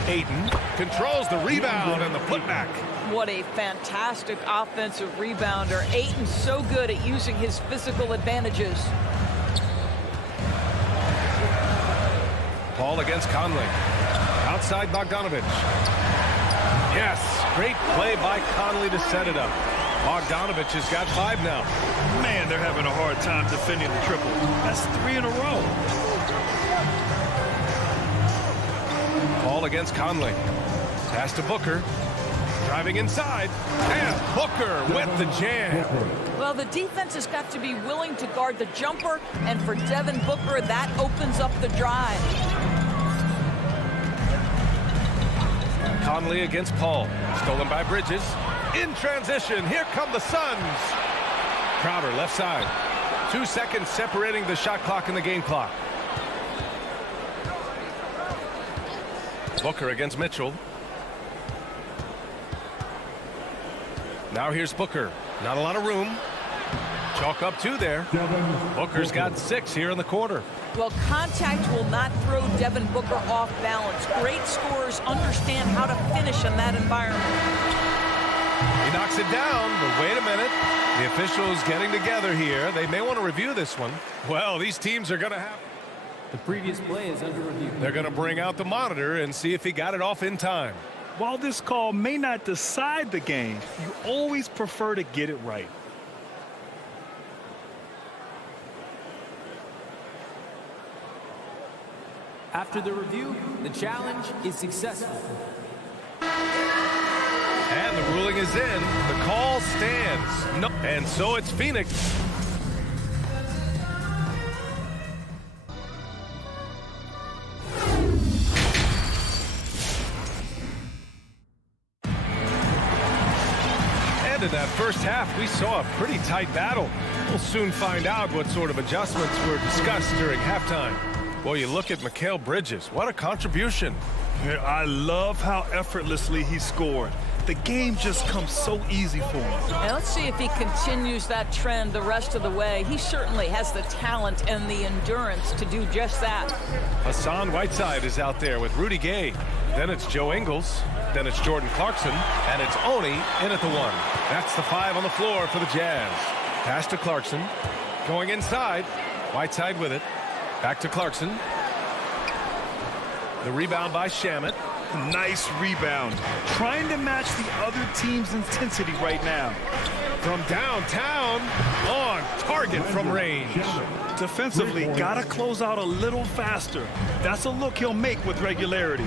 Ayton controls the rebound and the putback. What a fantastic offensive rebounder. Ayton's so good at using his physical advantages. Paul against Conley. Outside Bogdanovich. Yes, great play by Conley to set it up. Bogdanovich has got 5 now. Man, they're having a hard time defending the triple. That's 3 in a row. Paul against Conley. Pass to Booker. Driving inside. And Booker with the jam. Well, the defense has got to be willing to guard the jumper, and for Devin Booker, that opens up the drive. Conley against Paul. Stolen by Bridges. In transition, here come the Suns. Crowder left side. 2 seconds separating the shot clock and the game clock. Booker against Mitchell. Now here's Booker. Not a lot of room. Chalk up 2 there. Booker's got 6 here in the quarter. Well, contact will not throw Devin Booker off balance. Great scorers understand how to finish in that environment. He knocks it down, but wait a minute. The officials getting together here. They may want to review this one. Well, these teams are going to have... The previous play is under review. They're going to bring out the monitor and see if he got it off in time. While this call may not decide the game, you always prefer to get it right. After the review, the challenge is successful. And the ruling is in. The call stands. No. And so it's Phoenix. And in that first half, we saw a pretty tight battle. We'll soon find out what sort of adjustments were discussed during halftime. Boy, you look at Mikal Bridges. What a contribution. Yeah, I love how effortlessly he scored. The game just comes so easy for him. And let's see if he continues that trend the rest of the way. He certainly has the talent and the endurance to do just that. Hassan Whiteside is out there with Rudy Gay. Then it's Joe Ingles. Then it's Jordan Clarkson. And it's Oni in at the 1. That's the 5 on the floor for the Jazz. Pass to Clarkson. Going inside. Whiteside with it. Back to Clarkson. The rebound by Shamet. Nice rebound. Trying to match the other team's intensity right now. From downtown, on target from range. Defensively, gotta close out a little faster. That's a look he'll make with regularity.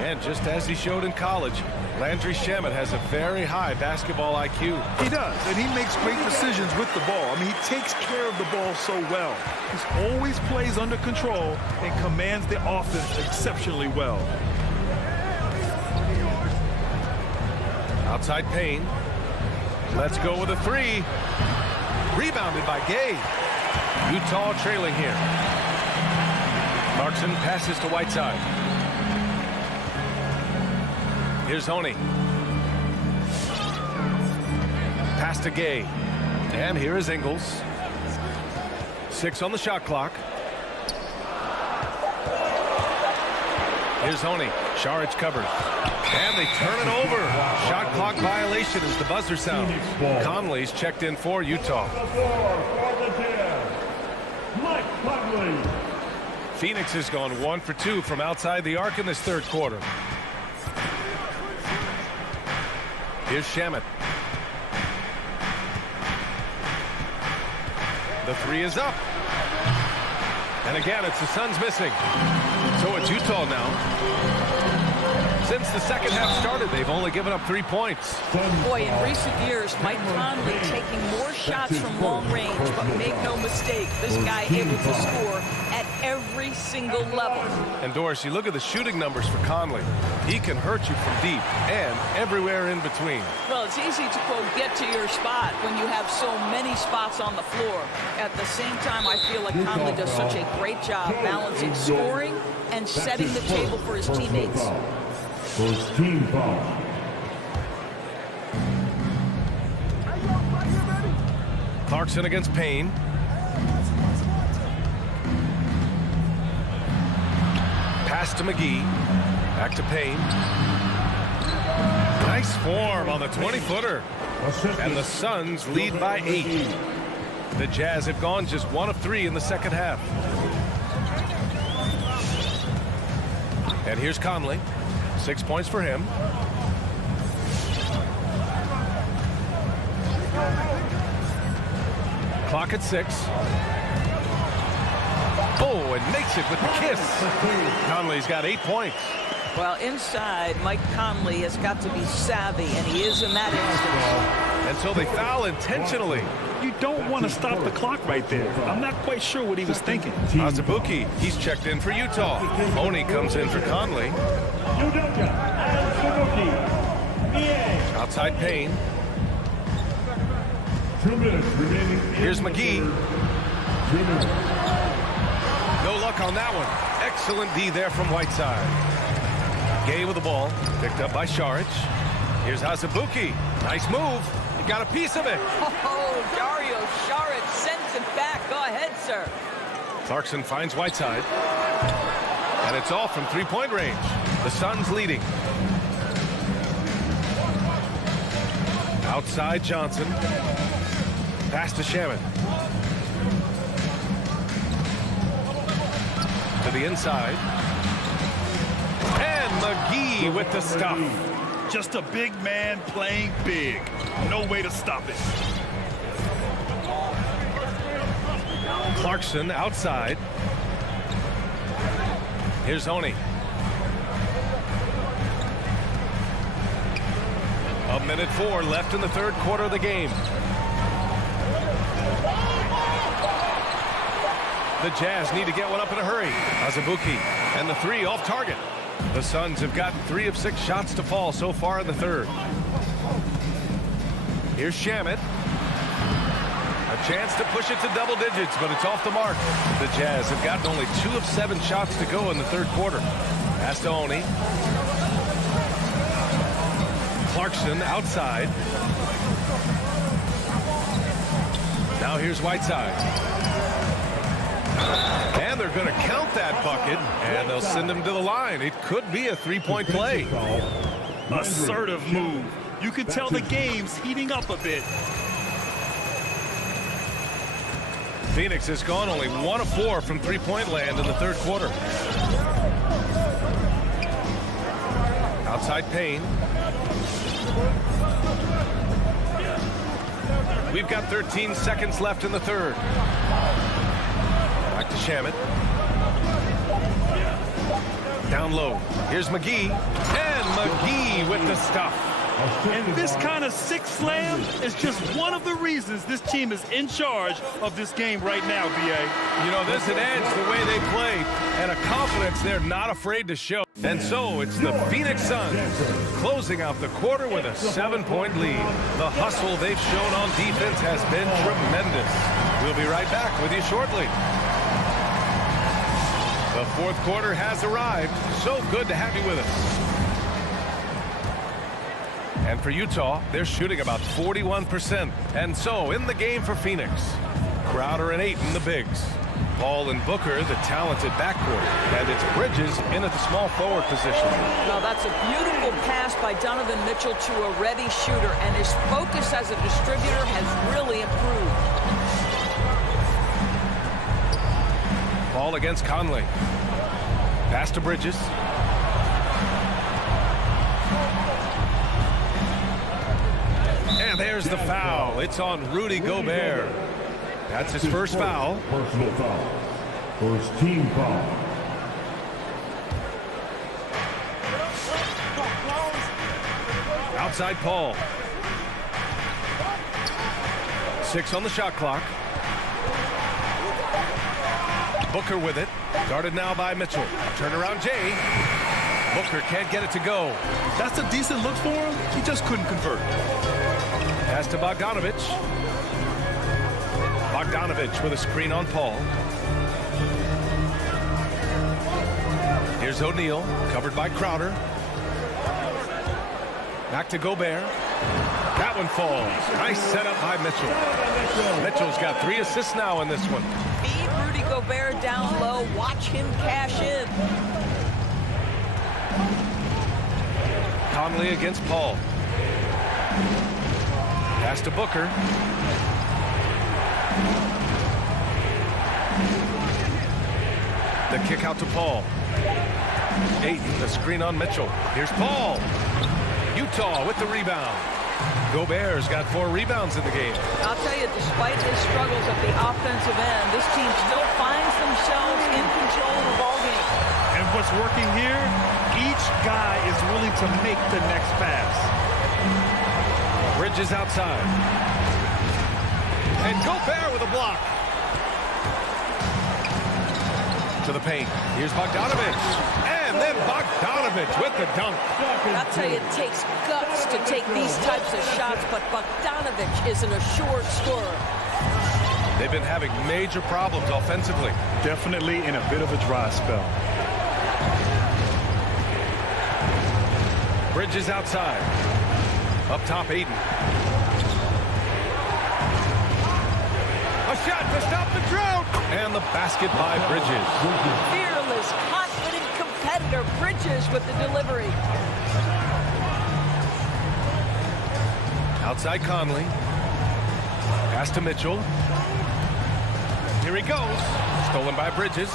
And just as he showed in college, Landry Shamet has a very high basketball IQ. He does, and he makes great decisions with the ball. I mean, he takes care of the ball so well. He always plays under control and commands the offense exceptionally well. Outside Payne. Let's go with a 3. Rebounded by Gay. Utah trailing here. Clarkson passes to Whiteside. Here's Oni. Pass to Gay. And here is Ingles. 6 on the shot clock. Here's Oni. Saric covers. And they turn it over. Shot clock violation as the buzzer sounds. Conley's checked in for Utah. Phoenix has gone 1 for 2 from outside the arc in this third quarter. Here's Shamet. The three is up. And again, it's the Suns missing. So it's Utah now. Since the second half started, they've only given up 3 points. Boy, in recent years, Mike Conley taking more shots from long range, but make no mistake, this guy able to score at every single level. And Doris, you look at the shooting numbers for Conley. He can hurt you from deep and everywhere in between. Well, it's easy to, quote, get to your spot when you have so many spots on the floor. At the same time, I feel like Conley does such a great job balancing scoring and setting the table for his teammates. First team foul. Clarkson against Payne. Pass to McGee. Back to Payne. Nice form on the 20-footer. And the Suns lead by 8. The Jazz have gone just 1 of 3 in the second half. And here's Conley. 6 points for him. Clock at 6. Oh, and makes it with the kiss. Conley's got 8 points. Well, inside, Mike Conley has got to be savvy, and he is in that instance. And so they foul intentionally. You don't want to stop the clock right there. I'm not quite sure what he was thinking. Azubuike, he's checked in for Utah. Oni comes in for Conley. Outside Payne. 2 minutes remaining. Here's McGee. 2 minutes. No luck on that one. Excellent D there from Whiteside. Gay with the ball. Picked up by Saric. Here's Azubuike. Nice move. He got a piece of it. Oh, Dario Saric sends it back. Go ahead, sir. Clarkson finds Whiteside. And it's all from three-point range. The Suns leading. Outside Johnson. Pass to Shamet. To the inside. And McGee with the stuff. Just a big man playing big. No way to stop it. Clarkson outside. Here's Oni. A minute 4 left in the third quarter of the game. The Jazz need to get one up in a hurry. Azubuike and the three off target. The Suns have gotten 3 of 6 shots to fall so far in the third. Here's Shamet. A chance to push it to double digits, but it's off the mark. The Jazz have gotten only 2 of 7 shots to go in the third quarter. Pass to Oni. Clarkson outside. Now here's Whiteside. And they're going to count that bucket, and they'll send him to the line. It could be a 3-point play. Assertive move. You can tell the game's heating up a bit. Phoenix has gone only 1 of 4 from three-point land in the third quarter. Outside Payne. We've got 13 seconds left in the third. Back to Shamet. Down low. Here's McGee. And McGee with the stuff. And this kind of six slam is just one of the reasons this team is in charge of this game right now, B.A. You know, there's an edge the way they play and a confidence they're not afraid to show. And so it's the Phoenix Suns closing out the quarter with a 7-point lead. The hustle they've shown on defense has been tremendous. We'll be right back with you shortly. The fourth quarter has arrived. So good to have you with us. And for Utah, they're shooting about 41%. And so in the game for Phoenix, Crowder and Ayton, the bigs. Paul and Booker, the talented backcourt. And it's Bridges in at the small forward position. Now that's a beautiful pass by Donovan Mitchell to a ready shooter, and his focus as a distributor has really improved. Paul against Conley. Pass to Bridges. And there's the foul. It's on Rudy Gobert. That's his first foul. Personal foul. First team foul. Outside Paul. 6 on the shot clock. Booker with it. Guarded now by Mitchell. Turnaround Jay. Booker can't get it to go. That's a decent look for him. He just couldn't convert. Pass to Bogdanovic. Bogdanovic with a screen on Paul. Here's O'Neal, covered by Crowder. Back to Gobert. That one falls. Nice setup by Mitchell. Mitchell's got 3 assists now in this one. Feed Rudy Gobert down low. Watch him cash in. Conley against Paul. Pass to Booker. The kick out to Paul. Ayton, the screen on Mitchell. Here's Paul. Utah with the rebound. Gobert's got 4 rebounds in the game. I'll tell you, despite his struggles at the offensive end, this team still finds themselves in control of the ballgame. And what's working here, each guy is willing to make the next pass. Bridges outside. And Gobert with a block. To the paint. Here's Bogdanovic. And then Bogdanovic with the dunk. I'll tell you, it takes guts to take these types of shots, but Bogdanovic is an assured scorer. They've been having major problems offensively. Definitely in a bit of a dry spell. Bridges outside. Up top, Ayton. A shot to stop the drought. And the basket by Bridges. Fearless, confident competitor. Bridges with the delivery. Outside Conley. Pass to Mitchell. Here he goes. Stolen by Bridges.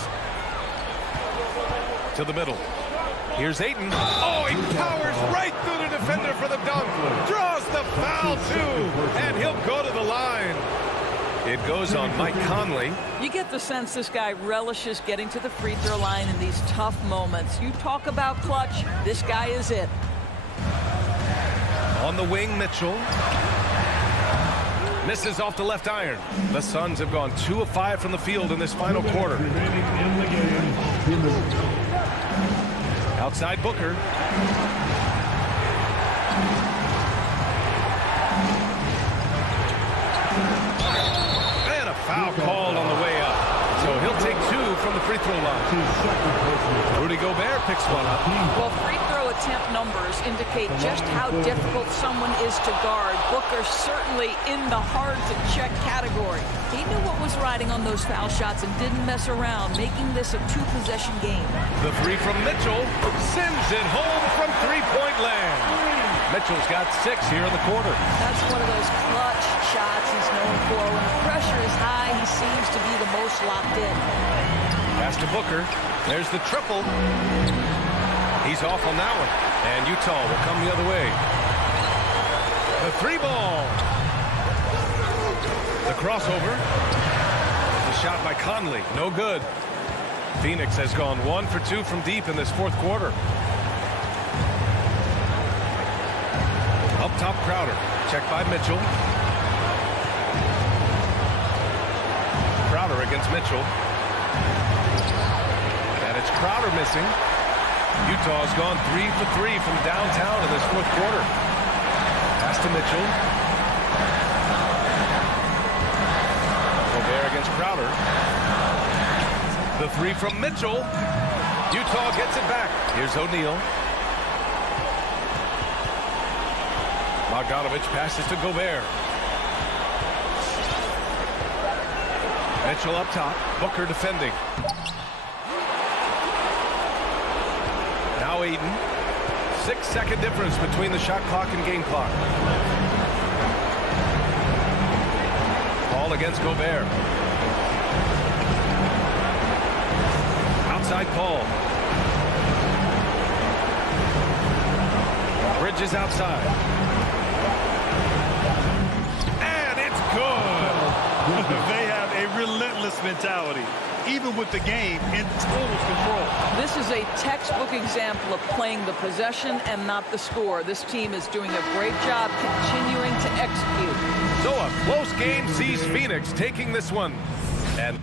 To the middle. Here's Ayton. Oh, he powers right through the defender for the dunk. Draws the foul, too. And he'll go to the line. It goes on Mike Conley. You get the sense this guy relishes getting to the free throw line in these tough moments. You talk about clutch, this guy is it. On the wing, Mitchell. Misses off the left iron. The Suns have gone 2 of 5 from the field in this final quarter. Outside Booker. And a foul called on the way up. So he'll take 2 from the free throw line. Rudy Gobert picks one up. Well, free throw attempt numbers indicate just how difficult someone is to guard. Booker certainly in the hard-to-check category. He knew what was riding on those foul shots and didn't mess around, making this a 2-possession game. The 3 from Mitchell sends it home from three-point land. Mitchell's got 6 here in the quarter. That's one of those clutch shots he's known for. When the pressure is high, he seems to be the most locked in. Pass to Booker. There's the triple. He's off on that one. And Utah will come the other way. The 3-ball. The crossover. The shot by Conley. No good. Phoenix has gone 1 for 2 from deep in this fourth quarter. Up top, Crowder. Checked by Mitchell. Crowder against Mitchell. And it's Crowder missing. Utah's gone 3 for 3 from downtown in this fourth quarter. Pass to Mitchell. Gobert against Crowder. The 3 from Mitchell. Utah gets it back. Here's O'Neal. Bogdanovic passes to Gobert. Mitchell up top. Booker defending. Now Ayton. 6-second difference between the shot clock and game clock. Paul against Gobert. side Paul. Bridges outside. And it's good. They have a relentless mentality, even with the game in total control. This is a textbook example of playing the possession and not the score. This team is doing a great job continuing to execute. So a close game sees Phoenix taking this one. And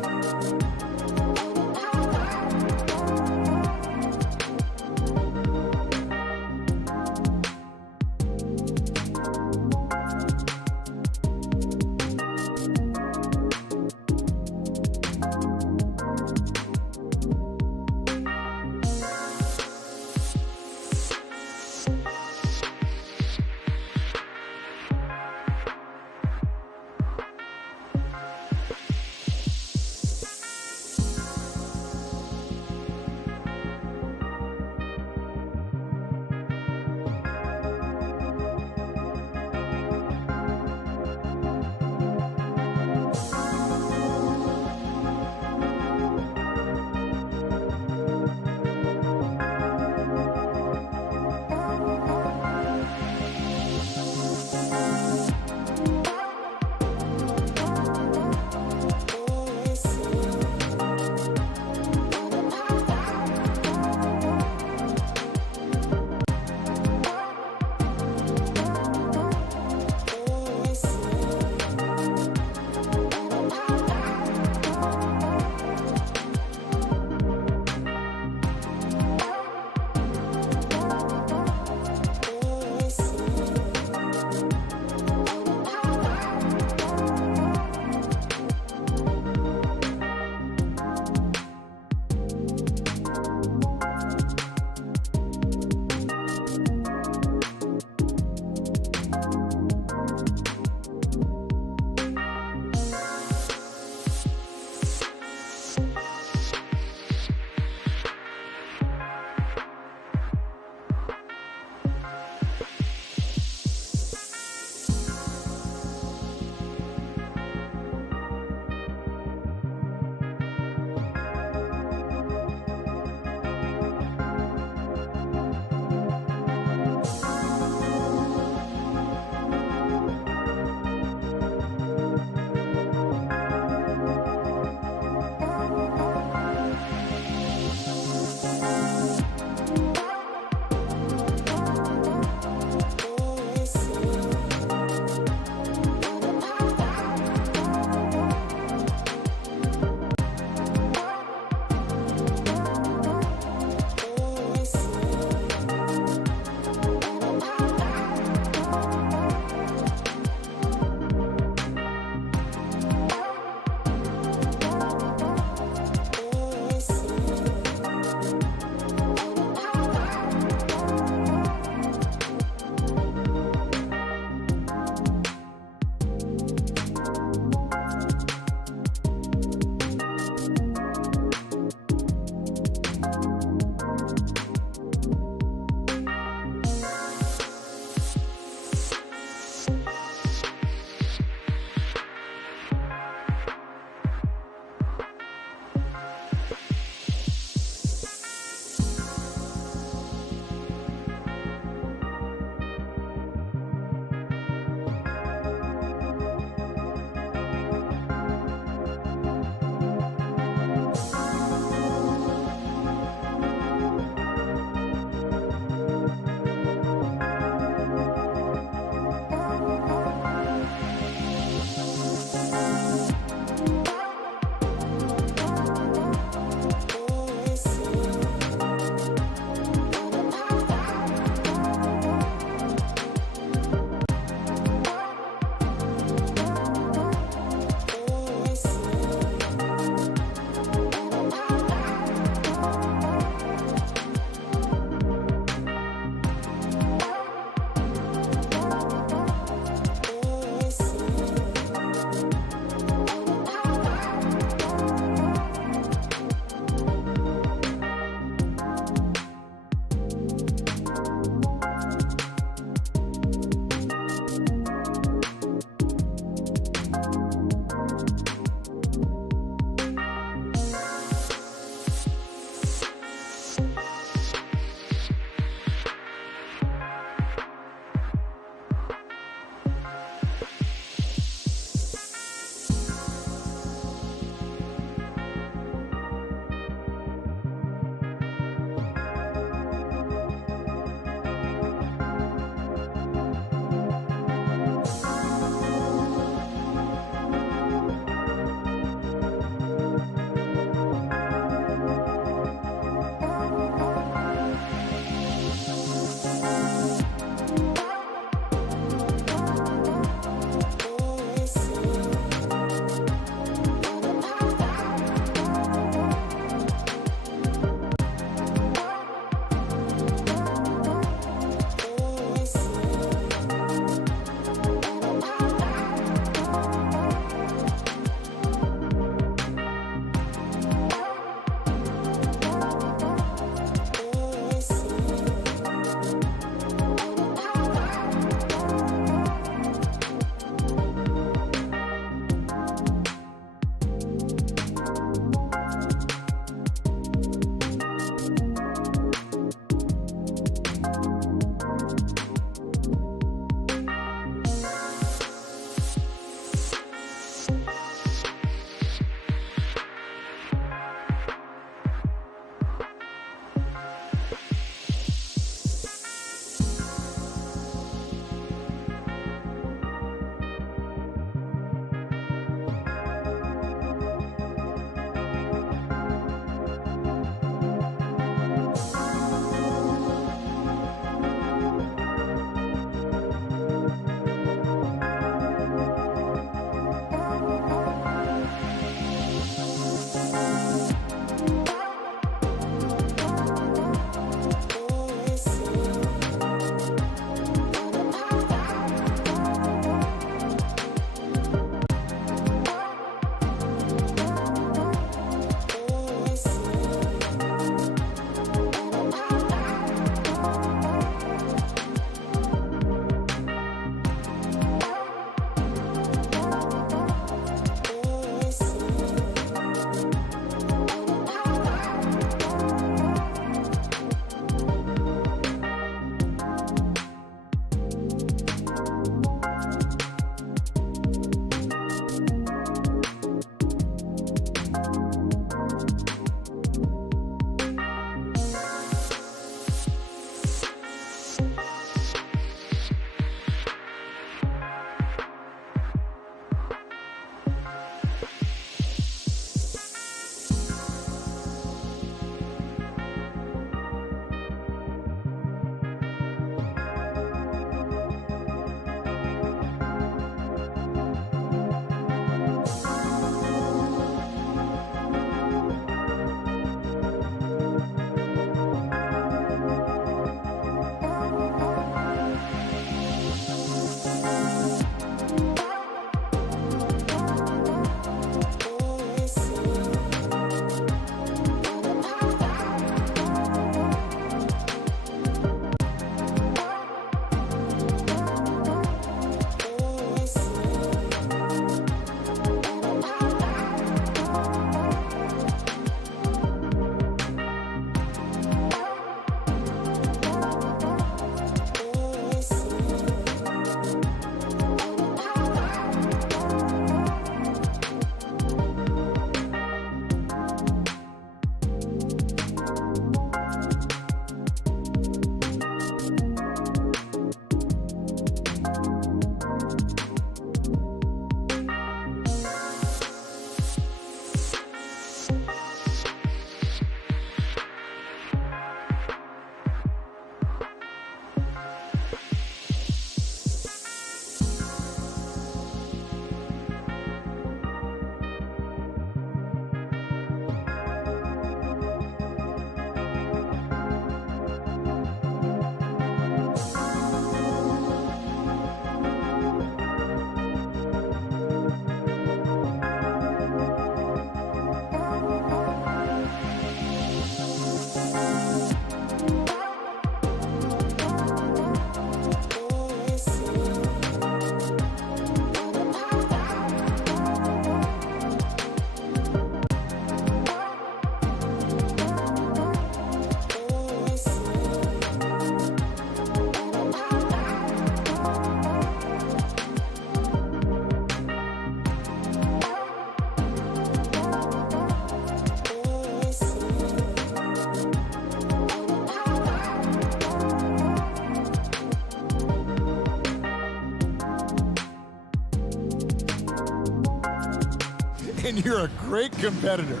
And you're a great competitor.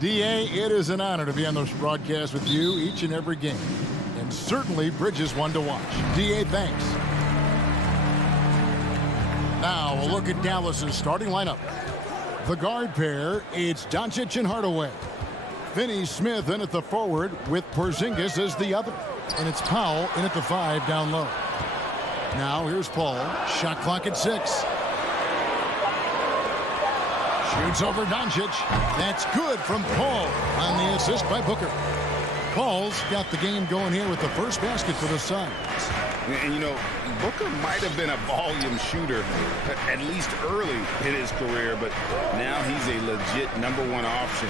D.A., it is an honor to be on this broadcast with you each and every game. And certainly Bridges one to watch. D.A., thanks. Now we'll look at Dallas's starting lineup. The guard pair, it's Doncic and Hardaway. Finney-Smith in at the forward with Porzingis as the other. And it's Powell in at the 5 down low. Now here's Paul. Shot clock at 6. Shoots over Doncic. That's good from Paul on the assist by Booker. Paul's got the game going here with the first basket for the Suns. And, you know, Booker might have been a volume shooter, at least early in his career, but now he's a legit #1 option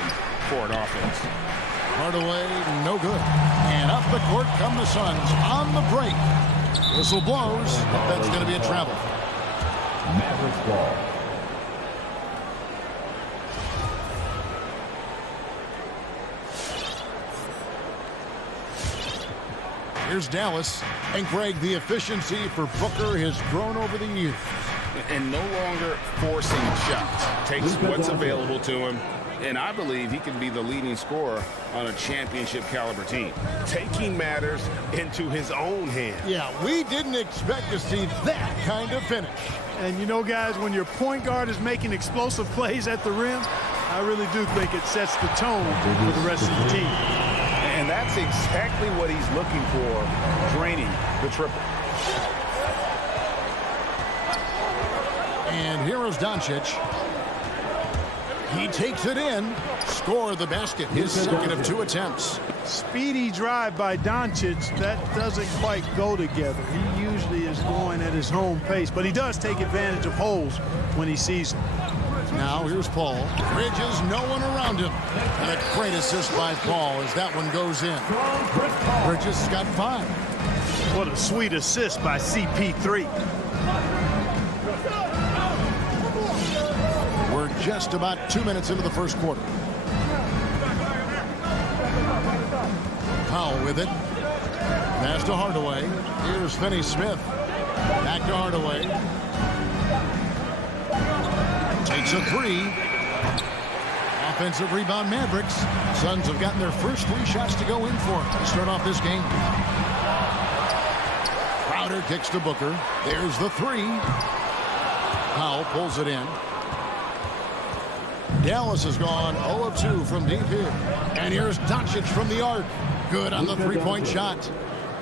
for an offense. Hardaway, no good. And up the court come the Suns on the break. Whistle blows, but that's going to be a travel. Mavericks ball. Here's Dallas. And Greg, the efficiency for Booker has grown over the years. And no longer forcing shots. Takes what's available to him. And I believe he can be the leading scorer on a championship caliber team. Taking matters into his own hands. Yeah, we didn't expect to see that kind of finish. And you know, guys, when your point guard is making explosive plays at the rim, I really do think it sets the tone for the rest of the team. And that's exactly what he's looking for, draining the triple. And here is Doncic. He takes it in. Score the basket. His second of 2 attempts. Speedy drive by Doncic. That doesn't quite go together. He usually is going at his home pace, but he does take advantage of holes when he sees them. Now here's Paul. Bridges, no one around him. And a great assist by Paul as that one goes in. Bridges has got 5. What a sweet assist by CP3. We're just about 2 minutes into the first quarter. Powell with it. Pass to Hardaway. Here's Finney-Smith. Back to Hardaway. Takes a 3. Offensive rebound Mavericks. Suns have gotten their first 3 shots to go in for it to start off this game. Crowder kicks to Booker. There's the 3. Powell pulls it in. Dallas has gone 0 of 2 from deep here. And here's Doncic from the arc. Good on the 3-point shot.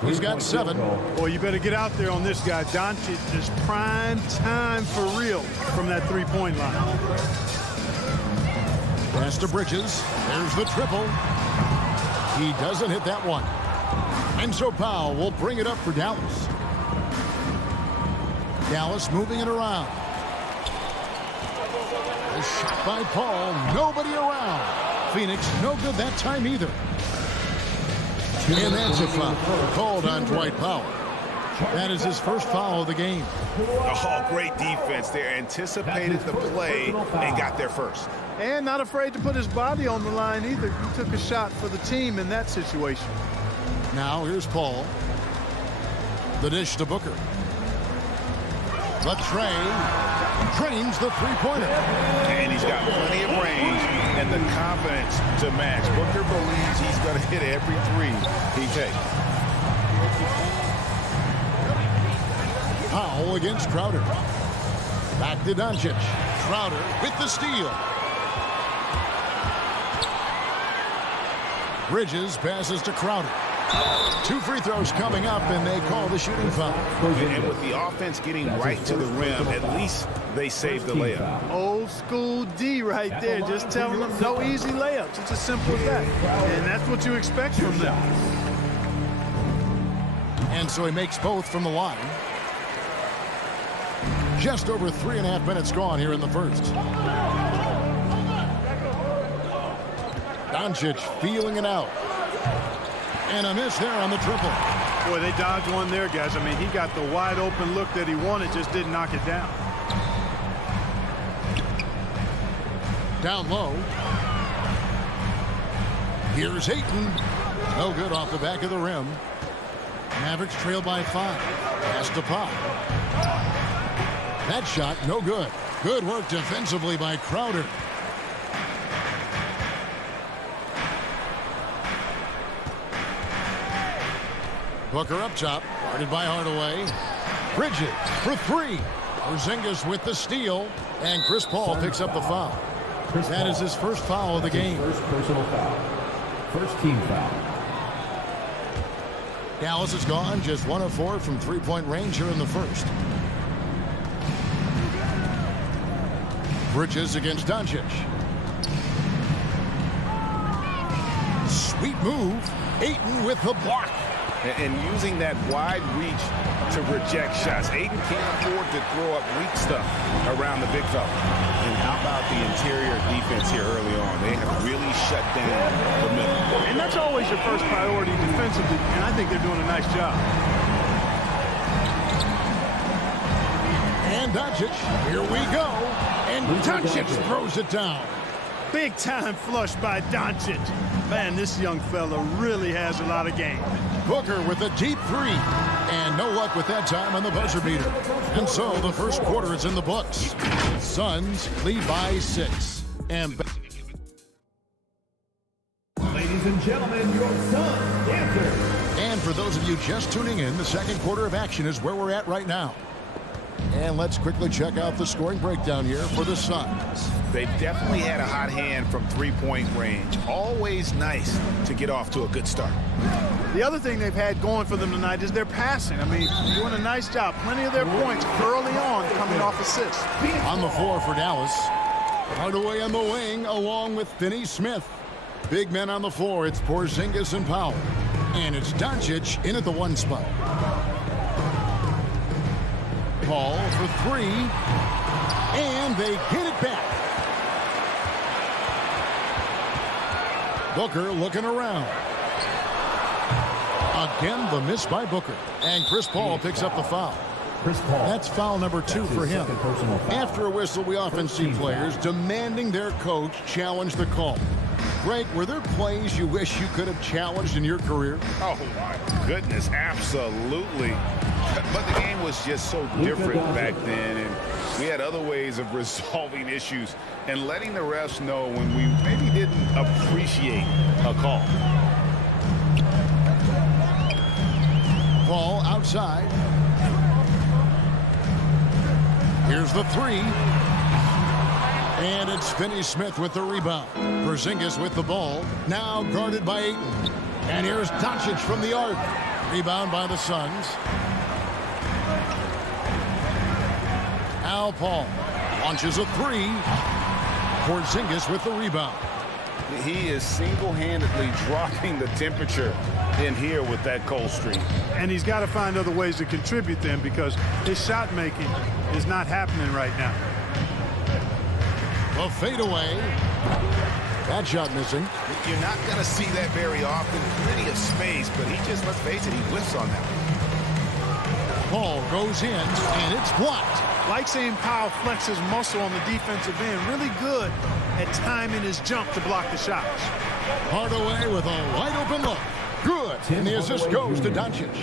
He's got 7. Boy, you better get out there on this guy. Doncic is prime time for real from that 3-point line. Pass to Bridges. There's the triple. He doesn't hit that one. And so Powell will bring it up for Dallas. Dallas moving it around. A shot by Paul. Nobody around. Phoenix no good that time either. And that's a foul called on Dwight Powell. That is his first foul of the game. Oh, great defense there. Anticipated the play and got there first. And not afraid to put his body on the line either. He took a shot for the team in that situation. Now here's Paul. The dish to Booker. But Trey drains the 3-pointer. And he's got plenty of range and the confidence to match. Booker believes he's going to hit every 3 he takes. Powell against Crowder. Back to Doncic. Crowder with the steal. Bridges passes to Crowder. 2 free throws coming up, and they call the shooting foul. And with the offense getting right to the rim, at least they save the layup. Old school D right there, just telling them no easy layups. It's as simple as that. And that's what you expect from them. And so he makes both from the line. Just over 3.5 minutes gone here in the first. Doncic feeling it out. And a miss there on the triple. Boy, they dodged one there, guys. I mean, he got the wide open look that he wanted, just didn't knock it down. Down low. Here's Ayton. No good off the back of the rim. Mavericks trail by 5. Pass to Pop. That shot, no good. Good work defensively by Crowder. Booker up top, guarded by Hardaway. Bridges for three. Porzingis with the steal, and Chris Paul picks up the foul. That is his first foul of the game. First personal foul. First team foul. Dallas is gone, just 1 of 4 from three-point range here in the first. Bridges against Doncic. Sweet move. Ayton with the block. And using that wide reach to reject shots. Ayton can't afford to throw up weak stuff around the big fella. And how about the interior defense here early on? They have really shut down the middle. And that's always your first priority defensively, and I think they're doing a nice job. And Doncic, here we go. And Doncic throws it down. Big time flush by Doncic. Man, this young fella really has a lot of game. Booker with a deep three. And no luck with that time on the buzzer beater. And so the first quarter is in the books. Suns lead by 6. And Ladies and gentlemen, your Suns dancers. And for those of you just tuning in, the second quarter of action is where we're at right now. And let's quickly check out the scoring breakdown here for the Suns. They've definitely had a hot hand from three-point range. Always nice to get off to a good start. The other thing they've had going for them tonight is their passing. I mean, doing a nice job. Plenty of their points early on coming off assists. On the floor for Dallas. Hardaway on the wing along with Finney Smith. Big men on the floor. It's Porzingis and Powell. And it's Doncic in at the 1 spot. Paul for 3. And they get it back. Booker looking around. Again, the miss by Booker. And Chris Paul picks up the foul. Chris Paul. That's foul number 2 for him. After a whistle, we often see players demanding their coach challenge the call. Greg, were there plays you wish you could have challenged in your career? Oh, my goodness, absolutely. But the game was just so different back then, and we had other ways of resolving issues and letting the refs know when we maybe didn't appreciate a call. Paul outside. Here's the 3. And it's Finney Smith with the rebound. Porzingis with the ball. Now guarded by Ayton. And here's Doncic from the arc. Rebound by the Suns. Al Paul launches a 3. Porzingis with the rebound. He is single-handedly dropping the temperature in here with that cold streak. And he's got to find other ways to contribute then, because his shot making is not happening right now. A fadeaway. That shot missing. You're not going to see that very often. Plenty of space, but he just, let's face it, he whiffs on that. Paul goes in, and it's blocked. Like seeing Powell flex his muscle on the defensive end. Really good at timing his jump to block the shots. Hardaway with a wide open look. Good. And the assist goes to Doncic.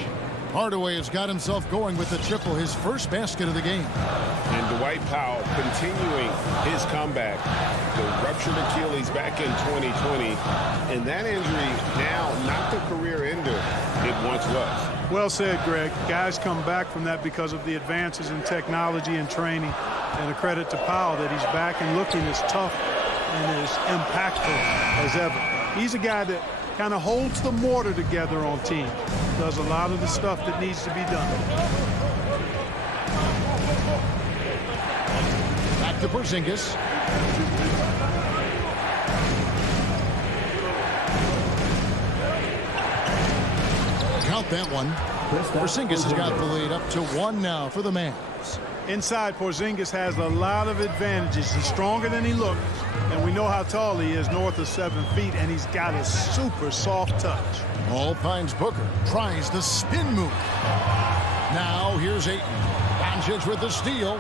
Hardaway has got himself going with the triple, his first basket of the game. And Dwight Powell continuing his comeback. The ruptured Achilles back in 2020. And that injury now not the career ender it once was. Well said, Greg. Guys come back from that because of the advances in technology and training. And a credit to Powell that he's back and looking as tough and as impactful as ever. He's a guy that kind of holds the mortar together on teams. Does a lot of the stuff that needs to be done. Back to Porzingis. Count that one. Porzingis has got the lead up to 1 now for the Mavs. Inside, Porzingis has a lot of advantages. He's stronger than he looks, and we know how tall he is, north of 7 feet, and he's got a super soft touch. Ball finds Booker, tries the spin move. Now here's Ayton. Doncic with the steal.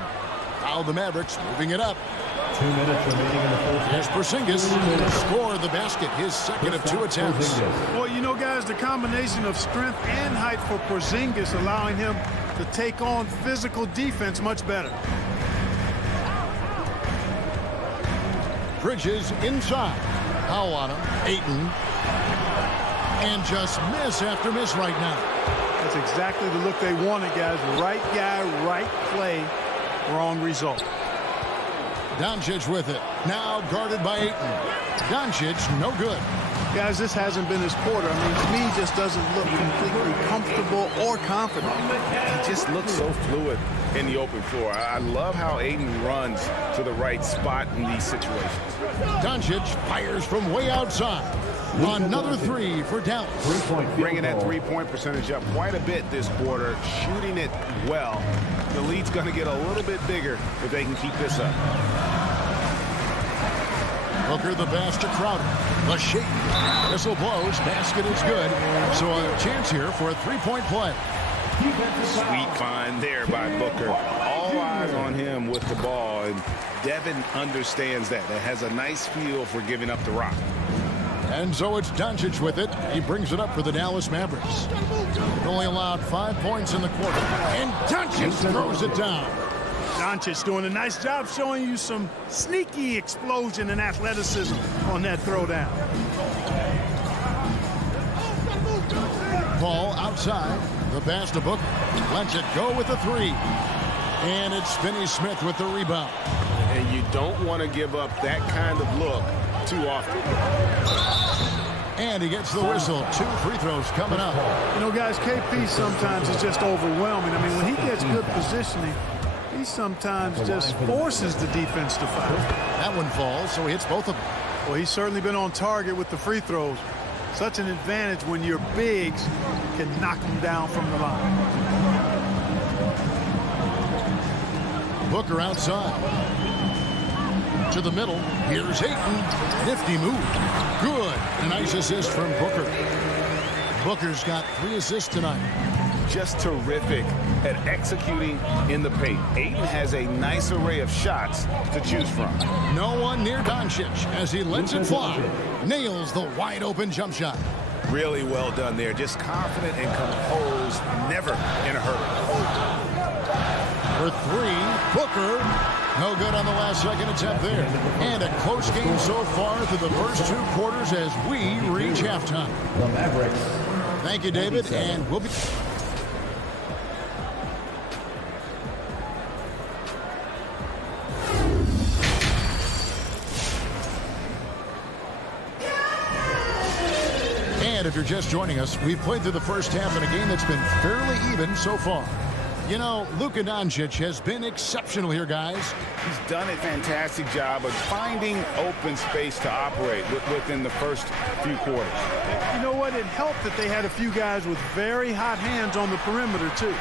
Now the Mavericks moving it up. 2 minutes remaining in the first. Here's Porzingis. Score the basket, his second of 2 attempts. Well, you know, guys, the combination of strength and height for Porzingis allowing him to take on physical defense much better. Bridges inside. Powell on him. Ayton. And just miss after miss right now. That's exactly the look they wanted, guys. Right guy, right play, wrong result. Doncic with it. Now guarded by Ayton. Doncic, no good. Guys, this hasn't been his quarter. I mean, to me, he just doesn't look completely comfortable or confident. He just looks so fluid in the open floor. I love how Ayton runs to the right spot in these situations. Doncic fires from way outside. Another three for Dallas. Bringing that three-point percentage up quite a bit this quarter, shooting it well. The lead's going to get a little bit bigger if they can keep this up. Booker the pass to Crowder. The shake. Whistle blows. Basket is good. So a chance here for a three-point play. Sweet find there by Booker. All eyes on him with the ball, and Devin understands that. That has a nice feel for giving up the rock. And so it's Doncic with it. He brings it up for the Dallas Mavericks. Only allowed 5 points in the quarter. And Doncic throws it down. Doncic doing a nice job showing you some sneaky explosion and athleticism on that throwdown. Ball outside. The pass to Booker. Lets it go with the three. And it's Finney Smith with the rebound. And you don't want to give up that kind of look too often. And he gets the whistle. 2 free throws coming up. You know, guys, KP sometimes is just overwhelming. I mean, when he gets good positioning, he sometimes just forces the defense to foul. That one falls, so he hits both of them. Well, he's certainly been on target with the free throws. Such an advantage when your bigs can knock them down from the line. Booker outside. To the middle. Here's Ayton. Nifty move. Good. A nice assist from Booker. Booker's got 3 assists tonight. Just terrific at executing in the paint. Ayton has a nice array of shots to choose from. No one near Doncic as he lets it fly. Nails the wide open jump shot. Really well done there. Just confident and composed. Never in a hurry. For 3, Booker. No good on the last second attempt there. And a close game so far through the first 2 quarters as we reach halftime. The Mavericks. Thank you, David, and we'll be... And if you're just joining us, we've played through the first half in a game that's been fairly even so far. You know, Luka Doncic has been exceptional here, guys. He's done a fantastic job of finding open space to operate within the first few quarters. You know what? It helped that they had a few guys with very hot hands on the perimeter, too.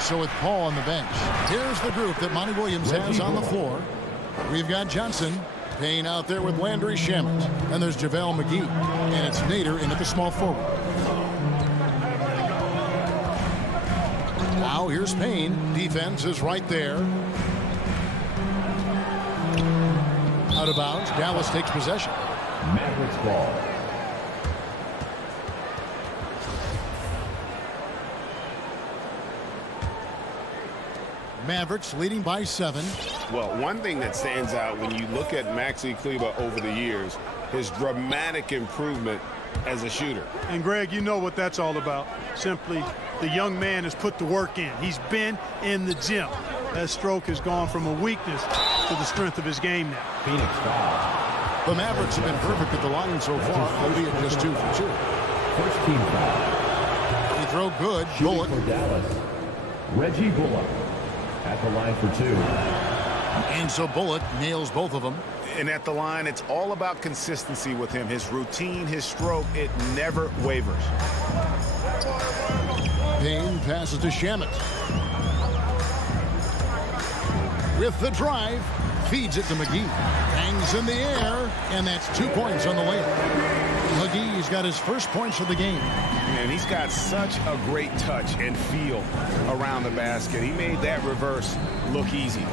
So with Paul on the bench, here's the group that Monty Williams has on the floor. We've got Johnson, Payne out there with Landry Shamet. And there's JaVale McGee. And it's Nader in at the small forward. Now here's Payne. Defense is right there. Out of bounds. Dallas takes possession. Mavericks ball. Mavericks leading by 7. Well, one thing that stands out when you look at Maxi Kleber over the years, his dramatic improvement as a shooter. And Greg, you know what that's all about. Simply, the young man has put the work in. He's been in the gym. That stroke has gone from a weakness to the strength of his game now. Phoenix foul. The Mavericks have been perfect at the line so far, albeit just 2 for 2. First team foul. He throw good. Shooting Bullock. for Dallas. Reggie Bullock at the line for 2. And so Bullock nails both of them. And at the line, it's all about consistency with him. His routine, his stroke, it never wavers. Payne passes to Shamet. With the drive, feeds it to McGee. Hangs in the air, and that's 2 points on the layup. McGee's got his first points of the game. And he's got such a great touch and feel around the basket. He made that reverse look easy.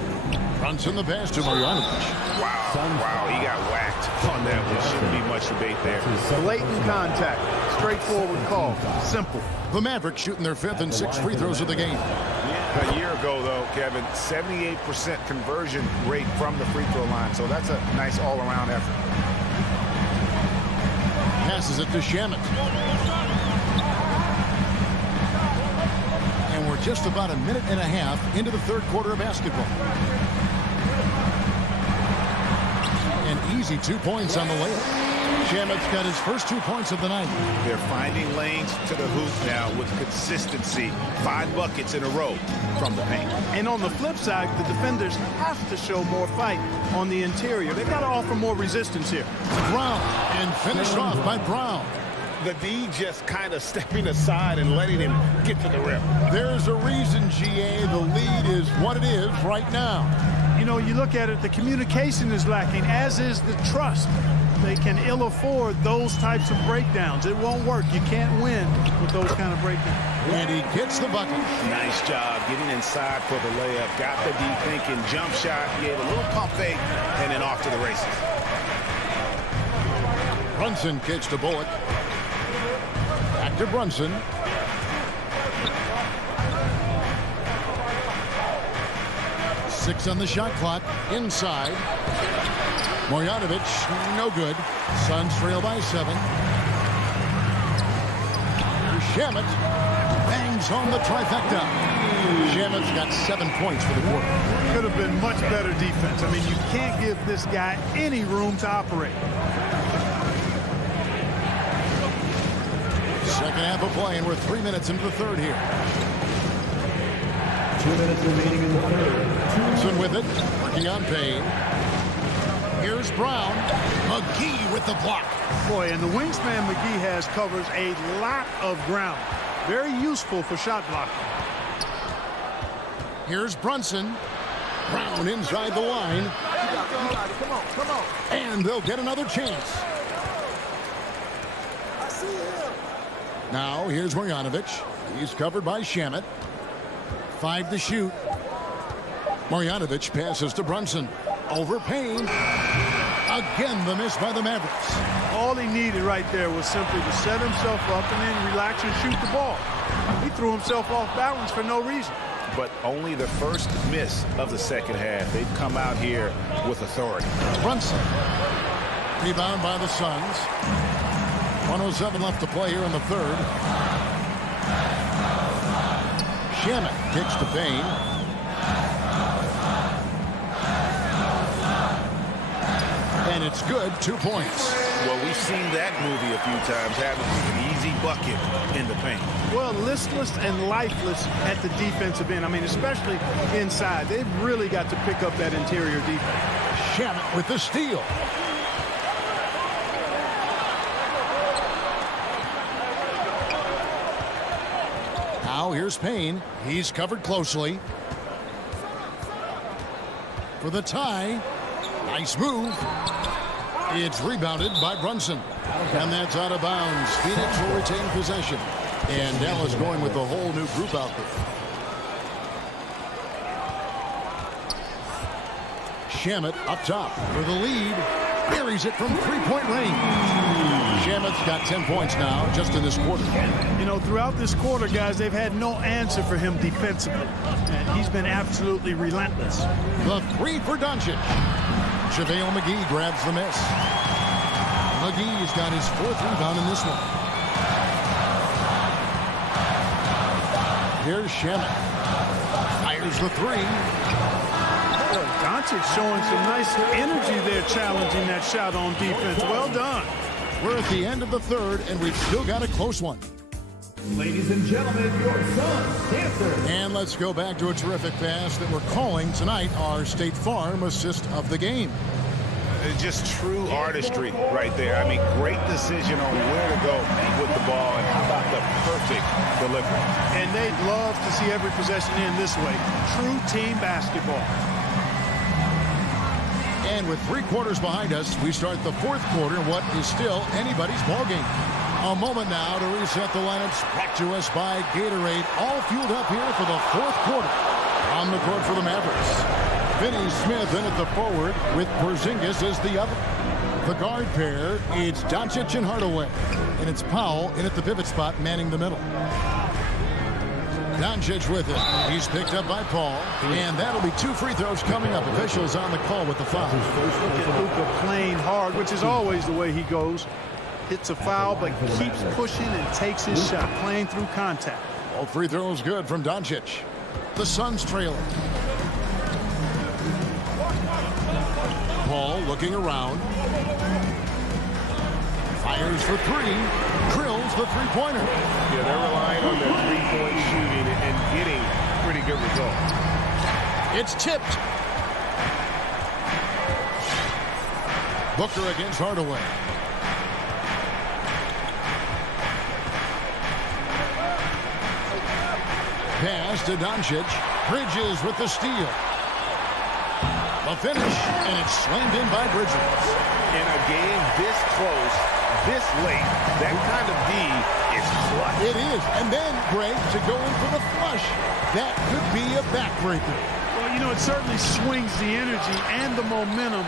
Brunson the pass to Marjanovic. Wow, he got whacked on that one. Shouldn't be much debate there. Blatant contact. Straightforward call. Simple. The Mavericks shooting their 5th and 6th free throws of the game. Yeah, a year ago, though, Kevin, 78% conversion rate from the free throw line. So that's a nice all-around effort. Passes it to Shamet. And we're just about a minute and a half into the third quarter of basketball. An easy 2 points on the layup. Shamet's got his first 2 points of the night. They're finding lanes to the hoop now with consistency. 5 buckets in a row from the paint. And on the flip side, the defenders have to show more fight on the interior. They've got to offer more resistance here. Brown, and finished off by Brown. The D just kind of stepping aside and letting him get to the rim. There's a reason, GA, the lead is what it is right now. You know, you look at it, the communication is lacking, as is the trust. They can ill afford those types of breakdowns. It won't work. You can't win with those kind of breakdowns. And he gets the bucket. Nice job getting inside for the layup. Got the D thinking, jump shot, gave a little pump fake, and then off to the races. Brunson kicks to Bullock. Back to Brunson. Six on the shot clock. Inside. Marjanovic, no good. Suns trail by 7. Shamet bangs home the trifecta. Shamet's got 7 points for the quarter. Could have been much better defense. I mean, you can't give this guy any room to operate. Second half of play, and we're 3 minutes into the third here. 2 minutes remaining in the third. Johnson with it, working on Payne. Here's Brown. McGee with the block. Boy, and the wingspan McGee has covers a lot of ground. Very useful for shot blocking. Here's Brunson. Brown inside the line. Come on. And they'll get another chance. I see him. Now here's Marjanovic. He's covered by Shamet. 5 to shoot. Marjanovic passes to Brunson. Over Payne. Again, the miss by the Mavericks. All he needed right there was simply to set himself up and then relax and shoot the ball. He threw himself off balance for no reason. But only the first miss of the second half. They've come out here with authority. Brunson. Rebound by the Suns. 1:07 left to play here in the third. Shamet kicks to Payne. And it's good, 2 points. Well, we've seen that movie a few times, haven't we? An easy bucket in the paint. Well, listless and lifeless at the defensive end. I mean, especially inside. They've really got to pick up that interior defense. Shamet with the steal. Now here's Payne. He's covered closely. For the tie. Nice move. It's rebounded by Brunson. And that's out of bounds. Phoenix will retain possession. And Dallas going with the whole new group out there. Shamet up top for the lead. Buries it from three-point range. Shamet's got 10 points now just in this quarter. You know, throughout this quarter, guys, they've had no answer for him defensively. And he's been absolutely relentless. The three for Doncic. JaVale McGee grabs the miss. McGee's got his 4th rebound in this one. Here's Shamet. Fires the 3. Boy, Doncic showing some nice energy there, challenging that shot on defense. Well done. We're at the end of the third, and we've still got a close one. Ladies and gentlemen, your Suns Dancers. And let's go back to a terrific pass that we're calling tonight our State Farm assist of the game. Just true artistry right there. I mean, great decision on where to go with the ball, and how about the perfect delivery. And they'd love to see every possession end this way. True team basketball. And with 3 quarters behind us, we start the 4th quarter, what is still anybody's ballgame. A moment now to reset the lineups, brought to us by Gatorade, all fueled up here for the 4th quarter. On the court for the Mavericks, Finney Smith in at the forward with Porzingis as the other. The guard pair, it's Doncic and Hardaway. And it's Powell in at the pivot spot, manning the middle. Doncic with it. He's picked up by Paul. And that'll be 2 free throws coming up. Officials on the call with the foul. Look at Luka playing hard, which is always the way he goes. Hits a foul, but keeps pushing and takes his shot, playing through contact. All free throws good from Doncic. The Suns trailing. Paul looking around. Fires for three. Drills the three-pointer. Yeah, they're relying on their three-point shooting and getting pretty good results. It's tipped. Booker against Hardaway. Pass to Doncic. Bridges with the steal. The finish, and it's slammed in by Bridges. In a game this close, this late, that kind of D is clutch. It is. And then, Greg, to go in for the flush. That could be a backbreaker. Well, you know, it certainly swings the energy and the momentum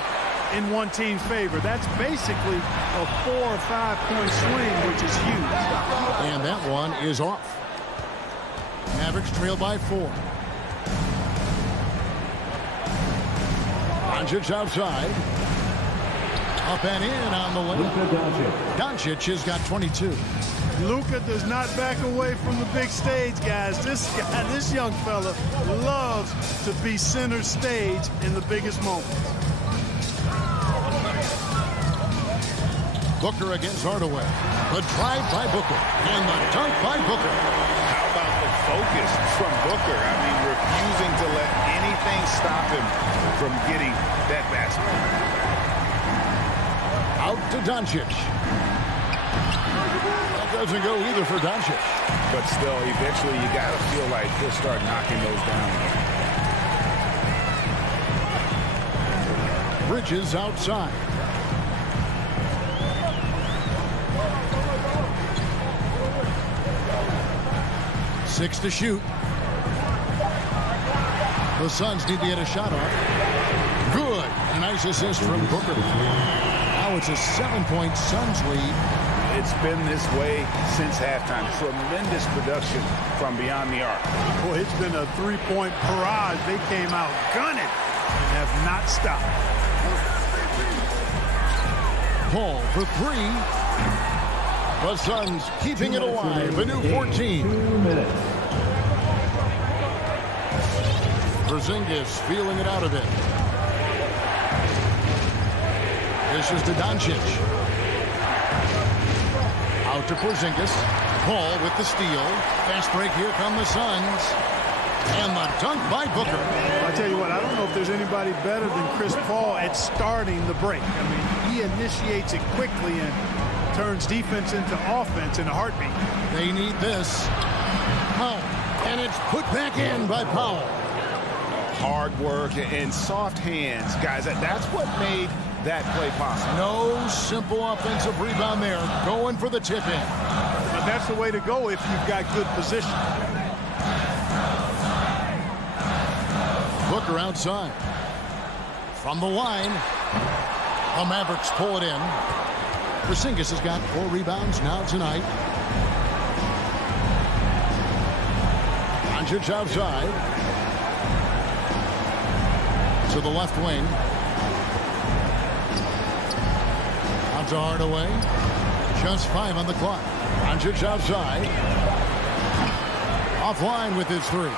in one team's favor. That's basically a 4 or 5 point swing, which is huge. And that one is off. Mavericks trail by 4. Doncic outside. Up and in on the lane. Doncic has got 22. Luka does not back away from the big stage, guys. This young fella loves to be center stage in the biggest moments. Booker against Hardaway. The drive by Booker. And the dunk by Booker. How about the focus from Booker? I mean, refusing to let anything stop him from getting that basket. Out to Doncic. That doesn't go either for Doncic. But still, eventually you got to feel like he'll start knocking those down. Bridges outside. Six to shoot. The Suns need to get a shot off. Good. A nice assist from Booker. Now it's a 7-point Suns lead. It's been this way since halftime. Tremendous production from beyond the arc. Boy, it's been a three-point barrage. They came out gunning and have not stopped. Paul for three. The Suns keeping it alive. A new 14. 2 minutes. Porzingis feeling it out of it. This is to Doncic. Out to Porzingis. Paul with the steal. Fast break. Here come the Suns. And the dunk by Booker. I tell you what, I don't know if there's anybody better than Chris Paul at starting the break. I mean, he initiates it quickly and turns defense into offense in a heartbeat. They need this. Powell. And it's put back in by Powell. Hard work and soft hands, guys. That's what made that play possible. No simple offensive rebound there. Going for the tip in. But that's the way to go if you've got good position. Booker outside. From the line. The Mavericks pull it in. Porzingis has got 4 rebounds now tonight. Doncic outside. To the left wing. Out to Hardaway. Just 5 on the clock. Doncic outside. Offline with his 3.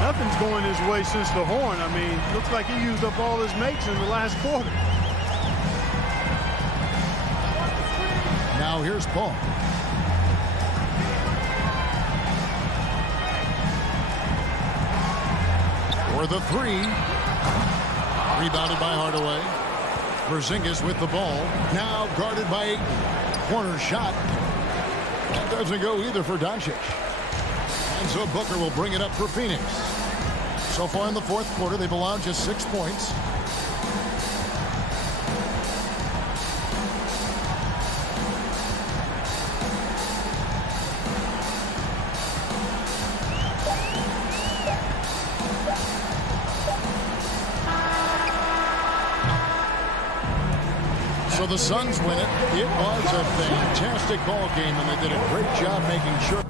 Nothing's going his way since the horn. I mean, looks like he used up all his makes in the last quarter. Now here's Paul. For the 3. Rebounded by Hardaway. Porzingis with the ball. Now guarded by Ayton. Corner shot. That doesn't go either for Doncic. And so Booker will bring it up for Phoenix. So far in the fourth quarter, they've allowed just 6 points. So the Suns win it. It was a fantastic ball game, and they did a great job making sure.